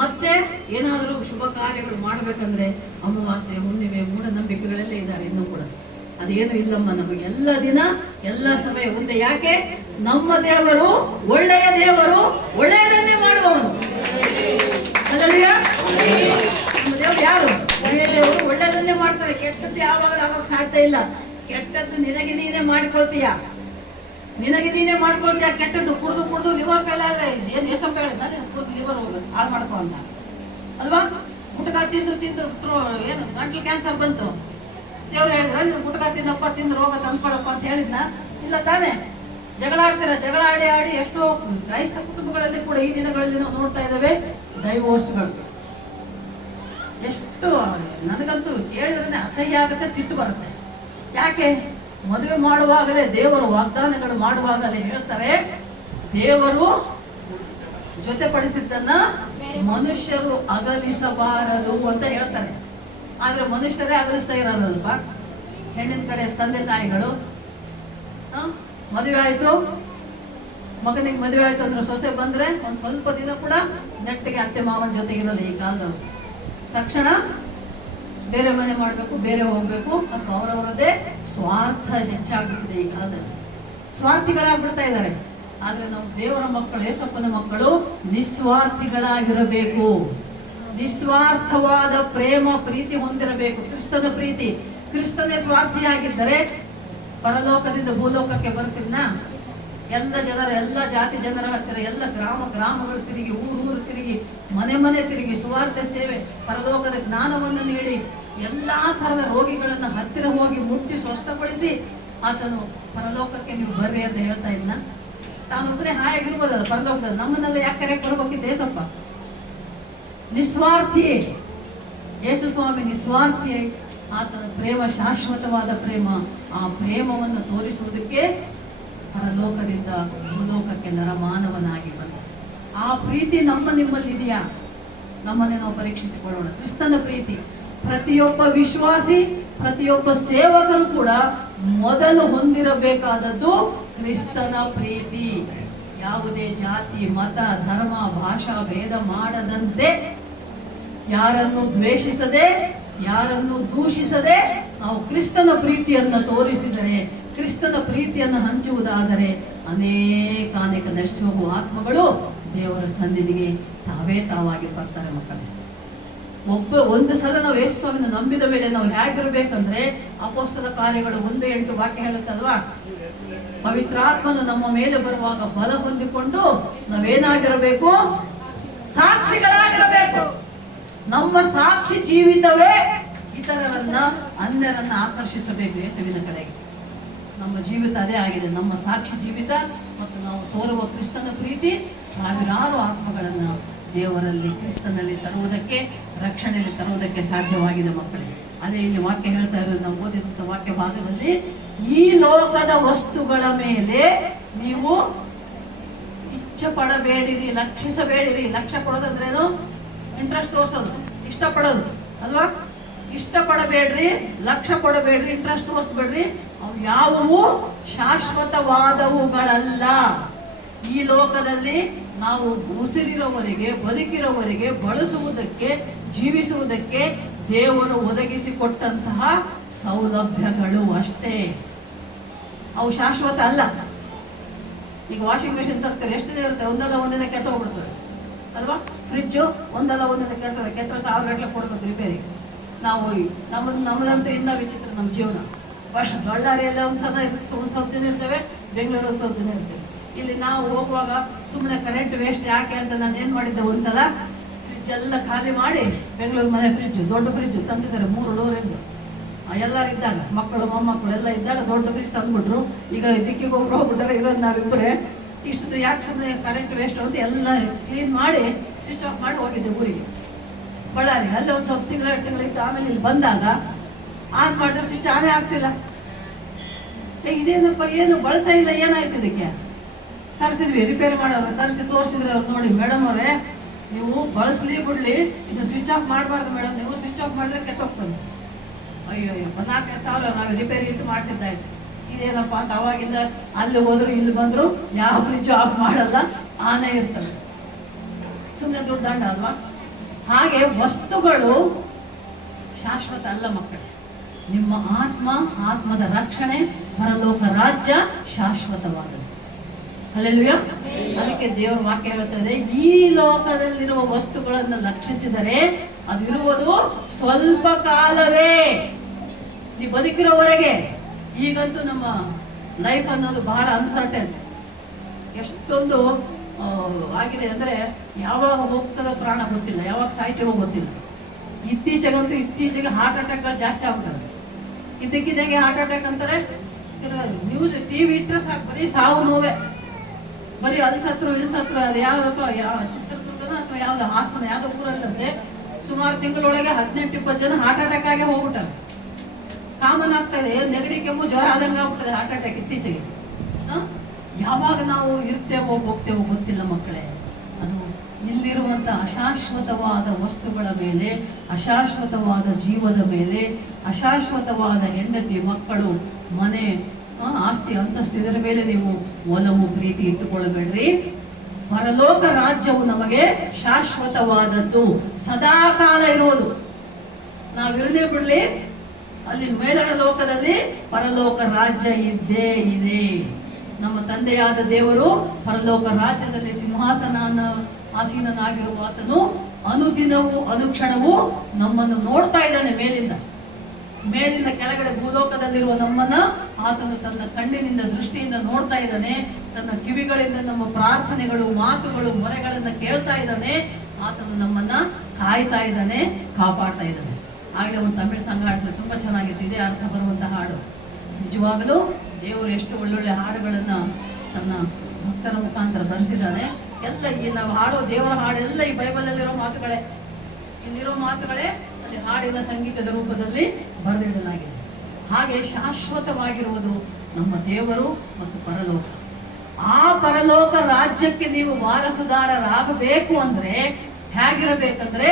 ಮತ್ತೆ ಏನಾದರೂ ಶುಭ ಕಾರ್ಯಗಳು ಮಾಡಬೇಕಂದ್ರೆ ಅಮಾವಾಸ್ಯೆ, ಹುಣ್ಣಿಮೆ, ಮೂಢನಂಬಿಕೆಗಳಲ್ಲೇ ಇದ್ದಾರೆ ಇನ್ನೂ ಕೂಡ. ಅದೇನು ಇಲ್ಲಮ್ಮ, ನಮಗೆ ಎಲ್ಲ ದಿನ ಎಲ್ಲ ಸಮಯ ಒಂದೇ. ಯಾಕೆ? ನಮ್ಮ ದೇವರು ಒಳ್ಳೆಯ ದೇವರು, ಒಳ್ಳೆಯದನ್ನೇ ಮಾಡುವವನು. ಹಲ್ಲೆಲೂಯಾ. ನಮ್ಮ ದೇವರು ಯಾರು? ಒಳ್ಳೆಯ ದೇವರು, ಒಳ್ಳೆಯದನ್ನೇ ಮಾಡ್ತಾರೆ. ಕೆಟ್ಟದ್ದು ಯಾವಾಗ ಸಾಧ್ಯ ಇಲ್ಲ. ಕೆಟ್ಟದ್ದು ನಿನಗೆ ನೀನೇ ಮಾಡಿಕೊಳ್ತೀಯ, ನಿನಗೆ ನೀನೇ ಮಾಡ್ಕೊಳ್ತೀಯ. ಕೆಟ್ಟದ್ದು ಕುಡಿದು ಲಿವರ್ ಫೇಲ್ ಆದ್ರೆ ಏನು ಎಸಂಪ ಹೇಳಿದ ಕುಡಿದು ಲಿವರ್ ಹೋಗೋದು ಹಾಳು ಮಾಡ್ಕೊ ಅಂತ ಅಲ್ವಾ? ಗುಟ್ಕ ತಿಂದು ಏನು ಗಂಟ್ಲು ಕ್ಯಾನ್ಸರ್ ಬಂತು, ದೇವ್ರು ಹೇಳಿದ್ರೆ ನೀವು ಗುಟ್ಕ ತಿನ್ನಪ್ಪ, ತಿಂದು ರೋಗ ತಂದ್ಕೊಳಪ್ಪ ಅಂತ ಹೇಳಿದ್ನ? ಇಲ್ಲ ತಾನೇ? ಜಗಳ ಆಡ್ತೀರ. ಜಗಳ ಆಡಿ ಎಷ್ಟೋ ಕ್ರೈಸ್ತ ಕುಟುಂಬಗಳಲ್ಲಿ ಕೂಡ ಈ ದಿನಗಳಲ್ಲಿ ನಾವು ನೋಡ್ತಾ ಇದ್ದೇವೆ ಡೈವೋರ್ಸ್ಗಳು. ಎಷ್ಟು ನನಗಂತೂ ಕೇಳಿದ್ರೆ ಅಸಹ್ಯ ಆಗುತ್ತೆ, ಸಿಟ್ಟು ಬರುತ್ತೆ. ಯಾಕೆ? ಮದುವೆ ಮಾಡುವಾಗಲೇ ದೇವರು ವಾಗ್ದಾನಗಳು ಮಾಡುವಾಗಲೇ ಹೇಳ್ತಾರೆ, ದೇವರು ಜೊತೆಪಡಿಸಿದ್ದನ್ನ ಮನುಷ್ಯರು ಅಗಲಿಸಬಾರದು ಅಂತ ಹೇಳ್ತಾರೆ. ಆದ್ರೆ ಮನುಷ್ಯರೇ ಅಗಲಿಸ್ತಾ ಇರೋದಲ್ಪ. ಹೆಣ್ಣಿನ ಕಡೆ ತಂದೆ ತಾಯಿಗಳು ಮದುವೆ ಆಯ್ತು, ಮಗನಿಗೆ ಮದುವೆ ಆಯ್ತು ಅಂದ್ರೆ ಸೊಸೆ ಬಂದ್ರೆ ಒಂದ್ ಸ್ವಲ್ಪ ದಿನ ಕೂಡ ನೆಟ್ಟಿಗೆ ಅತ್ತೆ ಮಾವನ ಜೊತೆಗಿರಲ್ಲ. ಈ ಕಾಲದವರು ತಕ್ಷಣ ಬೇರೆ ಮನೆ ಮಾಡಬೇಕು, ಬೇರೆ ಹೋಗ್ಬೇಕು, ಅಥವಾ ಅವರವರದೇ ಸ್ವಾರ್ಥ ಹೆಚ್ಚಾಗ್ಬಿಟ್ಟಿದೆ. ಈ ಕಾಲದಲ್ಲಿ ಸ್ವಾರ್ಥಿಗಳಾಗ್ಬಿಡ್ತಾ ಇದ್ದಾರೆ. ಆದ್ರೆ ನಾವು ದೇವರ ಮಕ್ಕಳು, ಯೇಸಪ್ಪನ ಮಕ್ಕಳು ನಿಸ್ವಾರ್ಥಿಗಳಾಗಿರಬೇಕು. ನಿಸ್ವಾರ್ಥವಾದ ಪ್ರೇಮ ಪ್ರೀತಿ ಹೊಂದಿರಬೇಕು. ಕ್ರಿಸ್ತನ ಪ್ರೀತಿ. ಕ್ರಿಸ್ತನೇ ಸ್ವಾರ್ಥಿಯಾಗಿದ್ದರೆ ಪರಲೋಕದಿಂದ ಭೂಲೋಕಕ್ಕೆ ಬರ್ತಿದ್ನ? ಎಲ್ಲ ಜನರ, ಎಲ್ಲ ಜಾತಿ ಜನರ ಹತ್ತಿರ, ಎಲ್ಲ ಗ್ರಾಮಗಳು ತಿರುಗಿ, ಊರು ತಿರುಗಿ, ಮನೆ ತಿರುಗಿ ಸುವಾರ್ಥ ಸೇವೆ, ಪರಲೋಕದ ಜ್ಞಾನವನ್ನು ನೀಡಿ, ಎಲ್ಲಾ ತರದ ರೋಗಿಗಳನ್ನ ಹತ್ತಿರ ಹೋಗಿ ಮುಟ್ಟಿ ಸ್ವಸ್ಥಪಡಿಸಿ ಆತನು ಪರಲೋಕಕ್ಕೆ ನೀವು ಬರ್ರಿ ಅಂತ ಹೇಳ್ತಾ ಇದ್ನ? ತಾನೊಬ್ಬನೇ ಹಾಯಾಗಿರ್ಬೋದಲ್ಲ ಪರಲೋಕದಲ್ಲಿ, ನಮ್ಮನ್ನೆಲ್ಲ ಯಾಕೆ ಕರೆಯಕ್ಕೆ ಬರ್ಬೇಕಿತ್ತು ಯೇಸಪ್ಪ? ನಿಸ್ವಾರ್ಥಿ ಯೇಸು ಸ್ವಾಮಿ, ನಿಸ್ವಾರ್ಥಿ. ಆತನ ಪ್ರೇಮ ಶಾಶ್ವತವಾದ ಪ್ರೇಮ. ಆ ಪ್ರೇಮವನ್ನು ತೋರಿಸುವುದಕ್ಕೆ ಪರಲೋಕದಿಂದ ಭೂಲೋಕಕ್ಕೆ ನರಮಾನವನಾಗಿ ಬಂದ. ಆ ಪ್ರೀತಿ ನಿಮ್ಮಲ್ಲಿ ಇದೆಯಾ? ನಮ್ಮನ್ನೇ ನಾವು ಪರೀಕ್ಷಿಸಿಕೊಳ್ಳೋಣ. ಕ್ರಿಸ್ತನ ಪ್ರೀತಿ ಪ್ರತಿಯೊಬ್ಬ ವಿಶ್ವಾಸಿ, ಪ್ರತಿಯೊಬ್ಬ ಸೇವಕರು ಕೂಡ ಮೊದಲು ಹೊಂದಿರಬೇಕಾದದ್ದು ಕ್ರಿಸ್ತನ ಪ್ರೀತಿ. ಯಾವುದೇ ಜಾತಿ, ಮತ, ಧರ್ಮ, ಭಾಷಾ ಭೇದ ಮಾಡದಂತೆ, ಯಾರನ್ನು ದ್ವೇಷಿಸದೆ, ಯಾರನ್ನು ದೂಷಿಸದೆ ನಾವು ಕ್ರಿಸ್ತನ ಪ್ರೀತಿಯನ್ನು ತೋರಿಸಿದರೆ, ಕ್ರಿಸ್ತನ ಪ್ರೀತಿಯನ್ನು ಹಂಚುವುದಾದರೆ ಅನೇಕ ನಶಿಸಿ ಹೋಗುವ ಆತ್ಮಗಳು ದೇವರ ಸನ್ನಿಧಿಗೆ ತಾವಾಗಿ ಬರ್ತಾರೆ. ಮಕ್ಕಳೇ, ಒಂದು ಸಲ ನಾವು ಯೇಸು ಸ್ವಾಮಿನ ನಂಬಿದ ಮೇಲೆ ನಾವು ಹೇಗಿರ್ಬೇಕಂದ್ರೆ, ಅಪೊಸ್ತಲ ಕಾರ್ಯಗಳು 1:8 ವಾಕ್ಯ ಹೇಳುತ್ತಲ್ವಾ, ಪವಿತ್ರಾತ್ಮನು ನಮ್ಮ ಮೇಲೆ ಬರುವಾಗ ಬಲ ಹೊಂದಿಕೊಂಡು ನಾವೇನಾಗಿರಬೇಕು? ಸಾಕ್ಷಿಗಳಾಗಿರಬೇಕು. ನಮ್ಮ ಸಾಕ್ಷಿ ಜೀವಿತವೇ ಇತರರನ್ನ, ಅನ್ಯರನ್ನ ಆಕರ್ಷಿಸಬೇಕು ಯೇಸುವಿನ ಕಡೆಗೆ. ನಮ್ಮ ಜೀವಿತ ಅದೇ ಆಗಿದೆ. ನಮ್ಮ ಸಾಕ್ಷಿ ಜೀವಿತ ಮತ್ತು ನಾವು ತೋರುವ ಕ್ರಿಸ್ತನ ಪ್ರೀತಿ ಸಾವಿರಾರು ಆತ್ಮಗಳನ್ನ ದೇವರಲ್ಲಿ, ಕ್ರಿಸ್ತನಲ್ಲಿ ತರುವುದಕ್ಕೆ, ರಕ್ಷಣೆಯಲ್ಲಿ ತರುವುದಕ್ಕೆ ಸಾಧ್ಯವಾಗಿದೆ ಮಕ್ಕಳೇ. ಅದೇ ಇಲ್ಲಿ ವಾಕ್ಯ ಹೇಳ್ತಾ ಇರೋದು, ನಾವು ಓದಿದಂಥ ವಾಕ್ಯ ಭಾಗದಲ್ಲಿ, ಈ ಲೋಕದ ವಸ್ತುಗಳ ಮೇಲೆ ನೀವು ಇಚ್ಛೆ ಪಡಬೇಡಿರಿ, ಲಕ್ಷಿಸಬೇಡಿರಿ. ಲಕ್ಷ್ಯ ಕೊಡೋದಂದ್ರೇನು? ಇಂಟ್ರೆಸ್ಟ್ ತೋರಿಸೋದು, ಇಷ್ಟಪಡೋದು ಅಲ್ವಾ? ಇಷ್ಟಪಡಬೇಡ್ರಿ, ಲಕ್ಷ್ಯ ಕೊಡಬೇಡ್ರಿ, ಇಂಟ್ರೆಸ್ಟ್ ತೋರಿಸ್ಬೇಡ್ರಿ. ಅವು ಯಾವುವು ಶಾಶ್ವತವಾದವುಗಳಲ್ಲ. ಈ ಲೋಕದಲ್ಲಿ ನಾವು ಉಸಿರಿರೋವರೆಗೆ, ಬದುಕಿರೋವರೆಗೆ ಬಳಸುವುದಕ್ಕೆ, ಜೀವಿಸುವುದಕ್ಕೆ ದೇವರು ಒದಗಿಸಿಕೊಟ್ಟಂತಹ ಸೌಲಭ್ಯಗಳು ಅಷ್ಟೇ. ಅವು ಶಾಶ್ವತ ಅಲ್ಲ. ಈಗ ವಾಷಿಂಗ್ ಮೆಷಿನ್ ತರ್ತಾರೆ, ಎಷ್ಟು ದಿನ ಇರುತ್ತೆ? ಒಂದಲ್ಲ ಕೆಟ್ಟ ಹೋಗ್ಬಿಡ್ತದೆ ಅಲ್ವಾ? ಫ್ರಿಜ್ಜು ಒಂದಲ್ಲ ಕೆಟ್ಟದೆ, ಕೆಟ್ಟ 1000 ಗಟ್ಟಲೆ ಕೊಡ್ಬೇಕು ರಿಪೇರಿ. ನಾವು ನಮ್ಮದಂತೂ ಇನ್ನೂ ವಿಚಿತ್ರ ನಮ್ಮ ಜೀವನ. ಬಳ್ಳಾರಿಯಲ್ಲ ಒಂದು ಸ್ವಲ್ಪ ದಿನ ಇರ್ತೇವೆ, ಬೆಂಗಳೂರಲ್ಲಿ ಒಂದು ಸ್ವಲ್ಪ ದಿನ ಇರ್ತೇವೆ. ಇಲ್ಲಿ ನಾವು ಹೋಗುವಾಗ ಸುಮ್ಮನೆ ಕರೆಂಟ್ ವೇಸ್ಟ್ ಯಾಕೆ ಅಂತ ನಾನು ಏನು ಮಾಡಿದ್ದೆ, ಒಂದ್ಸಲ ಫ್ರಿಜ್ ಎಲ್ಲ ಖಾಲಿ ಮಾಡಿ, ಬೆಂಗಳೂರು ಮನೆ ಫ್ರಿಜ್, ದೊಡ್ಡ ಫ್ರಿಜ್ ತಂದಿದ್ದಾರೆ 3 ಡೋರಿಂದ. ಎಲ್ಲರೂ ಇದ್ದಾಗ, ಮಕ್ಕಳು ಮೊಮ್ಮಕ್ಕಳು ಎಲ್ಲ ಇದ್ದಾಗ ದೊಡ್ಡ ಫ್ರಿಜ್ ತಂದ್ಬಿಟ್ರು. ಈಗ ದಿಕ್ಕಿಗೆ ಒಬ್ರು ಹೋಗ್ಬಿಟ್ಟಾರೆ, ಇರೋದು ನಾವಿಬ್ಬರೇ. ಇಷ್ಟು ಯಾಕೆ ಸುಮ್ಮನೆ ಕರೆಂಟ್ ವೇಸ್ಟ್ ಅಂತ ಎಲ್ಲ ಕ್ಲೀನ್ ಮಾಡಿ ಸ್ವಿಚ್ ಆಫ್ ಮಾಡಿ ಹೋಗಿದ್ದೆ ಊರಿಗೆ, ಬಳ್ಳಾರಿಗೆ. ಅಲ್ಲಿ ಒಂದು ಸ್ವಲ್ಪ ಎರಡು ತಿಂಗಳಿತ್ತು. ಆಮೇಲೆ ಇಲ್ಲಿ ಬಂದಾಗ ಆನ್ ಮಾಡಿದ್ರೆ ಸ್ವಿಚ್ ಆನೇ ಆಗ್ತಿಲ್ಲ. ಇದೇನಪ್ಪ, ಏನು ಬಳಸ ಇಲ್ಲ, ಏನಾಯ್ತು ಇದಕ್ಕೆ? ಕರೆಸಿದ್ವಿ, ರಿಪೇರಿ ಮಾಡೋರು ಕರೆಸಿ ತೋರಿಸಿದ್ರೆ ಅವ್ರು, ನೋಡಿ ಮೇಡಮ್ ಅವರೇ, ನೀವು ಬಳಸ್ಲಿ ಬಿಡ್ಲಿ, ಇದು ಸ್ವಿಚ್ ಆಫ್ ಮಾಡಬಾರ್ದು ಮೇಡಮ್, ನೀವು ಸ್ವಿಚ್ ಆಫ್ ಮಾಡಿದ್ರೆ ಕೆಟ್ಟೋಗ್ತದೆ. ಅಯ್ಯೋ 4,000 ನಾವು ರಿಪೇರಿ ಇಟ್ಟು ಮಾಡಿಸಿದ್ದಾಯ್ತು. ಇದೇನಪ್ಪ ಅಂತ ಅವಾಗಿಂದ ಅಲ್ಲಿ ಹೋದ್ರು ಇಲ್ಲಿ ಬಂದ್ರು ಯಾವ ಸ್ವಿಚ್ ಆಫ್ ಮಾಡಲ್ಲ, ಆನೇ ಇರ್ತವೆ. ಸುಮ್ಮನೆ ದುಡ್ಡು ದಂಡ ಅಲ್ವಾ? ಹಾಗೆ ವಸ್ತುಗಳು ಶಾಶ್ವತ ಅಲ್ಲ ಮಕ್ಕಳೇ. ನಿಮ್ಮ ಆತ್ಮದ ರಕ್ಷಣೆ, ಪರಲೋಕ ರಾಜ್ಯ ಶಾಶ್ವತವಾದದ್ದು. ಹಲ್ಲೆಲೂಯಾ. ಅದಕ್ಕೆ ದೇವರ ವಾಕ್ಯ ಹೇಳ್ತದೆ, ಈ ಲೋಕದಲ್ಲಿರುವ ವಸ್ತುಗಳನ್ನು ಲಕ್ಷಿಸಿದರೆ ಅದು ಇರುವುದು ಸ್ವಲ್ಪ ಕಾಲವೇ, ನೀ ಬದುಕಿರೋವರೆಗೆ. ಈಗಂತೂ ನಮ್ಮ ಲೈಫ್ ಅನ್ನೋದು ಬಹಳ ಅನ್ಸರ್ಟನ್, ಎಷ್ಟೊಂದು ಆಗಿದೆ ಅಂದರೆ ಯಾವಾಗ ಹೋಗ್ತದ ಪ್ರಾಣ ಗೊತ್ತಿಲ್ಲ, ಯಾವಾಗ ಸಾಯ್ತೀವೋ ಗೊತ್ತಿಲ್ಲ. ಇತ್ತೀಚೆಗೆ ಹಾರ್ಟ್ ಅಟ್ಯಾಕ್ಗಳು ಜಾಸ್ತಿ ಆಗ್ಬಿಟ್ಟವೆ. ಇದಕ್ಕಿದ್ದಾಗೆ ಹಾರ್ಟ್ ಅಟ್ಯಾಕ್ ಅಂತಾರೆ, ನ್ಯೂಸ್ ಟಿವಿ ಇಟ್ಟರೆ ಸಾಕು, ಬರೀ ಸಾವು ನೋವೇ, ಬರೀ ಅಲ್ಲಿ ಸತ್ರು ಇಲ್ಲಿ ಸತ್ರು. ಅದು ಯಾವ್ದಪ್ಪ, ಯಾವ ಚಿತ್ರದುರ್ಗನ ಅಥವಾ ಯಾವ್ದು ಹಾಸನ ಯಾವ್ದೋ ಊರಲ್ಲಂತೆ ಸುಮಾರು ತಿಂಗಳೊಳಗೆ 18-20 ಜನ ಹಾರ್ಟ್ ಅಟ್ಯಾಕ್ ಆಗಿ ಹೋಗ್ಬಿಟ್ಟಾರೆ. ಕಾಮನ್ ಆಗ್ತಾ ಇದೆ, ನೆಗಡಿ ಕೆಮ್ಮು ಜ್ವರ ಆದಂಗೆ ಆಗ್ಬಿಡ್ತದೆ ಹಾರ್ಟ್ ಅಟ್ಯಾಕ್ ಇತ್ತೀಚೆಗೆ. ಯಾವಾಗ ನಾವು ಇರ್ತೇವೋ ಹೋಗ್ತೇವೋ ಗೊತ್ತಿಲ್ಲ ಮಕ್ಕಳೇ. ಅದು ಇಲ್ಲಿರುವಂಥ ಅಶಾಶ್ವತವಾದ ವಸ್ತುಗಳ ಮೇಲೆ, ಅಶಾಶ್ವತವಾದ ಜೀವದ ಮೇಲೆ, ಅಶಾಶ್ವತವಾದ ಹೆಂಡತಿ ಮಕ್ಕಳು ಮನೆ ಆಸ್ತಿ ಅಂತಸ್ತು ಇದರ ಮೇಲೆ ನೀವು ಒಲವು ಪ್ರೀತಿ ಇಟ್ಟುಕೊಳ್ಳಬೇಡ್ರಿ. ಪರಲೋಕ ರಾಜ್ಯವು ನಮಗೆ ಶಾಶ್ವತವಾದದ್ದು, ಸದಾ ಕಾಲ ಇರುವುದು. ನಾವಿರಲಿ ಬಿಡಲಿ, ಅಲ್ಲಿ ಮೇಲಣ ಲೋಕದಲ್ಲಿ ಪರಲೋಕ ರಾಜ್ಯ ಇದ್ದೇ ಇದೆ. ನಮ್ಮ ತಂದೆಯಾದ ದೇವರು ಪರಲೋಕ ರಾಜ್ಯದಲ್ಲಿ ಆಸೀನನಾಗಿರುವ ಆತನು ಅನುದಿನವೂ ಅನುಕ್ಷಣವೂ ನಮ್ಮನ್ನು ನೋಡ್ತಾ ಇದ್ದಾನೆ. ಮೇಲಿಂದ ಕೆಳಗಡೆ ಭೂಲೋಕದಲ್ಲಿರುವ ನಮ್ಮನ್ನ ಆತನು ತನ್ನ ಕಣ್ಣಿನಿಂದ ದೃಷ್ಟಿಯಿಂದ ನೋಡ್ತಾ ಇದ್ದಾನೆ. ತನ್ನ ಕಿವಿಗಳಿಂದ ನಮ್ಮ ಪ್ರಾರ್ಥನೆಗಳು, ಮಾತುಗಳು, ಮೊರೆಗಳನ್ನ ಕೇಳ್ತಾ ಇದ್ದಾನೆ. ಆತನು ನಮ್ಮನ್ನ ಕಾಯ್ತಾ ಇದ್ದಾನೆ, ಕಾಪಾಡ್ತಾ ಇದ್ದಾನೆ. ಆಗಲೇ ಒಂದು ತಮಿಳು ಸಂಘ ಹಾಡಿದ್ರೆ ತುಂಬಾ ಚೆನ್ನಾಗಿತ್ತು, ಇದೇ ಅರ್ಥ ಬರುವಂತ ಹಾಡು. ನಿಜವಾಗಲೂ ದೇವರು ಎಷ್ಟು ಒಳ್ಳೊಳ್ಳೆ ಹಾಡುಗಳನ್ನ ತನ್ನ ಭಕ್ತರ ಮುಖಾಂತರ ಬರೆಸಿದ್ದಾನೆ. ಎಲ್ಲ ಈ ನಾವು ಹಾಡೋ ದೇವರ ಹಾಡೆಲ್ಲ ಈ ಬೈಬಲಲ್ಲಿರೋ ಮಾತುಗಳೇ, ಇಲ್ಲಿರೋ ಮಾತುಗಳೇ ಅಲ್ಲಿ ಹಾಡಿನ ಸಂಗೀತದ ರೂಪದಲ್ಲಿ ಬರೆದಿಡಲಾಗಿದೆ. ಹಾಗೆ ಶಾಶ್ವತವಾಗಿರುವುದು ನಮ್ಮ ದೇವರು ಮತ್ತು ಪರಲೋಕ. ಆ ಪರಲೋಕ ರಾಜ್ಯಕ್ಕೆ ನೀವು ವಾರಸುದಾರರಾಗಬೇಕು ಅಂದ್ರೆ ಹೇಗಿರಬೇಕಂದ್ರೆ,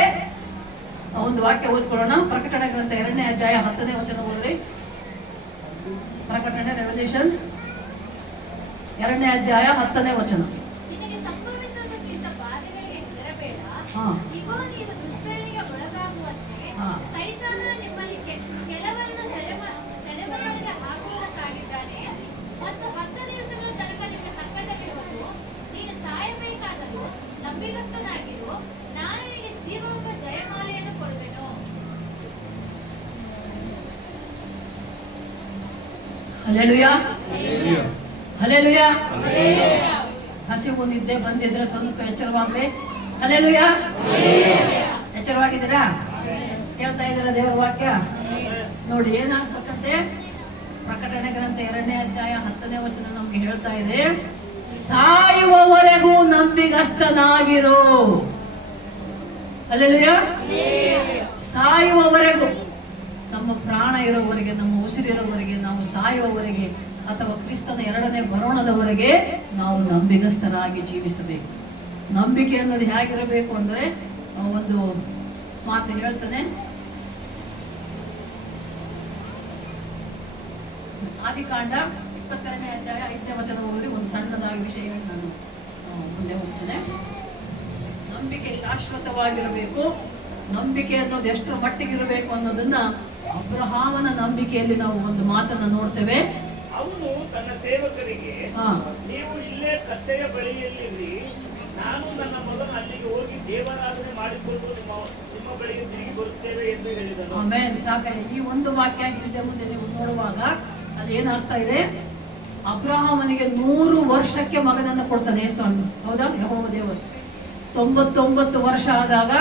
ಒಂದು ವಾಕ್ಯ ಓದ್ಕೊಳ್ಳೋಣ. ಪ್ರಕಟಣೆ ಗ್ರಂಥ 2ನೇ ಅಧ್ಯಾಯ 10ನೇ ವಚನ ಓದ್ರಿ. ಪ್ರಕಟಣೆ, ರೆವಲ್ಯೂಷನ್ 2ನೇ ಅಧ್ಯಾಯ 10ನೇ ವಚನ. ನಿನಗೆ ಸಂಭವಿಸುವುದಕ್ಕಿಂತ ಬಾಧೆಗಳಿಗೆ ಹೆದರಬೇಡ. ಇಗೋ, ನೀನು ದುಷ್ಪ್ರೇರಣೆಗೆ ಒಳಗಾಗುವಂತೆ ಸೈತಾನ ನಿಮ್ಮಲ್ಲಿ ಕೆಲವರನ್ನು ಸೆರೆಮನೆಗೆ ಹಾಕುವುದಕ್ಕಾಗಿದ್ದಾನೆ. ಮತ್ತು 10 ದಿವಸಗಳ ತನಕ ನಿಮಗೆ ಸಂಕಟವಿರುವುದು. ನೀನು ಸಾಯಬೇಕಾದರೂ ನಂಬಿಗಸ್ತನಾಗಿರು, ನಾನು ನಿನಗೆ ಜೀವವೆಂಬ ಜಯಮಾಲೆಯನ್ನು ಕೊಡುವೆನು. Hallelujah, hallelujah. ಹಸಿವು ನಿದ್ದೆ ಬಂದಿದ್ರೆ ಸ್ವಲ್ಪ ಎಚ್ಚರವಾಗ್ರಿ. ಹಲ್ಲೆಲೂಯಾ. ಎಚ್ಚರವಾಗಿದ್ದೀರಾ? ಕೇಳ್ತಾ ಇದ್ದೀರಾ ದೇವರ ವಾಕ್ಯ? ನೋಡಿ ಏನಾಗ್ಬೇಕಂತೆ. ಪ್ರಕಟಣೆ ಗ್ರಂಥ 2ನೇ ಅಧ್ಯಾಯ 10ನೇ ವಚನ ನಮ್ಗೆ ಹೇಳ್ತಾ ಇದೆ, ಸಾಯುವವರೆಗೂ ನಂಬಿಗಸ್ತನಾಗಿರು. ಹಲ್ಲೆಲೂಯಾ. ಸಾಯುವವರೆಗೂ, ನಮ್ಮ ಪ್ರಾಣ ಇರೋವರೆಗೆ, ನಮ್ಮ ಉಸಿರಿರೋವರೆಗೆ, ನಾವು ಸಾಯುವವರೆಗೆ ಅಥವಾ ಕ್ರಿಸ್ತನ 2ನೇ ಬರೋಣದವರೆಗೆ ನಾವು ನಂಬಿಗಸ್ತರಾಗಿ ಜೀವಿಸಬೇಕು. ನಂಬಿಕೆ ಅನ್ನೋದು ಹೇಗಿರಬೇಕು ಅಂದ್ರೆ, ಒಂದು ಮಾತು ಹೇಳ್ತಾನೆ. ಆದಿಕಾಂಡ 22ನೇ ಅಧ್ಯಾಯ 5ನೇ ವಚನ ಓದಿ ಒಂದು ಸಣ್ಣದಾಗಿ ವಿಷಯ ನಾನು ಮುಂದೆ ಹೋಗ್ತೇನೆ. ನಂಬಿಕೆ ಶಾಶ್ವತವಾಗಿರಬೇಕು. ನಂಬಿಕೆ ಅನ್ನೋದು ಎಷ್ಟರ ಮಟ್ಟಿಗಿರಬೇಕು ಅನ್ನೋದನ್ನ ಅಬ್ರಹಾಮನ ನಂಬಿಕೆಯಲ್ಲಿ ನಾವು ಒಂದು ಮಾತನ್ನ ನೋಡ್ತೇವೆ. ಅವನು ತನ್ನ ಸೇವಕರಿಗೆ, ನೀವು ಇಲ್ಲೇ ಕತ್ತೆಯ ಬಳಿಯಲ್ಲಿರಿ, ನಾನು ನನ್ನ ಮಗನ ಅಲ್ಲಿಗೆ ಹೋಗಿ ದೇವರಾಧನೆ ಮಾಡಿಕೊಂಡು ನಿಮ್ಮ ಬಳಿಗೆ ತಿರುಗಿ ಬರುತ್ತೇವೆ ಎಂದು ಹೇಳಿದನು. ಆಮೇಲೆ ಸಾಕ. ಈ ಒಂದು ವಾಕ್ಯ ಹಿಂದೆ ಮುಂದೆ ನೀವು ನೋಡುವಾಗ ಅಲ್ಲಿ ಏನಾಗ್ತಾ ಇದೆ, ಅಬ್ರಹಾಮನಿಗೆ 100 ವರ್ಷಕ್ಕೆ ಮಗನನ್ನು ಕೊಡ್ತಾನೆ ಸ್ವಾಮಿ. ಹೌದಾ? ಯೆಹೋವ ದೇವರು 99 ವರ್ಷ ಆದಾಗ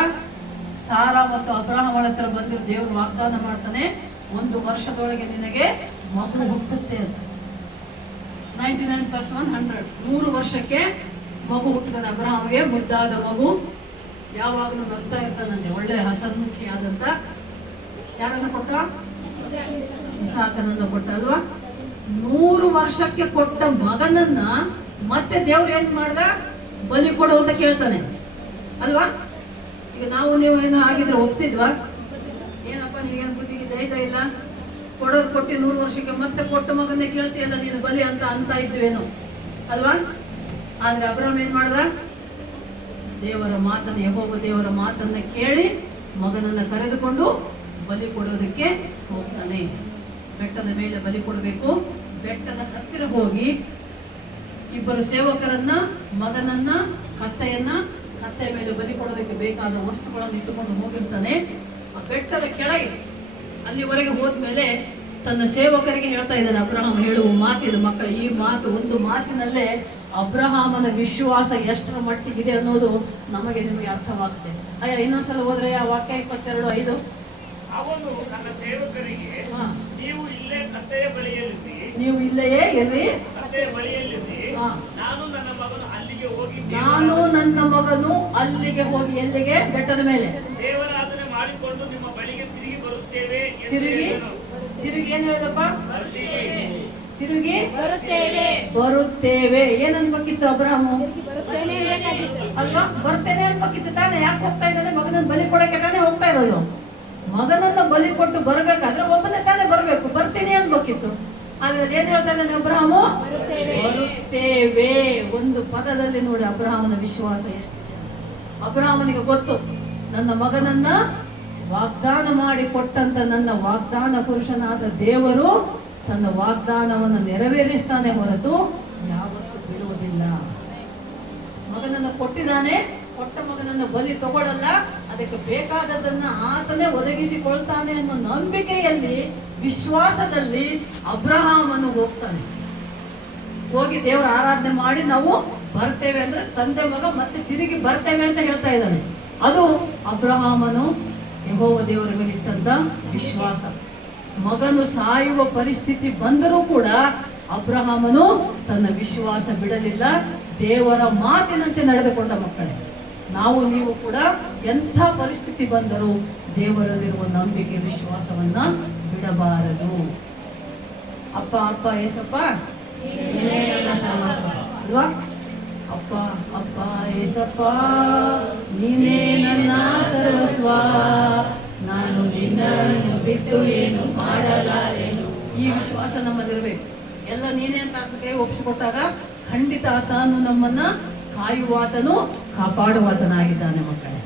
ಸಾರಾ ಮತ್ತು ಅಬ್ರಹಾಮನ ಹತ್ರ ಬಂದಿರೋ ದೇವರು ವಾಗ್ದಾನ ಮಾಡ್ತಾನೆ, 1 ವರ್ಷದೊಳಗೆ ನಿನಗೆ ಮಗು ಹುಟ್ಟುತ್ತೆ ಅಂತ. 99 + 1 100. 100 ವರ್ಷಕ್ಕೆ ಮಗು ಹುಟ್ಟಿದ ಅಬ್ರಹಾಮ್ಗೆ ಮುದ್ದಾದ ಮಗು, ಯಾವಾಗಲೂ ನಗ್ತಾ ಇರ್ತಾನಂತೆ. ಒಳ್ಳೆ ಹಸನ್ಮುಖಿಯಾದಂತ ಯಾರನ್ನ ಕೊಟ್ಟ? ಇಸಾಕನನ್ನು ಕೊಟ್ಟ ಅಲ್ವಾ? 100 ವರ್ಷಕ್ಕೆ ಕೊಟ್ಟ ಮಗನನ್ನ ಮತ್ತೆ ದೇವ್ರು ಏನ್ ಮಾಡ್ದ? ಬಲಿ ಕೊಡು ಅಂತ ಕೇಳ್ತಾನೆ ಅಲ್ವಾ? ಈಗ ನಾವು ನೀವು ಏನೋ ಆಗಿದ್ರೆ ಒಪ್ಸಿದ್ವಾ? ಏನಪ್ಪ ನೀವೇನು ಬುದ್ಧಿಗೆ ಧೈರ್ಯ ಇಲ್ಲ, ಕೊಡೋದು ಕೊಟ್ಟು 100 ವರ್ಷಕ್ಕೆ ಮತ್ತೆ ಕೊಟ್ಟ ಮಗನ್ನೇ ಕೇಳ್ತೀಯಲ್ಲ ನೀನು ಬಲಿ ಅಂತ ಇದ್ವೇನು ಅಲ್ವಾ? ಆದ್ರೆ ಅಬ್ರಹಾಮ್ ಏನ್ ಮಾಡ್ದ? ದೇವರ ಮಾತನ್ನ, ಯೆಹೋವ ದೇವರ ಮಾತನ್ನ ಕೇಳಿ ಮಗನನ್ನ ಕರೆದುಕೊಂಡು ಬಲಿ ಕೊಡೋದಕ್ಕೆ ಹೋಗ್ತಾನೆ. ಬೆಟ್ಟದ ಮೇಲೆ ಬಲಿ ಕೊಡಬೇಕು. ಬೆಟ್ಟದ ಹತ್ತಿರ ಹೋಗಿ ಇಬ್ಬರು ಸೇವಕರನ್ನ, ಮಗನನ್ನ, ಕತ್ತೆಯ ಮೇಲೆ ಬಲಿ ಕೊಡೋದಕ್ಕೆ ಬೇಕಾದ ವಸ್ತುಗಳನ್ನು ಇಟ್ಟುಕೊಂಡು ಹೋಗಿರ್ತಾನೆ. ಆ ಬೆಟ್ಟದ ಕೆಳಗೆ ಅಲ್ಲಿವರೆಗೆ ಹೋದ್ಮೇಲೆ ತನ್ನ ಸೇವಕರಿಗೆ ಹೇಳ್ತಾ ಇದ್ದಾನೆ. ಅಬ್ರಹಾಮ್ ಹೇಳುವ ಮಾತಿದು ಮಕ್ಕಳ, ಈ ಮಾತು ಒಂದು ಮಾತಿನಲ್ಲೇ ಅಬ್ರಹಾಮನ ವಿಶ್ವಾಸ ಎಷ್ಟರ ಮಟ್ಟಿಗಿದೆ ಅನ್ನೋದು ನಿಮಗೆ ಅರ್ಥವಾಗುತ್ತೆ. ಇನ್ನೊಂದ್ಸಲ ಹೋದ್ರೆ ಆ ವಾಕ್ಯ 22:5. ಅವನು ನನ್ನ ಸೇವಕರಿಗೆ, ನೀವು ಇಲ್ಲೇ ಕತ್ತೆಯ ಬಳಿಯಲ್ಲಿಸಿ, ನೀವು ಇಲ್ಲೆಯೇ ಇರ್ರಿ, ಕತ್ತೆಯ ಬಳಿಯಲ್ಲಿಸಿ, ನಾನು ನನ್ನ ಮಗನು ಅಲ್ಲಿಗೆ ಹೋಗಿ ಎಲ್ಲಿಗೆ? ಬೆಟ್ಟದ ಮೇಲೆ ದೇವರಾಧನೆ ಮಾಡಿಕೊಂಡು ನಿಮ್ಮ ಬಳಿಗೆ ತಿರುಗಿ ಬರುತ್ತೇವೆ. ತಿರುಗಿ ಏನ್ ಹೇಳಿದಪ್ಪ? ತಿರುಗಿ ಬರುತ್ತೇವೆ. ಏನ್ ಅನ್ಬೇಕಿತ್ತು ಅಬ್ರಹಾಮು? ಅಲ್ವಾ? ಬರ್ತೇನೆ ಅನ್ಬೇಕಿತ್ತು ತಾನೆ. ಯಾಕೆ ಹೋಗ್ತಾ ಇದ್ದಾನೆ? ಮಗನನ್ನ ಬಲಿ ಕೊಡಕ್ಕೆ ತಾನೇ ಹೋಗ್ತಾ ಇರೋದು. ಮಗನನ್ನ ಬಲಿ ಕೊಟ್ಟು ಬರ್ಬೇಕಾದ್ರೆ ಒಬ್ಬನೇ ತಾನೇ ಬರ್ಬೇಕು, ಬರ್ತೀನಿ ಅನ್ಬೇಕಿತ್ತು. ಆದ್ರೆ ಏನ್ ಹೇಳ್ತಾ ಇದ್ದಾನೆ ಅಬ್ರಹಾಮು? ಬರುತ್ತೇವೆ. ಒಂದು ಪದದಲ್ಲಿ ನೋಡಿ ಅಬ್ರಹಾಮನ ವಿಶ್ವಾಸ ಎಷ್ಟಿದೆ. ಅಬ್ರಹಾಮನಿಗೆ ಗೊತ್ತು, ನನ್ನ ಮಗನನ್ನ ವಾಗ್ದಾನ ಮಾಡಿ ಕೊಟ್ಟಂತ ನನ್ನ ವಾಗ್ದಾನ ಪುರುಷನಾದ ದೇವರು ತನ್ನ ವಾಗ್ದಾನವನ್ನು ನೆರವೇರಿಸ್ತಾನೆ ಹೊರತು ಯಾವತ್ತೂ ಬಿಡುವುದಿಲ್ಲ. ಮಗನನ್ನ ಕೊಟ್ಟಿದ್ದಾನೆ, ಕೊಟ್ಟ ಮಗನನ್ನ ಬಲಿ ತಗೊಳ್ಳಲ್ಲ, ಅದಕ್ಕೆ ಬೇಕಾದದನ್ನ ಆತನೇ ಒದಗಿಸಿಕೊಳ್ತಾನೆ ಅನ್ನೋ ನಂಬಿಕೆಯಲ್ಲಿ, ವಿಶ್ವಾಸದಲ್ಲಿ ಅಬ್ರಹಾಮನು ಹೋಗ್ತಾನೆ. ಹೋಗಿ ದೇವರ ಆರಾಧನೆ ಮಾಡಿ ನಾವು ಬರ್ತೇವೆ ಅಂದ್ರೆ ತಂದೆ ಮಗ ಮತ್ತೆ ತಿರುಗಿ ಬರ್ತೇವೆ ಅಂತ ಹೇಳ್ತಾ ಇದ್ದಾನೆ. ಅದು ಅಬ್ರಹಾಮನು ಯೆಹೋವ ದೇವರ ಮೇಲೆ ಇಟ್ಟಂತ ವಿಶ್ವಾಸ. ಮಗನು ಸಾಯುವ ಪರಿಸ್ಥಿತಿ ಬಂದರೂ ಕೂಡ ಅಬ್ರಹಾಮನು ತನ್ನ ವಿಶ್ವಾಸ ಬಿಡಲಿಲ್ಲ. ದೇವರ ಮಾತಿನಂತೆ ನಡೆದುಕೊಂಡ ಮಕ್ಕಳೇ, ನಾವು ನೀವು ಕೂಡ ಎಂಥ ಪರಿಸ್ಥಿತಿ ಬಂದರೂ ದೇವರಲ್ಲಿರುವ ನಂಬಿಕೆ, ವಿಶ್ವಾಸವನ್ನ ಬಿಡಬಾರದು. ಅಪ್ಪ ಅಪ್ಪ ಏಸಪ್ಪ ಅಲ್ವಾ? ಅಪ್ಪ ಅಪ್ಪ ಏಸಪ್ಪ ನೀನೇ ನನ್ನ ಸರ್ವಸ್ವ, ನಾನು ನಿನ್ನನ್ನು ಬಿಟ್ಟು ಏನು ಮಾಡಲಾರೆನು. ಈ ವಿಶ್ವಾಸ ನಮ್ಮಲ್ಲಿರಬೇಕು. ಎಲ್ಲ ನೀನೇ ಅಂತ ಆತನಿಗೆ ಒಪ್ಪಿಸಿಕೊಟ್ಟಾಗ ಖಂಡಿತ ಆತನು ನಮ್ಮನ್ನ ಕಾಯುವಾತನು, ಕಾಪಾಡುವಾತನಾಗಿದ್ದಾನೆ ಮಕ್ಕಳೇ.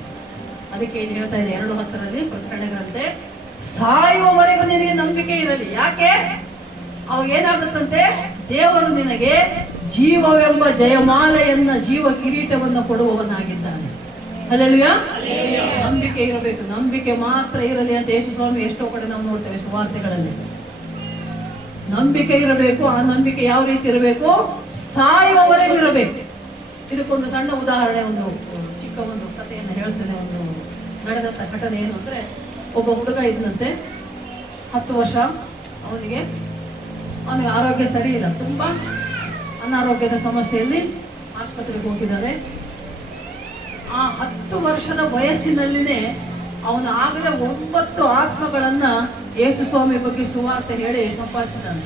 ಅದಕ್ಕೆ ಇದು ಹೇಳ್ತಾ ಇದೆ 2:10 ಪ್ರಕಟಣೆ ಗ್ರಂಥೆ, ಸಾಯುವವರೆಗೂ ನಿನಗೆ ನಂಬಿಕೆ ಇರಲಿ. ಯಾಕೆ? ಅವಾಗ ಏನಾಗುತ್ತಂತೆ? ದೇವರು ನಿನಗೆ ಜೀವವೆಂಬ ಜಯಮಾಲೆಯನ್ನ, ಜೀವ ಕಿರೀಟವನ್ನು ಕೊಡುವವನಾಗಿದ್ದಾನೆ. ಹಲ್ಲೆಲೂಯಾ. ನಂಬಿಕೆ ಇರಬೇಕು. ನಂಬಿಕೆ ಮಾತ್ರ ಇರಲಿ ಅಂತ ಯೇಸು ಸ್ವಾಮಿ ಎಷ್ಟೋ ಕಡೆ ನಾವು ನೋಡ್ತೇವೆ ಸುವಾರ್ತೆಗಳಲ್ಲಿ. ನಂಬಿಕೆ ಇರಬೇಕು. ಆ ನಂಬಿಕೆ ಯಾವ ರೀತಿ ಇರಬೇಕು? ಸಾಯುವವರೆಗೂ ಇರಬೇಕು. ಇದಕ್ಕೊಂದು ಸಣ್ಣ ಉದಾಹರಣೆ, ಒಂದು ಚಿಕ್ಕ ಒಂದು ಕಥೆಯನ್ನು ಹೇಳ್ತೇನೆ. ಒಂದು ನಡೆದಂತ ಘಟನೆ ಏನು ಅಂದ್ರೆ, ಒಬ್ಬ ಹುಡುಗ ಇದ್ದಂತೆ, 10 ವರ್ಷ. ಅವನಿಗೆ ಆರೋಗ್ಯ ಸರಿ ಇಲ್ಲ, ತುಂಬಾ ಅನಾರೋಗ್ಯದ ಸಮಸ್ಯೆಯಲ್ಲಿ ಆಸ್ಪತ್ರೆಗೆ ಹೋಗಿದ್ದಾರೆ. ಆ 10 ವರ್ಷದ ವಯಸ್ಸಿನಲ್ಲಿನೇ ಅವನು ಆಗಲೇ 9 ಆತ್ಮಗಳನ್ನ ಯೇಸು ಸ್ವಾಮಿ ಬಗ್ಗೆ ಸುವಾರ್ತೆ ಹೇಳಿ ಸಂಪಾದಿಸಿದ್ದಾನೆ.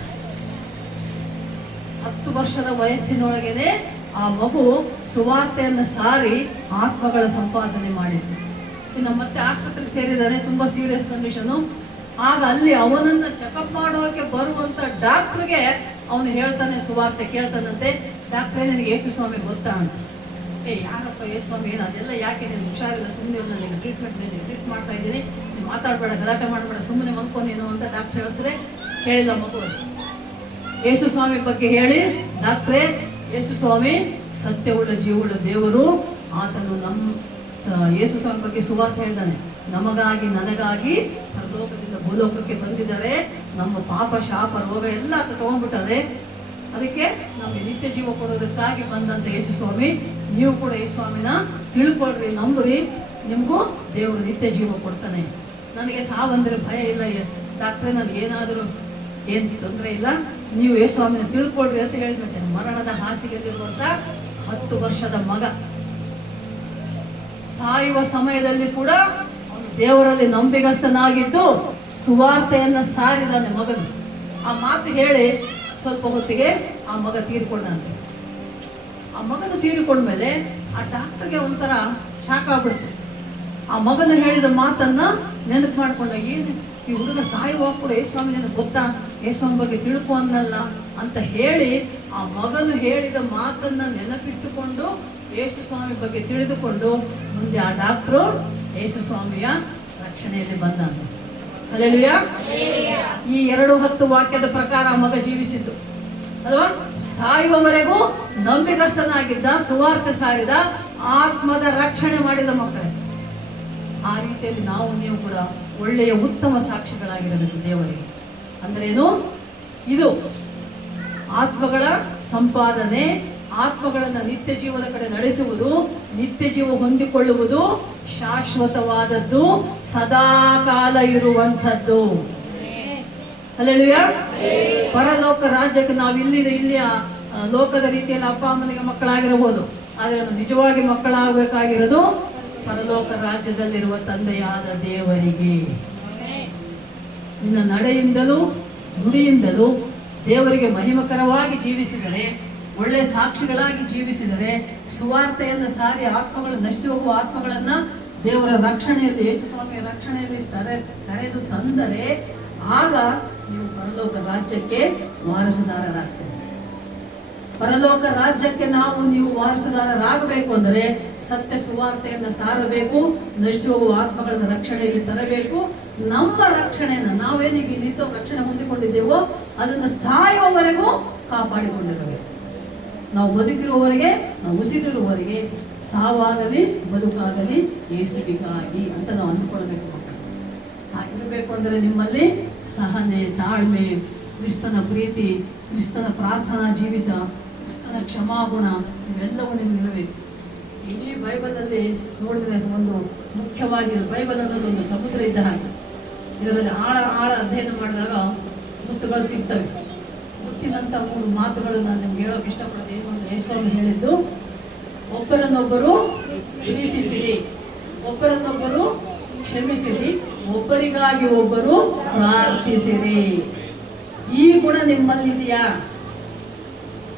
10 ವರ್ಷದ ವಯಸ್ಸಿನೊಳಗೇನೆ ಆ ಮಗು ಸುವಾರ್ತೆಯನ್ನು ಸಾರಿ ಆತ್ಮಗಳ ಸಂಪಾದನೆ ಮಾಡಿದ್ದು. ಇನ್ನು ಮತ್ತೆ ಆಸ್ಪತ್ರೆಗೆ ಸೇರಿದ್ದಾನೆ, ತುಂಬಾ ಸೀರಿಯಸ್ ಕಂಡೀಷನು. ಆಗ ಅಲ್ಲಿ ಅವನನ್ನ ಚೆಕಪ್ ಮಾಡೋಕೆ ಬರುವಂತ ಡಾಕ್ಟರ್ಗೆ ಅವನು ಹೇಳ್ತಾನೆ, ಸುವಾರ್ತೆ ಕೇಳ್ತಾನಂತೆ, ಡಾಕ್ಟ್ರೇ ನನಗೆ ಯೇಸು ಸ್ವಾಮಿ ಗೊತ್ತಾ ಅಂತ. ಯಾರಪ್ಪ ಯೇಸು ಸ್ವಾಮಿ, ಏನು ಅದೆಲ್ಲ ಯಾಕೆ, ನೀನು ಹುಷಾರಿಲ್ಲ, ಸುಮ್ಮನೆ ನನಗೆ ಟ್ರೀಟ್ ಮಾಡ್ತಾ ಇದ್ದೀನಿ, ನೀವು ಮಾತಾಡಬೇಡ, ಗಲಾಟೆ ಮಾಡಬೇಡ, ಸುಮ್ಮನೆ ಮಲ್ಕೊ ನೀನು ಅಂತ ಡಾಕ್ಟರ್ ಹೇಳ್ತಾರೆ. ಹೇಳಿಲ್ಲ ಮಗು. ಯೇಸು ಸ್ವಾಮಿ ಬಗ್ಗೆ ಹೇಳಿ, ಡಾಕ್ಟ್ರೇ ಯೇಸು ಸ್ವಾಮಿ ಸತ್ಯವುಳ್ಳ ಜೀವವುಳ್ಳ ದೇವರು, ಆತನು ಯೇಸು ಸ್ವಾಮಿ ಬಗ್ಗೆ ಸುವಾರ್ತೆ ಹೇಳ್ತಾನೆ. ನಮಗಾಗಿ ನನಗಾಗಿ ಪರಲೋಕದಿಂದ ಭೂಲೋಕಕ್ಕೆ ಬಂದಿದ್ದಾರೆ, ನಮ್ಮ ಪಾಪ ಶಾಪ ರೋಗ ಎಲ್ಲ ಆತ ತಗೊಂಡ್ಬಿಟ್ಟದೆ. ಅದಕ್ಕೆ ನಮಗೆ ನಿತ್ಯ ಜೀವ ಕೊಡೋದಕ್ಕಾಗಿ ಬಂದಂತ ಯೇಸು ಸ್ವಾಮಿ, ನೀವು ಕೂಡ ಯೇಸು ಸ್ವಾಮಿನ ತಿಳ್ಕೊಳ್ರಿ, ನಂಬ್ರಿ, ನಿಮಗೂ ದೇವರು ನಿತ್ಯ ಜೀವ ಕೊಡ್ತಾನೆ. ನನಗೆ ಸಾವಂದ್ರೆ ಭಯ ಇಲ್ಲ ಡಾಕ್ಟ್ರೇ, ನನಗೇನಾದರೂ ಏನು ತೊಂದರೆ ಇಲ್ಲ, ನೀವು ಯೇಸುಸ್ವಾಮಿನ ತಿಳ್ಕೊಳ್ರಿ ಅಂತ ಹೇಳಿದ್ಮೇಲೆ ಮರಣದ ಹಾಸಿಗೆಯಲ್ಲಿರುವಂತ 10 ವರ್ಷದ ಮಗ ಸಾಯುವ ಸಮಯದಲ್ಲಿ ಕೂಡ ದೇವರಲ್ಲಿ ನಂಬಿಗಸ್ತನಾಗಿದ್ದು ಸುವಾರ್ತೆಯನ್ನ ಸಾರಿದಾನೆ ಮಗನು. ಆ ಮಾತು ಹೇಳಿ ಸ್ವಲ್ಪ ಹೊತ್ತಿಗೆ ಆ ಮಗ ತೀರ್ಕೊಂಡಂತೆ. ಆ ಮಗನು ತೀರಿಕೊಂಡ್ಮೇಲೆ ಆ ಡಾಕ್ಟರ್ಗೆ ಒಂಥರ ಶಾಕ್ ಆಗ್ಬಿಡ್ತು. ಆ ಮಗನು ಹೇಳಿದ ಮಾತನ್ನ ನೆನಪು ಮಾಡ್ಕೊಂಡ, ಏನು ಈ ಹುಡುಗ ಸಾಯುವಾಗ ಕೂಡ ಯೇಸುಸ್ವಾಮಿ ನಿನಗೆ ಗೊತ್ತಾ, ಯೇಸುಸ್ವಾಮಿ ಬಗ್ಗೆ ತಿಳ್ಕೊ ಅನ್ನಲ್ಲ ಅಂತ ಹೇಳಿ ಆ ಮಗನು ಹೇಳಿದ ಮಾತನ್ನ ನೆನಪಿಟ್ಟುಕೊಂಡು ಯೇಸುಸ್ವಾಮಿ ಬಗ್ಗೆ ತಿಳಿದುಕೊಂಡು ಮುಂದೆ ಆ ಡಾಕ್ಟ್ರು ಯೇಸುಸ್ವಾಮಿಯ ರಕ್ಷಣೆಯಲ್ಲಿ ಬಂದಂತೆ. ಹಲ್ಲೆಲೂಯಾ. ಈ 2:10 ವಾಕ್ಯದ ಪ್ರಕಾರ ಆ ಮಗ ಜೀವಿಸಿದ್ದು ಅಲ್ವಾ? ಸಾಯುವವರೆಗೂ ನಂಬಿಗಸ್ತನಾಗಿದ್ದ, ಸುವಾರ್ತೆ ಸಾರಿದ, ಆತ್ಮದ ರಕ್ಷಣೆ ಮಾಡಿದ ಮಕ್ಕಳೇ. ಆ ರೀತಿಯಲ್ಲಿ ನಾವು ನೀವು ಕೂಡ ಒಳ್ಳೆಯ ಉತ್ತಮ ಸಾಕ್ಷಿಗಳಾಗಿರಬೇಕು ದೇವರಿಗೆ. ಅಂದ್ರೇನು? ಇದು ಆತ್ಮಗಳ ಸಂಪಾದನೆ, ಆತ್ಮಗಳನ್ನ ನಿತ್ಯ ಜೀವದ ಕಡೆ ನಡೆಸುವುದು, ನಿತ್ಯ ಜೀವ ಹೊಂದಿಕೊಳ್ಳುವುದು, ಶಾಶ್ವತವಾದದ್ದು, ಸದಾಕಾಲ ಇರುವಂಥದ್ದು. ಹಲ್ಲೆಲೂಯಾ. ಪರಲೋಕ ರಾಜ್ಯಕ್ಕೆ ನಾವು ಇಲ್ಲಿಯ ಲೋಕದ ರೀತಿಯಲ್ಲಿ ಅಪ್ಪ ಅಮ್ಮನಿಗೆ ಮಕ್ಕಳಾಗಿರಬಹುದು, ಆದರೆ ನಿಜವಾಗಿ ಮಕ್ಕಳಾಗಬೇಕಾಗಿರೋದು ಪರಲೋಕ ರಾಜ್ಯದಲ್ಲಿರುವ ತಂದೆಯಾದ ದೇವರಿಗೆ. ನಿನ್ನ ನಡೆಯಿಂದಲೂ ನುಡಿಯಿಂದಲೂ ದೇವರಿಗೆ ಮಹಿಮಕರವಾಗಿ ಜೀವಿಸಿದರೆ, ಒಳ್ಳೆ ಸಾಕ್ಷಿಗಳಾಗಿ ಜೀವಿಸಿದರೆ, ಸುವಾರ್ತೆಯನ್ನು ಸಾರಿ ಆತ್ಮಗಳು ನಶಿಸಿ ಹೋಗುವ ಆತ್ಮಗಳನ್ನ ದೇವರ ರಕ್ಷಣೆಯಲ್ಲಿ, ಯೇಸುಸ್ವಾಮಿಯ ರಕ್ಷಣೆಯಲ್ಲಿ ಕರೆದು ತಂದರೆ ಆಗ ನೀವು ಪರಲೋಕ ರಾಜ್ಯಕ್ಕೆ ವಾರಸುದಾರರಾಗ್ತೀರಿ. ಪರಲೋಕ ರಾಜ್ಯಕ್ಕೆ ನೀವು ವಾರಸುದಾರರಾಗಬೇಕು ಅಂದರೆ ಸತ್ಯ ಸುವಾರ್ತೆಯನ್ನು ಸಾರಬೇಕು, ನಶಿಸಿ ಹೋಗುವ ಆತ್ಮಗಳನ್ನ ರಕ್ಷಣೆಯಲ್ಲಿ ತರಬೇಕು. ನಮ್ಮ ರಕ್ಷಣೆಯನ್ನು ನಾವೇನಿಗೆ ನಿಂತು ರಕ್ಷಣೆ ಹೊಂದಿಕೊಂಡಿದ್ದೇವೋ ಅದನ್ನು ಸಾಯುವವರೆಗೂ ಕಾಪಾಡಿಕೊಂಡಿರಬೇಕು. ನಾವು ಬದುಕಿರುವವರೆಗೆ, ನಾವು ಉಸಿರಿರುವವರೆಗೆ, ಸಾವಾಗಲಿ ಬದುಕಾಗಲಿ ಯೇಸುವಿಗಾಗಿ ಅಂತ ನಾವು ಅಂದ್ಕೊಳ್ಬೇಕು ಮಕ್ಕಳು. ಹಾಗಿರಬೇಕು ಅಂದರೆ ನಿಮ್ಮಲ್ಲಿ ಸಹನೆ, ತಾಳ್ಮೆ, ಕ್ರಿಸ್ತನ ಪ್ರೀತಿ, ಕ್ರಿಸ್ತನ ಪ್ರಾರ್ಥನಾ ಜೀವಿತ, ಕ್ರಿಸ್ತನ ಕ್ಷಮಾಗುಣ ಇವೆಲ್ಲವೂ ನಿಮಗಿರಬೇಕು. ಇಡೀ ಬೈಬಲಲ್ಲಿ ನೋಡಿದ್ರೆ ಒಂದು ಮುಖ್ಯವಾಗಿ ಬೈಬಲ್ ಅನ್ನೋದು ಒಂದು ಸಮುದ್ರ ಇದ್ದ ಹಾಗೆ. ಇದರಲ್ಲಿ ಆಳ ಅಧ್ಯಯನ ಮಾಡಿದಾಗ ಮುತ್ತುಗಳು ಸಿಗ್ತವೆ. ಮುತ್ತಿನಂಥ 3 ಮಾತುಗಳು ನಾನು ನಿಮ್ಗೆ ಹೇಳೋಕೆ ಇಷ್ಟಪಡೋದು ಏನು ಅಂದರೆ, ಯೇಸುಸ್ವಾಮಿ ಹೇಳಿದ್ದು, ಒಬ್ಬರನ್ನೊಬ್ಬರು ಪ್ರೀತಿಸಿರಿ, ಒಬ್ಬರನ್ನೊಬ್ಬರು ಕ್ಷಮಿಸಿರಿ, ಒಬ್ಬರಿಗಾಗಿ ಒಬ್ಬರು ಪ್ರಾರ್ಥಿಸಿರಿ. ಈ ಗುಣ ನಿಮ್ಮಲ್ಲಿದೆಯಾ?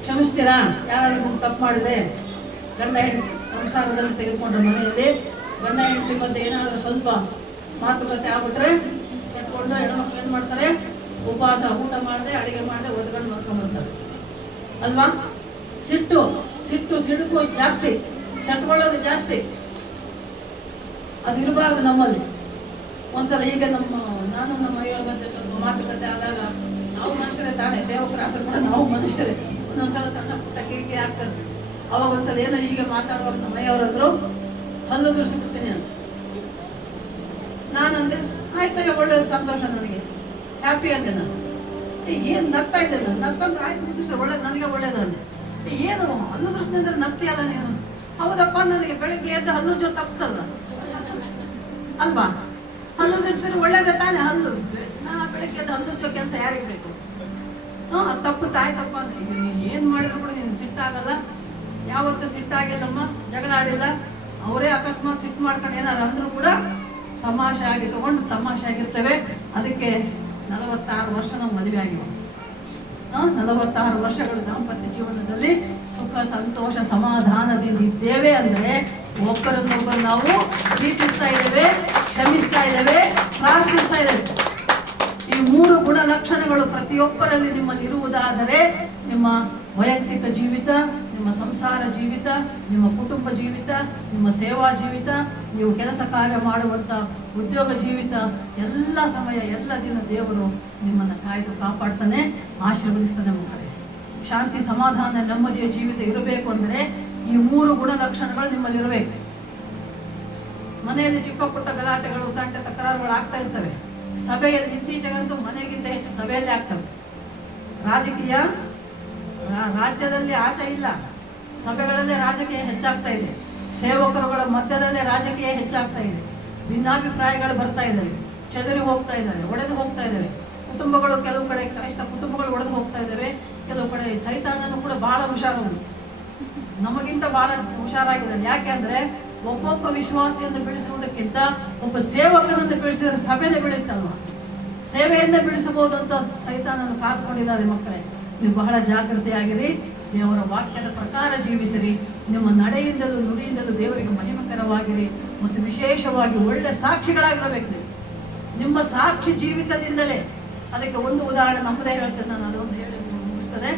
ಕ್ಷಮಿಸ್ತೀರಾ? ಯಾರಾದ್ರೂ ನಿಮ್ಗೆ ತಪ್ಪು ಮಾಡಿದ್ರೆ, ಗಂಡ ಹೆಂಡತಿ ಸಂಸಾರದಲ್ಲಿ ತೆಗೆದುಕೊಂಡ್ರೆ, ಮನೆಯಲ್ಲಿ ಗಂಡ ಹೆಂಡತಿ ಮಧ್ಯೆ ಏನಾದರೂ ಸ್ವಲ್ಪ ಮಾತುಕತೆ ಆಗ್ಬಿಟ್ರೆ ಸೆಟ್ಕೊಂಡು ಹೆಣ್ಮಕ್ಳು ಏನು ಮಾಡ್ತಾರೆ, ಉಪವಾಸ ಊಟ ಮಾಡದೆ, ಅಡಿಗೆ ಮಾಡದೆ ಒದ್ಕೊಂಡು ಮಲ್ಕೊಂಡ್ಬಿಡ್ತಾರೆ ಅಲ್ವಾ? ಸಿಡುಕು ಜಾಸ್ತಿ, ಸೆಟ್ಕೊಳ್ಳೋದು ಜಾಸ್ತಿ. ಅದು ಇರಬಾರ್ದು ನಮ್ಮಲ್ಲಿ. ಒಂದ್ಸಲ ಈಗ ನಾನು ನಮ್ಮ ಅಯ್ಯವ್ರ ಮಧ್ಯೆ ಸ್ವಲ್ಪ ಮಾತುಕತೆ ಆದಾಗ, ನಾವು ಮನುಷ್ಯರೇ ತಾನೇ, ಸೇವಕರಾದ್ರೂ ಕೂಡ ನಾವು ಮನುಷ್ಯರೇ, ಒಂದೊಂದ್ಸಲ ಸಣ್ಣ ಪುಟ್ಟ ಕಿರಿಕಿರಿ ಆಗ್ತದೆ. ಅವಾಗ ಒಂದ್ಸಲ ಏನೋ ಹೀಗೆ ಮಾತಾಡುವಾಗ ನಮ್ಮ ಅಯ್ಯವ್ರಂದ್ರು, ಹಲ್ಲು ದುರ್ಸಿಬಿಡ್ತೀನಿ ಅಂತ. ನಾನಂದೆ, ಆಯ್ತಾಗ ಒಳ್ಳೇದು, ಸಂತೋಷ, ನನಗೆ ಹ್ಯಾಪಿ ಅಂದೆ. ನಾನು ಏನು ನಗ್ತಾ ಇದ್ದೆ, ನಾನು ನಗ್ತಂತ ಆಯ್ತು ಬಿಟ್ಟು ಒಳ್ಳೇದು, ನನಗೆ ಒಳ್ಳೇದು ಅಂದೆ. ಏನು ಹಲ್ಲು ದುರ್ಸಿದ್ರೆ ನಗ್ತೀಯಲ್ಲ ನೀನು? ಹೌದಪ್ಪ, ನನಗೆ ಬೆಳಿಗ್ಗೆ ಎದ್ದು ಹಲ್ಲು ಜೊ ತಪ್ಪಲ್ಲ ಅಲ್ವಾ? ಹಲ್ಲು ದುರ್ಸಿದ್ರೆ ಒಳ್ಳೇದೇ ತಾನೆ ಹಲ್ಲು. ನಾ ಬೆಳಿಗ್ಗೆ ಎದ್ದು ಹಲ್ಲು ಜೊ ಕೆಲಸ ಯಾರಿಗೆ ಬೇಕು? ಅದು ತಪ್ಪು ತಾಯ್ತಪ್ಪ ಅಂತ. ಈಗ ನೀನು ಏನು ಮಾಡಿದ್ರು ಕೂಡ ನೀನು ಸಿಟ್ಟಾಗಲ್ಲ. ಯಾವತ್ತೂ ಸಿಟ್ಟಾಗಿಲ್ಲಮ್ಮ, ಜಗಳ ಆಡಿಲ್ಲ. ಅವರೇ ಅಕಸ್ಮಾತ್ ಸಿಟ್ಟು ಮಾಡ್ಕೊಂಡು ಏನಾರು ಅಂದ್ರೂ ಕೂಡ ತಮಾಷೆ ಆಗಿ ತಗೊಂಡು ತಮಾಷೆ ಆಗಿರ್ತೇವೆ. ಅದಕ್ಕೆ 46 ವರ್ಷ ನಾವು ಮದುವೆ ಆಗಿವೆ. 46 ವರ್ಷಗಳು ದಾಂಪತ್ಯ ಜೀವನದಲ್ಲಿ ಸುಖ, ಸಂತೋಷ, ಸಮಾಧಾನದಿಂದ ಇದ್ದೇವೆ ಅಂದರೆ ಒಬ್ಬರನ್ನೊಬ್ಬರು ನಾವು ಪ್ರೀತಿಸ್ತಾ ಇದ್ದೇವೆ, ಕ್ಷಮಿಸ್ತಾ ಇದ್ದೇವೆ, ಪ್ರಾರ್ಥಿಸ್ತಾ ಇದ್ದೇವೆ. ಈ 3 ಗುಣಲಕ್ಷಣಗಳು ಪ್ರತಿಯೊಬ್ಬರಲ್ಲಿ ನಿಮ್ಮಲ್ಲಿ ಇರುವುದಾದರೆ ನಿಮ್ಮ ವೈಯಕ್ತಿಕ ಜೀವಿತ, ನಿಮ್ಮ ಸಂಸಾರ ಜೀವಿತ, ನಿಮ್ಮ ಕುಟುಂಬ ಜೀವಿತ, ನಿಮ್ಮ ಸೇವಾ ಜೀವಿತ, ನೀವು ಕೆಲಸ ಕಾರ್ಯ ಮಾಡುವಂಥ ಉದ್ಯೋಗ ಜೀವಿತ, ಎಲ್ಲ ಸಮಯ, ಎಲ್ಲ ದಿನ ದೇವರು ನಿಮ್ಮನ್ನು ಕಾಯ್ದು ಕಾಪಾಡ್ತಾನೆ, ಆಶೀರ್ವದಿಸ್ತಾನೆ ಮಕ್ಕಳೇ. ಶಾಂತಿ, ಸಮಾಧಾನ, ನೆಮ್ಮದಿಯ ಜೀವಿತ ಇರಬೇಕು ಅಂದರೆ ಈ 3 ಗುಣಲಕ್ಷಣಗಳು ನಿಮ್ಮಲ್ಲಿ ಇರಬೇಕು. ಮನೆಯಲ್ಲಿ ಚಿಕ್ಕ ಪುಟ್ಟ ಗಲಾಟೆಗಳು, ತಂಟೆ ತಕರಾರುಗಳು ಆಗ್ತಾ ಇರ್ತವೆ. ಸಭೆಯಲ್ಲಿ ಇತ್ತೀಚೆಗಂತೂ ಮನೆಗಿಂತ ಹೆಚ್ಚು ಸಭೆಯಲ್ಲೇ ಆಗ್ತವೆ. ರಾಜಕೀಯ ರಾಜ್ಯದಲ್ಲಿ ಆಚೆ ಇಲ್ಲ, ಸಭೆಗಳಲ್ಲೇ ರಾಜಕೀಯ ಹೆಚ್ಚಾಗ್ತಾ ಇದೆ. ಸೇವಕರುಗಳ ಮಧ್ಯದಲ್ಲೇ ರಾಜಕೀಯ ಹೆಚ್ಚಾಗ್ತಾ ಇದೆ. ಭಿನ್ನಾಭಿಪ್ರಾಯಗಳು ಬರ್ತಾ ಇದ್ದಾವೆ, ಚದುರಿ ಹೋಗ್ತಾ ಇದ್ದಾರೆ, ಒಡೆದು ಹೋಗ್ತಾ ಇದ್ದಾವೆ. ಕುಟುಂಬಗಳು ಕೆಲವು ಕಡೆ ಕನಿಷ್ಠ ಕುಟುಂಬಗಳು ಒಡೆದು ಹೋಗ್ತಾ ಇದ್ದಾವೆ. ಕೆಲವು ಕಡೆ ಸೈತಾನನು ಕೂಡ ಬಹಳ ಹುಷಾರವನು, ನಮಗಿಂತ ಬಹಳ ಹುಷಾರಾಗಿದ್ದಾನೆ. ಯಾಕೆ ಅಂದ್ರೆ ಒಬ್ಬೊಬ್ಬ ವಿಶ್ವಾಸಿಯನ್ನು ಬೆಳೆಸುವುದಕ್ಕಿಂತ ಒಬ್ಬ ಸೇವಕನನ್ನು ಬೆಳೆಸಿದ್ರೆ ಸಭೆನೇ ಬೆಳೆಯುತ್ತಲ್ವ, ಸೇವೆಯಿಂದ ಬೆಳೆಸಬಹುದು ಅಂತ ಸೈತಾನನ್ನು ಕಾದುಕೊಂಡಿದ್ದಾರೆ. ಮಕ್ಕಳೇ, ನೀವು ಬಹಳ ಜಾಗೃತಿಯಾಗಿರಿ, ದೇವರ ವಾಕ್ಯದ ಪ್ರಕಾರ ಜೀವಿಸಿರಿ, ನಿಮ್ಮ ನಡೆಯಿಂದಲೂ ನುಡಿಯಿಂದಲೂ ದೇವರಿಗೆ ಮಹಿಮಕರವಾಗಿರಿ, ಮತ್ತು ವಿಶೇಷವಾಗಿ ಒಳ್ಳೆ ಸಾಕ್ಷಿಗಳಾಗಿರಬೇಕು. ನಿಮ್ಮ ಸಾಕ್ಷಿ ಜೀವಿತದಿಂದಲೇ. ಅದಕ್ಕೆ ಒಂದು ಉದಾಹರಣೆ ನಮ್ಮದೇ ಹೇಳ್ತೇನೆ ನಾನು, ಅದೊಂದು ಹೇಳಿ ಮುಗಿಸ್ತದೆ.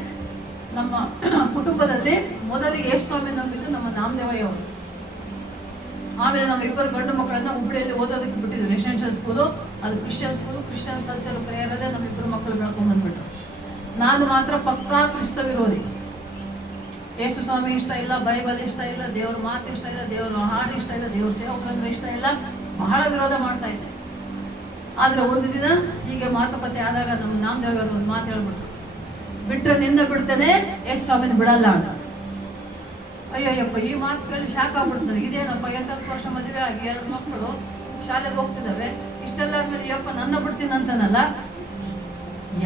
ನಮ್ಮ ಕುಟುಂಬದಲ್ಲಿ ಮೊದಲಿಗೆ ಯೇಸು ಸ್ವಾಮಿ ನಂಬಿದ್ದು ನಮ್ಮ ನಾಮದೇವಯ್ಯವರು. ಆಮೇಲೆ ನಮ್ಮ ಇಬ್ಬರು ಗಂಡು ಮಕ್ಕಳನ್ನ ಹುಬ್ಬಳ್ಳಿಯಲ್ಲಿ ಓದೋದಕ್ಕೆ ಬಿಟ್ಟಿದ್ರು, ರೆಸಿಡೆನ್ಷಿಯಲ್ ಸ್ಕೂಲು, ಅದು ಕ್ರಿಶ್ಚಿಯನ್ ಸ್ಕೂಲು, ಕ್ರಿಶ್ಚಿಯನ್ ಕಲ್ಚರ್ ಪ್ರೇಯರಲ್ಲೇ ನಮ್ಮ ಇಬ್ಬರು ಮಕ್ಕಳು ಬೆಳ್ಕೊಂಡು ಬಂದ್ಬಿಟ್ರು. ನಾನು ಮಾತ್ರ ಪಕ್ಕಾ ಕ್ರಿಸ್ತ ವಿರೋಧಿ. ಯೇಸು ಸ್ವಾಮಿ ಇಷ್ಟ ಇಲ್ಲ, ಬೈಬಲ್ ಇಷ್ಟ ಇಲ್ಲ, ದೇವ್ರ ಮಾತು ಇಷ್ಟ ಇಲ್ಲ, ದೇವ್ರ ಹಾಡು ಇಷ್ಟ ಇಲ್ಲ, ದೇವ್ರ ಸೇವಕರಂದ್ರೆ ಇಷ್ಟ ಇಲ್ಲ, ಬಹಳ ವಿರೋಧ ಮಾಡ್ತಾ ಇದ್ದೆ. ಆದ್ರೆ ಒಂದು ದಿನ ಹೀಗೆ ಮಾತುಕತೆ ಆದಾಗ ನಮ್ಮ ನಾಮದೇವರು ಒಂದು ಮಾತು ಹೇಳ್ಬಿಟ್ರು, ಬಿಟ್ರೆ ನಿನ್ನ ಬಿಡ್ತೇನೆ, ಯೇಸು ಸ್ವಾಮಿನ ಬಿಡಲ್ಲ ಅಂತ. ಅಯ್ಯಯ್ಯಪ್ಪ, ಈ ಮಾತು ಕೇಳಿ ಶಾಕ್ ಆಗ್ಬಿಡ್ತಾರೆ. ಇದೇನಪ್ಪ, 8 ವರ್ಷ ಮದುವೆ ಆಗಿ 2 ಮಕ್ಕಳು ಶಾಲೆಗೆ ಹೋಗ್ತಿದ್ದಾವೆ, ಇಷ್ಟೆಲ್ಲ ಆದ್ಮೇಲೆ ಯಪ್ಪ ನನ್ನ ಬಿಡ್ತೀನಿ ಅಂತನಲ್ಲ.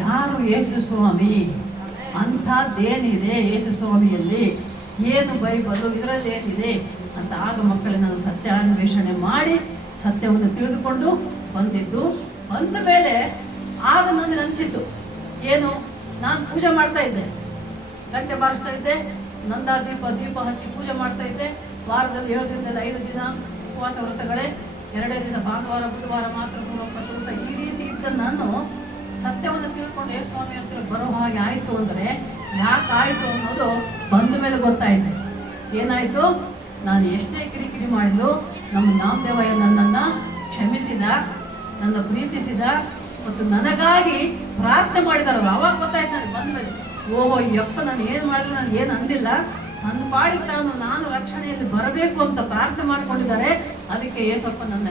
ಯಾರು ಯೇಸು ಸ್ವಾಮಿ? ಅಂಥದ್ದೇನಿದೆ ಯೇಸು ಸ್ವಾಮಿಯಲ್ಲಿ? ಏನು ಬೈಬಲು, ಇದರಲ್ಲಿ ಏನಿದೆ ಅಂತ ಆಗ ಮಕ್ಕಳೇ ನಾನು ಸತ್ಯಾನ್ವೇಷಣೆ ಮಾಡಿ ಸತ್ಯವನ್ನು ತಿಳಿದುಕೊಂಡು ಬಂದಿದ್ದು. ಬಂದ ಮೇಲೆ ಆಗ ನನಗೆ ಅನಿಸಿತು, ಏನು, ನಾನು ಪೂಜೆ ಮಾಡ್ತಾ ಇದ್ದೆ, ಗಂಟೆ ಬಾರಿಸ್ತಾ ಇದ್ದೆ, ನಂದಾ ದೀಪ ಹಚ್ಚಿ ಪೂಜೆ ಮಾಡ್ತಾ ಇದ್ದೆ. ವಾರದಲ್ಲಿ 7 ದಿನದಲ್ಲಿ 5 ದಿನ ಉಪವಾಸ ವ್ರತಗಳೇ, 2 ದಿನ ಭಾನುವಾರ ಬುಧವಾರ ಮಾತ್ರ ಊಟ, ಈ ರೀತಿ ಇದ್ದ ನಾನು ಸತ್ಯವನ್ನು ತಿಳ್ಕೊಂಡು ಯೇಸು ಸ್ವಾಮಿ ಹತ್ತಿರ ಬರೋ ಹಾಗೆ ಆಯಿತು. ಅಂದರೆ ಯಾಕಾಯಿತು ಅನ್ನೋದು ಬಂದ ಮೇಲೆ ಗೊತ್ತಾಯಿತು. ಏನಾಯಿತು, ನಾನು ಎಷ್ಟೇ ಕಿರಿಕಿರಿ ಮಾಡಿದ್ರು ನಮ್ಮ ನಾಮದೇವಯ್ಯ ನನ್ನನ್ನು ಕ್ಷಮಿಸಿದ, ನನ್ನ ಪ್ರೀತಿಸಿದ, ಮತ್ತು ನನಗಾಗಿ ಪ್ರಾರ್ಥನೆ ಮಾಡಿದಾರಲ್ಲ. ಅವಾಗ ಗೊತ್ತಾಯ್ತು ನನಗೆ ಬಂದ ಮೇಲೆ, ಓಹೋ ಯಪ್ಪ, ನಾನು ಏನು ಮಾಡಿದ್ರು ನಾನು ಏನು ಅಂದಿಲ್ಲ, ನನ್ನ ಪಾಡಿಗೆ ನಾನು ರಕ್ಷಣೆಯಲ್ಲಿ ಬರಬೇಕು ಅಂತ ಪ್ರಾರ್ಥನೆ ಮಾಡ್ಕೊಂಡಿದ್ದಾರೆ. ಅದಕ್ಕೆ ಯೇಸಪ್ಪ ನನ್ನ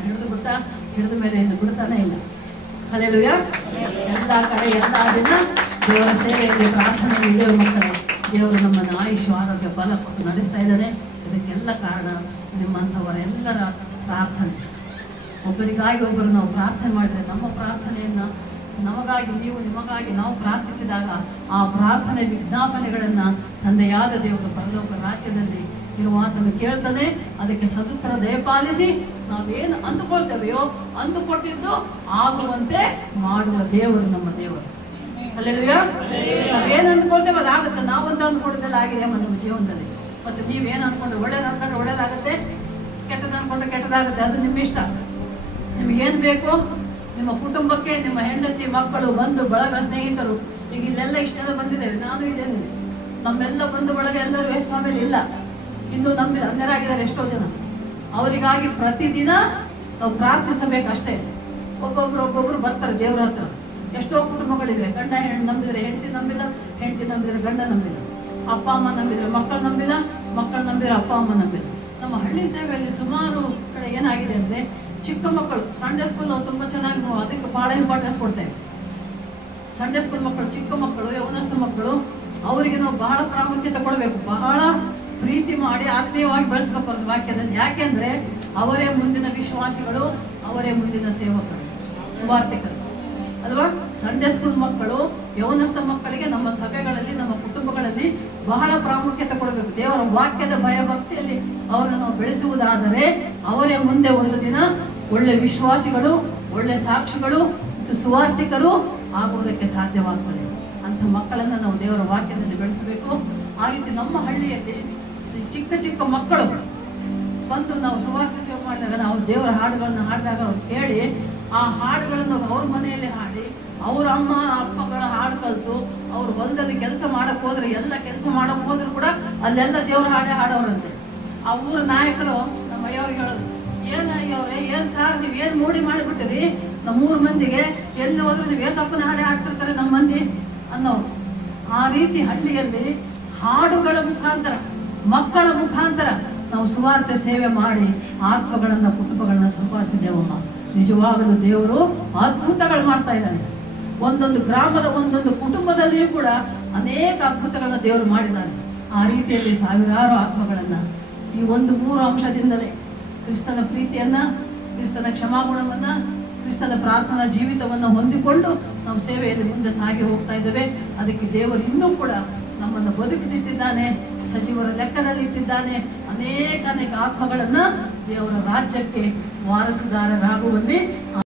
ಹಿಡಿದ ಮೇಲೆ ಎಂದು ಬಿಡ್ತಾನೆ ಇಲ್ಲ. ಹಲ್ಲೆಲೂಯಾ. ಎಲ್ಲ ಕಡೆ ಎಲ್ಲ ದಿನ ದೇವರ ಸೇವೆಯಲ್ಲಿ ಪ್ರಾರ್ಥನೆಯಲ್ಲಿ ದೇವರ ಮಕ್ಕಳೇ, ದೇವರು ನಮ್ಮನ್ನು ಆಯುಷ್ ಆರೋಗ್ಯ ಬಲ ಕೊಟ್ಟು ನಡೆಸ್ತಾ ಇದ್ದಾನೆ. ಇದಕ್ಕೆಲ್ಲ ಕಾರಣ ನಿಮ್ಮಂಥವರೆಲ್ಲರ ಪ್ರಾರ್ಥನೆ. ಒಬ್ಬರಿಗಾಗಿ ಒಬ್ಬರು ನಾವು ಪ್ರಾರ್ಥನೆ ಮಾಡಿದರೆ, ನಮ್ಮ ಪ್ರಾರ್ಥನೆಯನ್ನು ನಮಗಾಗಿ ನೀವು, ನಿಮಗಾಗಿ ನಾವು ಪ್ರಾರ್ಥಿಸಿದಾಗ ಆ ಪ್ರಾರ್ಥನೆ ವಿಜ್ಞಾಪನೆಗಳನ್ನು ತಂದೆಯಾದ ದೇವರು ಪರಲೋಕ ರಾಜ್ಯದಲ್ಲಿ ಇರುವಾತನು ಕೇಳ್ತಾನೆ. ಅದಕ್ಕೆ ಸದುತ್ತರ ದಯಪಾಲಿಸಿ ನಾವೇನು ಅಂದುಕೊಳ್ತೇವೆಯೋ ಅಂದುಕೊಟ್ಟಿದ್ದು ಆಗುವಂತೆ ಮಾಡುವ ದೇವರು ನಮ್ಮ ದೇವರು. ಹಲ್ಲೆಲೂಯಾ. ನಾವೇನು ಅಂದ್ಕೊಳ್ತೇವೆ ಅದಾಗುತ್ತೆ. ನಾವಂತ ಅಂದ್ಕೊಂಡಿದ್ದೆಲ್ಲ ಆಗಿದೆ ನಮ್ಮ ಜೀವನದಲ್ಲಿ. ಮತ್ತು ನೀವೇನು ಅಂದ್ಕೊಂಡ್ರೆ ಒಳ್ಳೇದು ಅಂದ್ಕೊಂಡ್ರೆ ಒಳ್ಳೇದಾಗುತ್ತೆ, ಕೆಟ್ಟದ್ದು ಅಂದ್ಕೊಂಡ್ರೆ ಕೆಟ್ಟದಾಗುತ್ತೆ. ಅದು ನಿಮ್ಮ ಇಷ್ಟ. ನಿಮಗೇನು ಬೇಕು, ನಿಮ್ಮ ಕುಟುಂಬಕ್ಕೆ, ನಿಮ್ಮ ಹೆಂಡತಿ, ಮಕ್ಕಳು, ಬಂಧು ಬಳಗ, ಸ್ನೇಹಿತರು, ಈಗ ಇಲ್ಲೆಲ್ಲ ಇಷ್ಟೆಲ್ಲ ಬಂದಿದ್ದೇವೆ, ನಾನು ಇದ್ದೇನೆ. ನಮ್ಮೆಲ್ಲ ಬಂಧು ಬಳಗ ಎಲ್ಲರೂ ಯೇಸು ಸ್ವಾಮಿಯಲ್ಲಿ ಇಲ್ಲ, ಇನ್ನು ನಮ್ಮಿಂದ ಅನ್ಯರಾಗಿದ್ದಾರೆ ಎಷ್ಟೋ ಜನ. ಅವರಿಗಾಗಿ ಪ್ರತಿದಿನ ನಾವು ಪ್ರಾರ್ಥಿಸಬೇಕಷ್ಟೇ. ಒಬ್ಬೊಬ್ರು ಬರ್ತಾರೆ ದೇವ್ರ ಹತ್ರ. ಎಷ್ಟೋ ಕುಟುಂಬಗಳಿವೆ, ಗಂಡ ಹೆಣ್ಣು ನಂಬಿದರೆ ಹೆಂಡತಿ ನಂಬಿದ, ಹೆಂಡತಿ ನಂಬಿದರೆ ಗಂಡ ನಂಬಿದ, ಅಪ್ಪ ಅಮ್ಮ ನಂಬಿದರೆ ಮಕ್ಕಳು ನಂಬಿದ, ಮಕ್ಕಳು ನಂಬಿದರೆ ಅಪ್ಪ ಅಮ್ಮ ನಂಬಿದ. ನಮ್ಮ ಹಳ್ಳಿ ಸೇವೆಯಲ್ಲಿ ಸುಮಾರು ಕಡೆ ಏನಾಗಿದೆ ಅಂದರೆ, ಚಿಕ್ಕ ಮಕ್ಕಳು ಸಂಡೇ ಸ್ಕೂಲ್ ನಾವು ತುಂಬ ಚೆನ್ನಾಗಿ ನಾವು ಅದಕ್ಕೆ ಭಾಳ ಇಂಪಾರ್ಟೆನ್ಸ್ ಕೊಡ್ತೇವೆ. ಸಂಡೇ ಸ್ಕೂಲ್ ಮಕ್ಕಳು, ಚಿಕ್ಕ ಮಕ್ಕಳು, ಯೌವನಸ್ಥ ಮಕ್ಕಳು, ಅವರಿಗೆ ನಾವು ಬಹಳ ಪ್ರಾಮುಖ್ಯತೆ ಕೊಡಬೇಕು. ಬಹಳ ಪ್ರೀತಿ ಮಾಡಿ ಆತ್ಮೀಯವಾಗಿ ಬೆಳೆಸ್ಬೇಕು ಅವ್ರ ವಾಕ್ಯದಲ್ಲಿ. ಯಾಕೆಂದರೆ ಅವರೇ ಮುಂದಿನ ವಿಶ್ವಾಸಿಗಳು, ಅವರೇ ಮುಂದಿನ ಸೇವಕರು, ಸುವಾರ್ತಿಕರು ಅಲ್ವಾ. ಸಂಡೇ ಸ್ಕೂಲ್ ಮಕ್ಕಳು, ಯೌವನಸ್ಥ ಮಕ್ಕಳಿಗೆ ನಮ್ಮ ಸಭೆಗಳಲ್ಲಿ, ನಮ್ಮ ಕುಟುಂಬಗಳಲ್ಲಿ ಬಹಳ ಪ್ರಾಮುಖ್ಯತೆ ಕೊಡಬೇಕು. ದೇವರ ವಾಕ್ಯದ ಭಯಭಕ್ತಿಯಲ್ಲಿ ಅವರನ್ನು ನಾವು ಬೆಳೆಸುವುದಾದರೆ ಅವರೇ ಮುಂದೆ ಒಂದು ದಿನ ಒಳ್ಳೆ ವಿಶ್ವಾಸಿಗಳು, ಒಳ್ಳೆ ಸಾಕ್ಷಿಗಳು ಮತ್ತು ಸುವಾರ್ತಿಕರು ಆಗುವುದಕ್ಕೆ ಸಾಧ್ಯವಾಗ್ತದೆ. ಅಂಥ ಮಕ್ಕಳನ್ನು ನಾವು ದೇವರ ವಾಕ್ಯದಲ್ಲಿ ಬೆಳೆಸಬೇಕು. ಆ ರೀತಿ ನಮ್ಮ ಹಳ್ಳಿಯಲ್ಲಿ ಚಿಕ್ಕ ಚಿಕ್ಕ ಮಕ್ಕಳು ಬಂದು ನಾವು ಸುವಾರ್ತೆ ಸೇವೆ ಮಾಡಿದಾಗ, ನಾವು ದೇವರ ಹಾಡುಗಳನ್ನು ಹಾಡಿದಾಗ ಅವ್ರು ಕೇಳಿ ಆ ಹಾಡುಗಳನ್ನು ಅವ್ರ ಮನೆಯಲ್ಲಿ ಹಾಡಿ, ಅವ್ರ ಅಮ್ಮ ಅಪ್ಪಗಳ ಹಾಡು ಕಲಿತು, ಅವ್ರು ಹೊಲದಲ್ಲಿ ಕೆಲಸ ಮಾಡಕ್ಕೆ ಹೋದ್ರೆ, ಎಲ್ಲ ಕೆಲಸ ಮಾಡಕ್ಕೆ ಹೋದ್ರು ಕೂಡ ಅಲ್ಲೆಲ್ಲ ದೇವ್ರ ಹಾಡೇ ಹಾಡೋರಂತೆ. ಆ ಊರ ನಾಯಕರು ನಮ್ಮ ಅಯ್ಯವ್ರಿಗೆ ಹೇಳೋದು, ಏನು ಅಯ್ಯವ್ರೆ, ಏನು ಸಾರ್ ನೀವು ಏನು ಮೂಡಿ ಮಾಡಿಬಿಟ್ಟಿರಿ, ನಮ್ಮ 3 ಮಂದಿಗೆ ಎಲ್ಲಿ ಹೋದ್ರು ನೀವು ಏಸಪ್ಪನ ಹಾಡೇ ಹಾಡ್ತಿರ್ತಾರೆ ನಮ್ಮ ಮಂದಿ ಅನ್ನೋರು. ಆ ರೀತಿ ಹಳ್ಳಿಯಲ್ಲಿ ಹಾಡುಗಳ ಮುಖಾಂತರ, ಮಕ್ಕಳ ಮುಖಾಂತರ ನಾವು ಸುವಾರ್ತೆ ಸೇವೆ ಮಾಡಿ ಆತ್ಮಗಳನ್ನು, ಕುಟುಂಬಗಳನ್ನ ಸಂಪಾದಿಸಿದ್ದೇವಮ್ಮ. ನಿಜವಾಗಲೂ ದೇವರು ಅದ್ಭುತಗಳು ಮಾಡ್ತಾ ಇದ್ದಾನೆ. ಒಂದೊಂದು ಗ್ರಾಮದ, ಒಂದೊಂದು ಕುಟುಂಬದಲ್ಲಿಯೂ ಕೂಡ ಅನೇಕ ಅದ್ಭುತಗಳನ್ನ ದೇವರು ಮಾಡಿದ್ದಾನೆ. ಆ ರೀತಿಯಲ್ಲಿ ಸಾವಿರಾರು ಆತ್ಮಗಳನ್ನು ಈ 1-3 ಅಂಶದಿಂದಲೇ ಕ್ರಿಸ್ತನ ಪ್ರೀತಿಯನ್ನ, ಕ್ರಿಸ್ತನ ಕ್ಷಮಾಗುಣವನ್ನ, ಕ್ರಿಸ್ತನ ಪ್ರಾರ್ಥನಾ ಜೀವಿತವನ್ನು ಹೊಂದಿಕೊಂಡು ನಾವು ಸೇವೆಯಲ್ಲಿ ಮುಂದೆ ಸಾಗಿ ಹೋಗ್ತಾ ಇದ್ದೇವೆ. ಅದಕ್ಕೆ ದೇವರು ಇನ್ನೂ ಕೂಡ ನಮ್ಮನ್ನು ಬದುಕಿಸಿಟ್ಟಿದ್ದಾನೆ, ಸಜೀವರ ಲೆಕ್ಕದಲ್ಲಿ ಇಟ್ಟಿದ್ದಾನೆ. ಅನೇಕ ಆತ್ಮಗಳನ್ನ ದೇವರ ರಾಜ್ಯಕ್ಕೆ ವಾರಸುದಾರರಾಗುವಲ್ಲಿ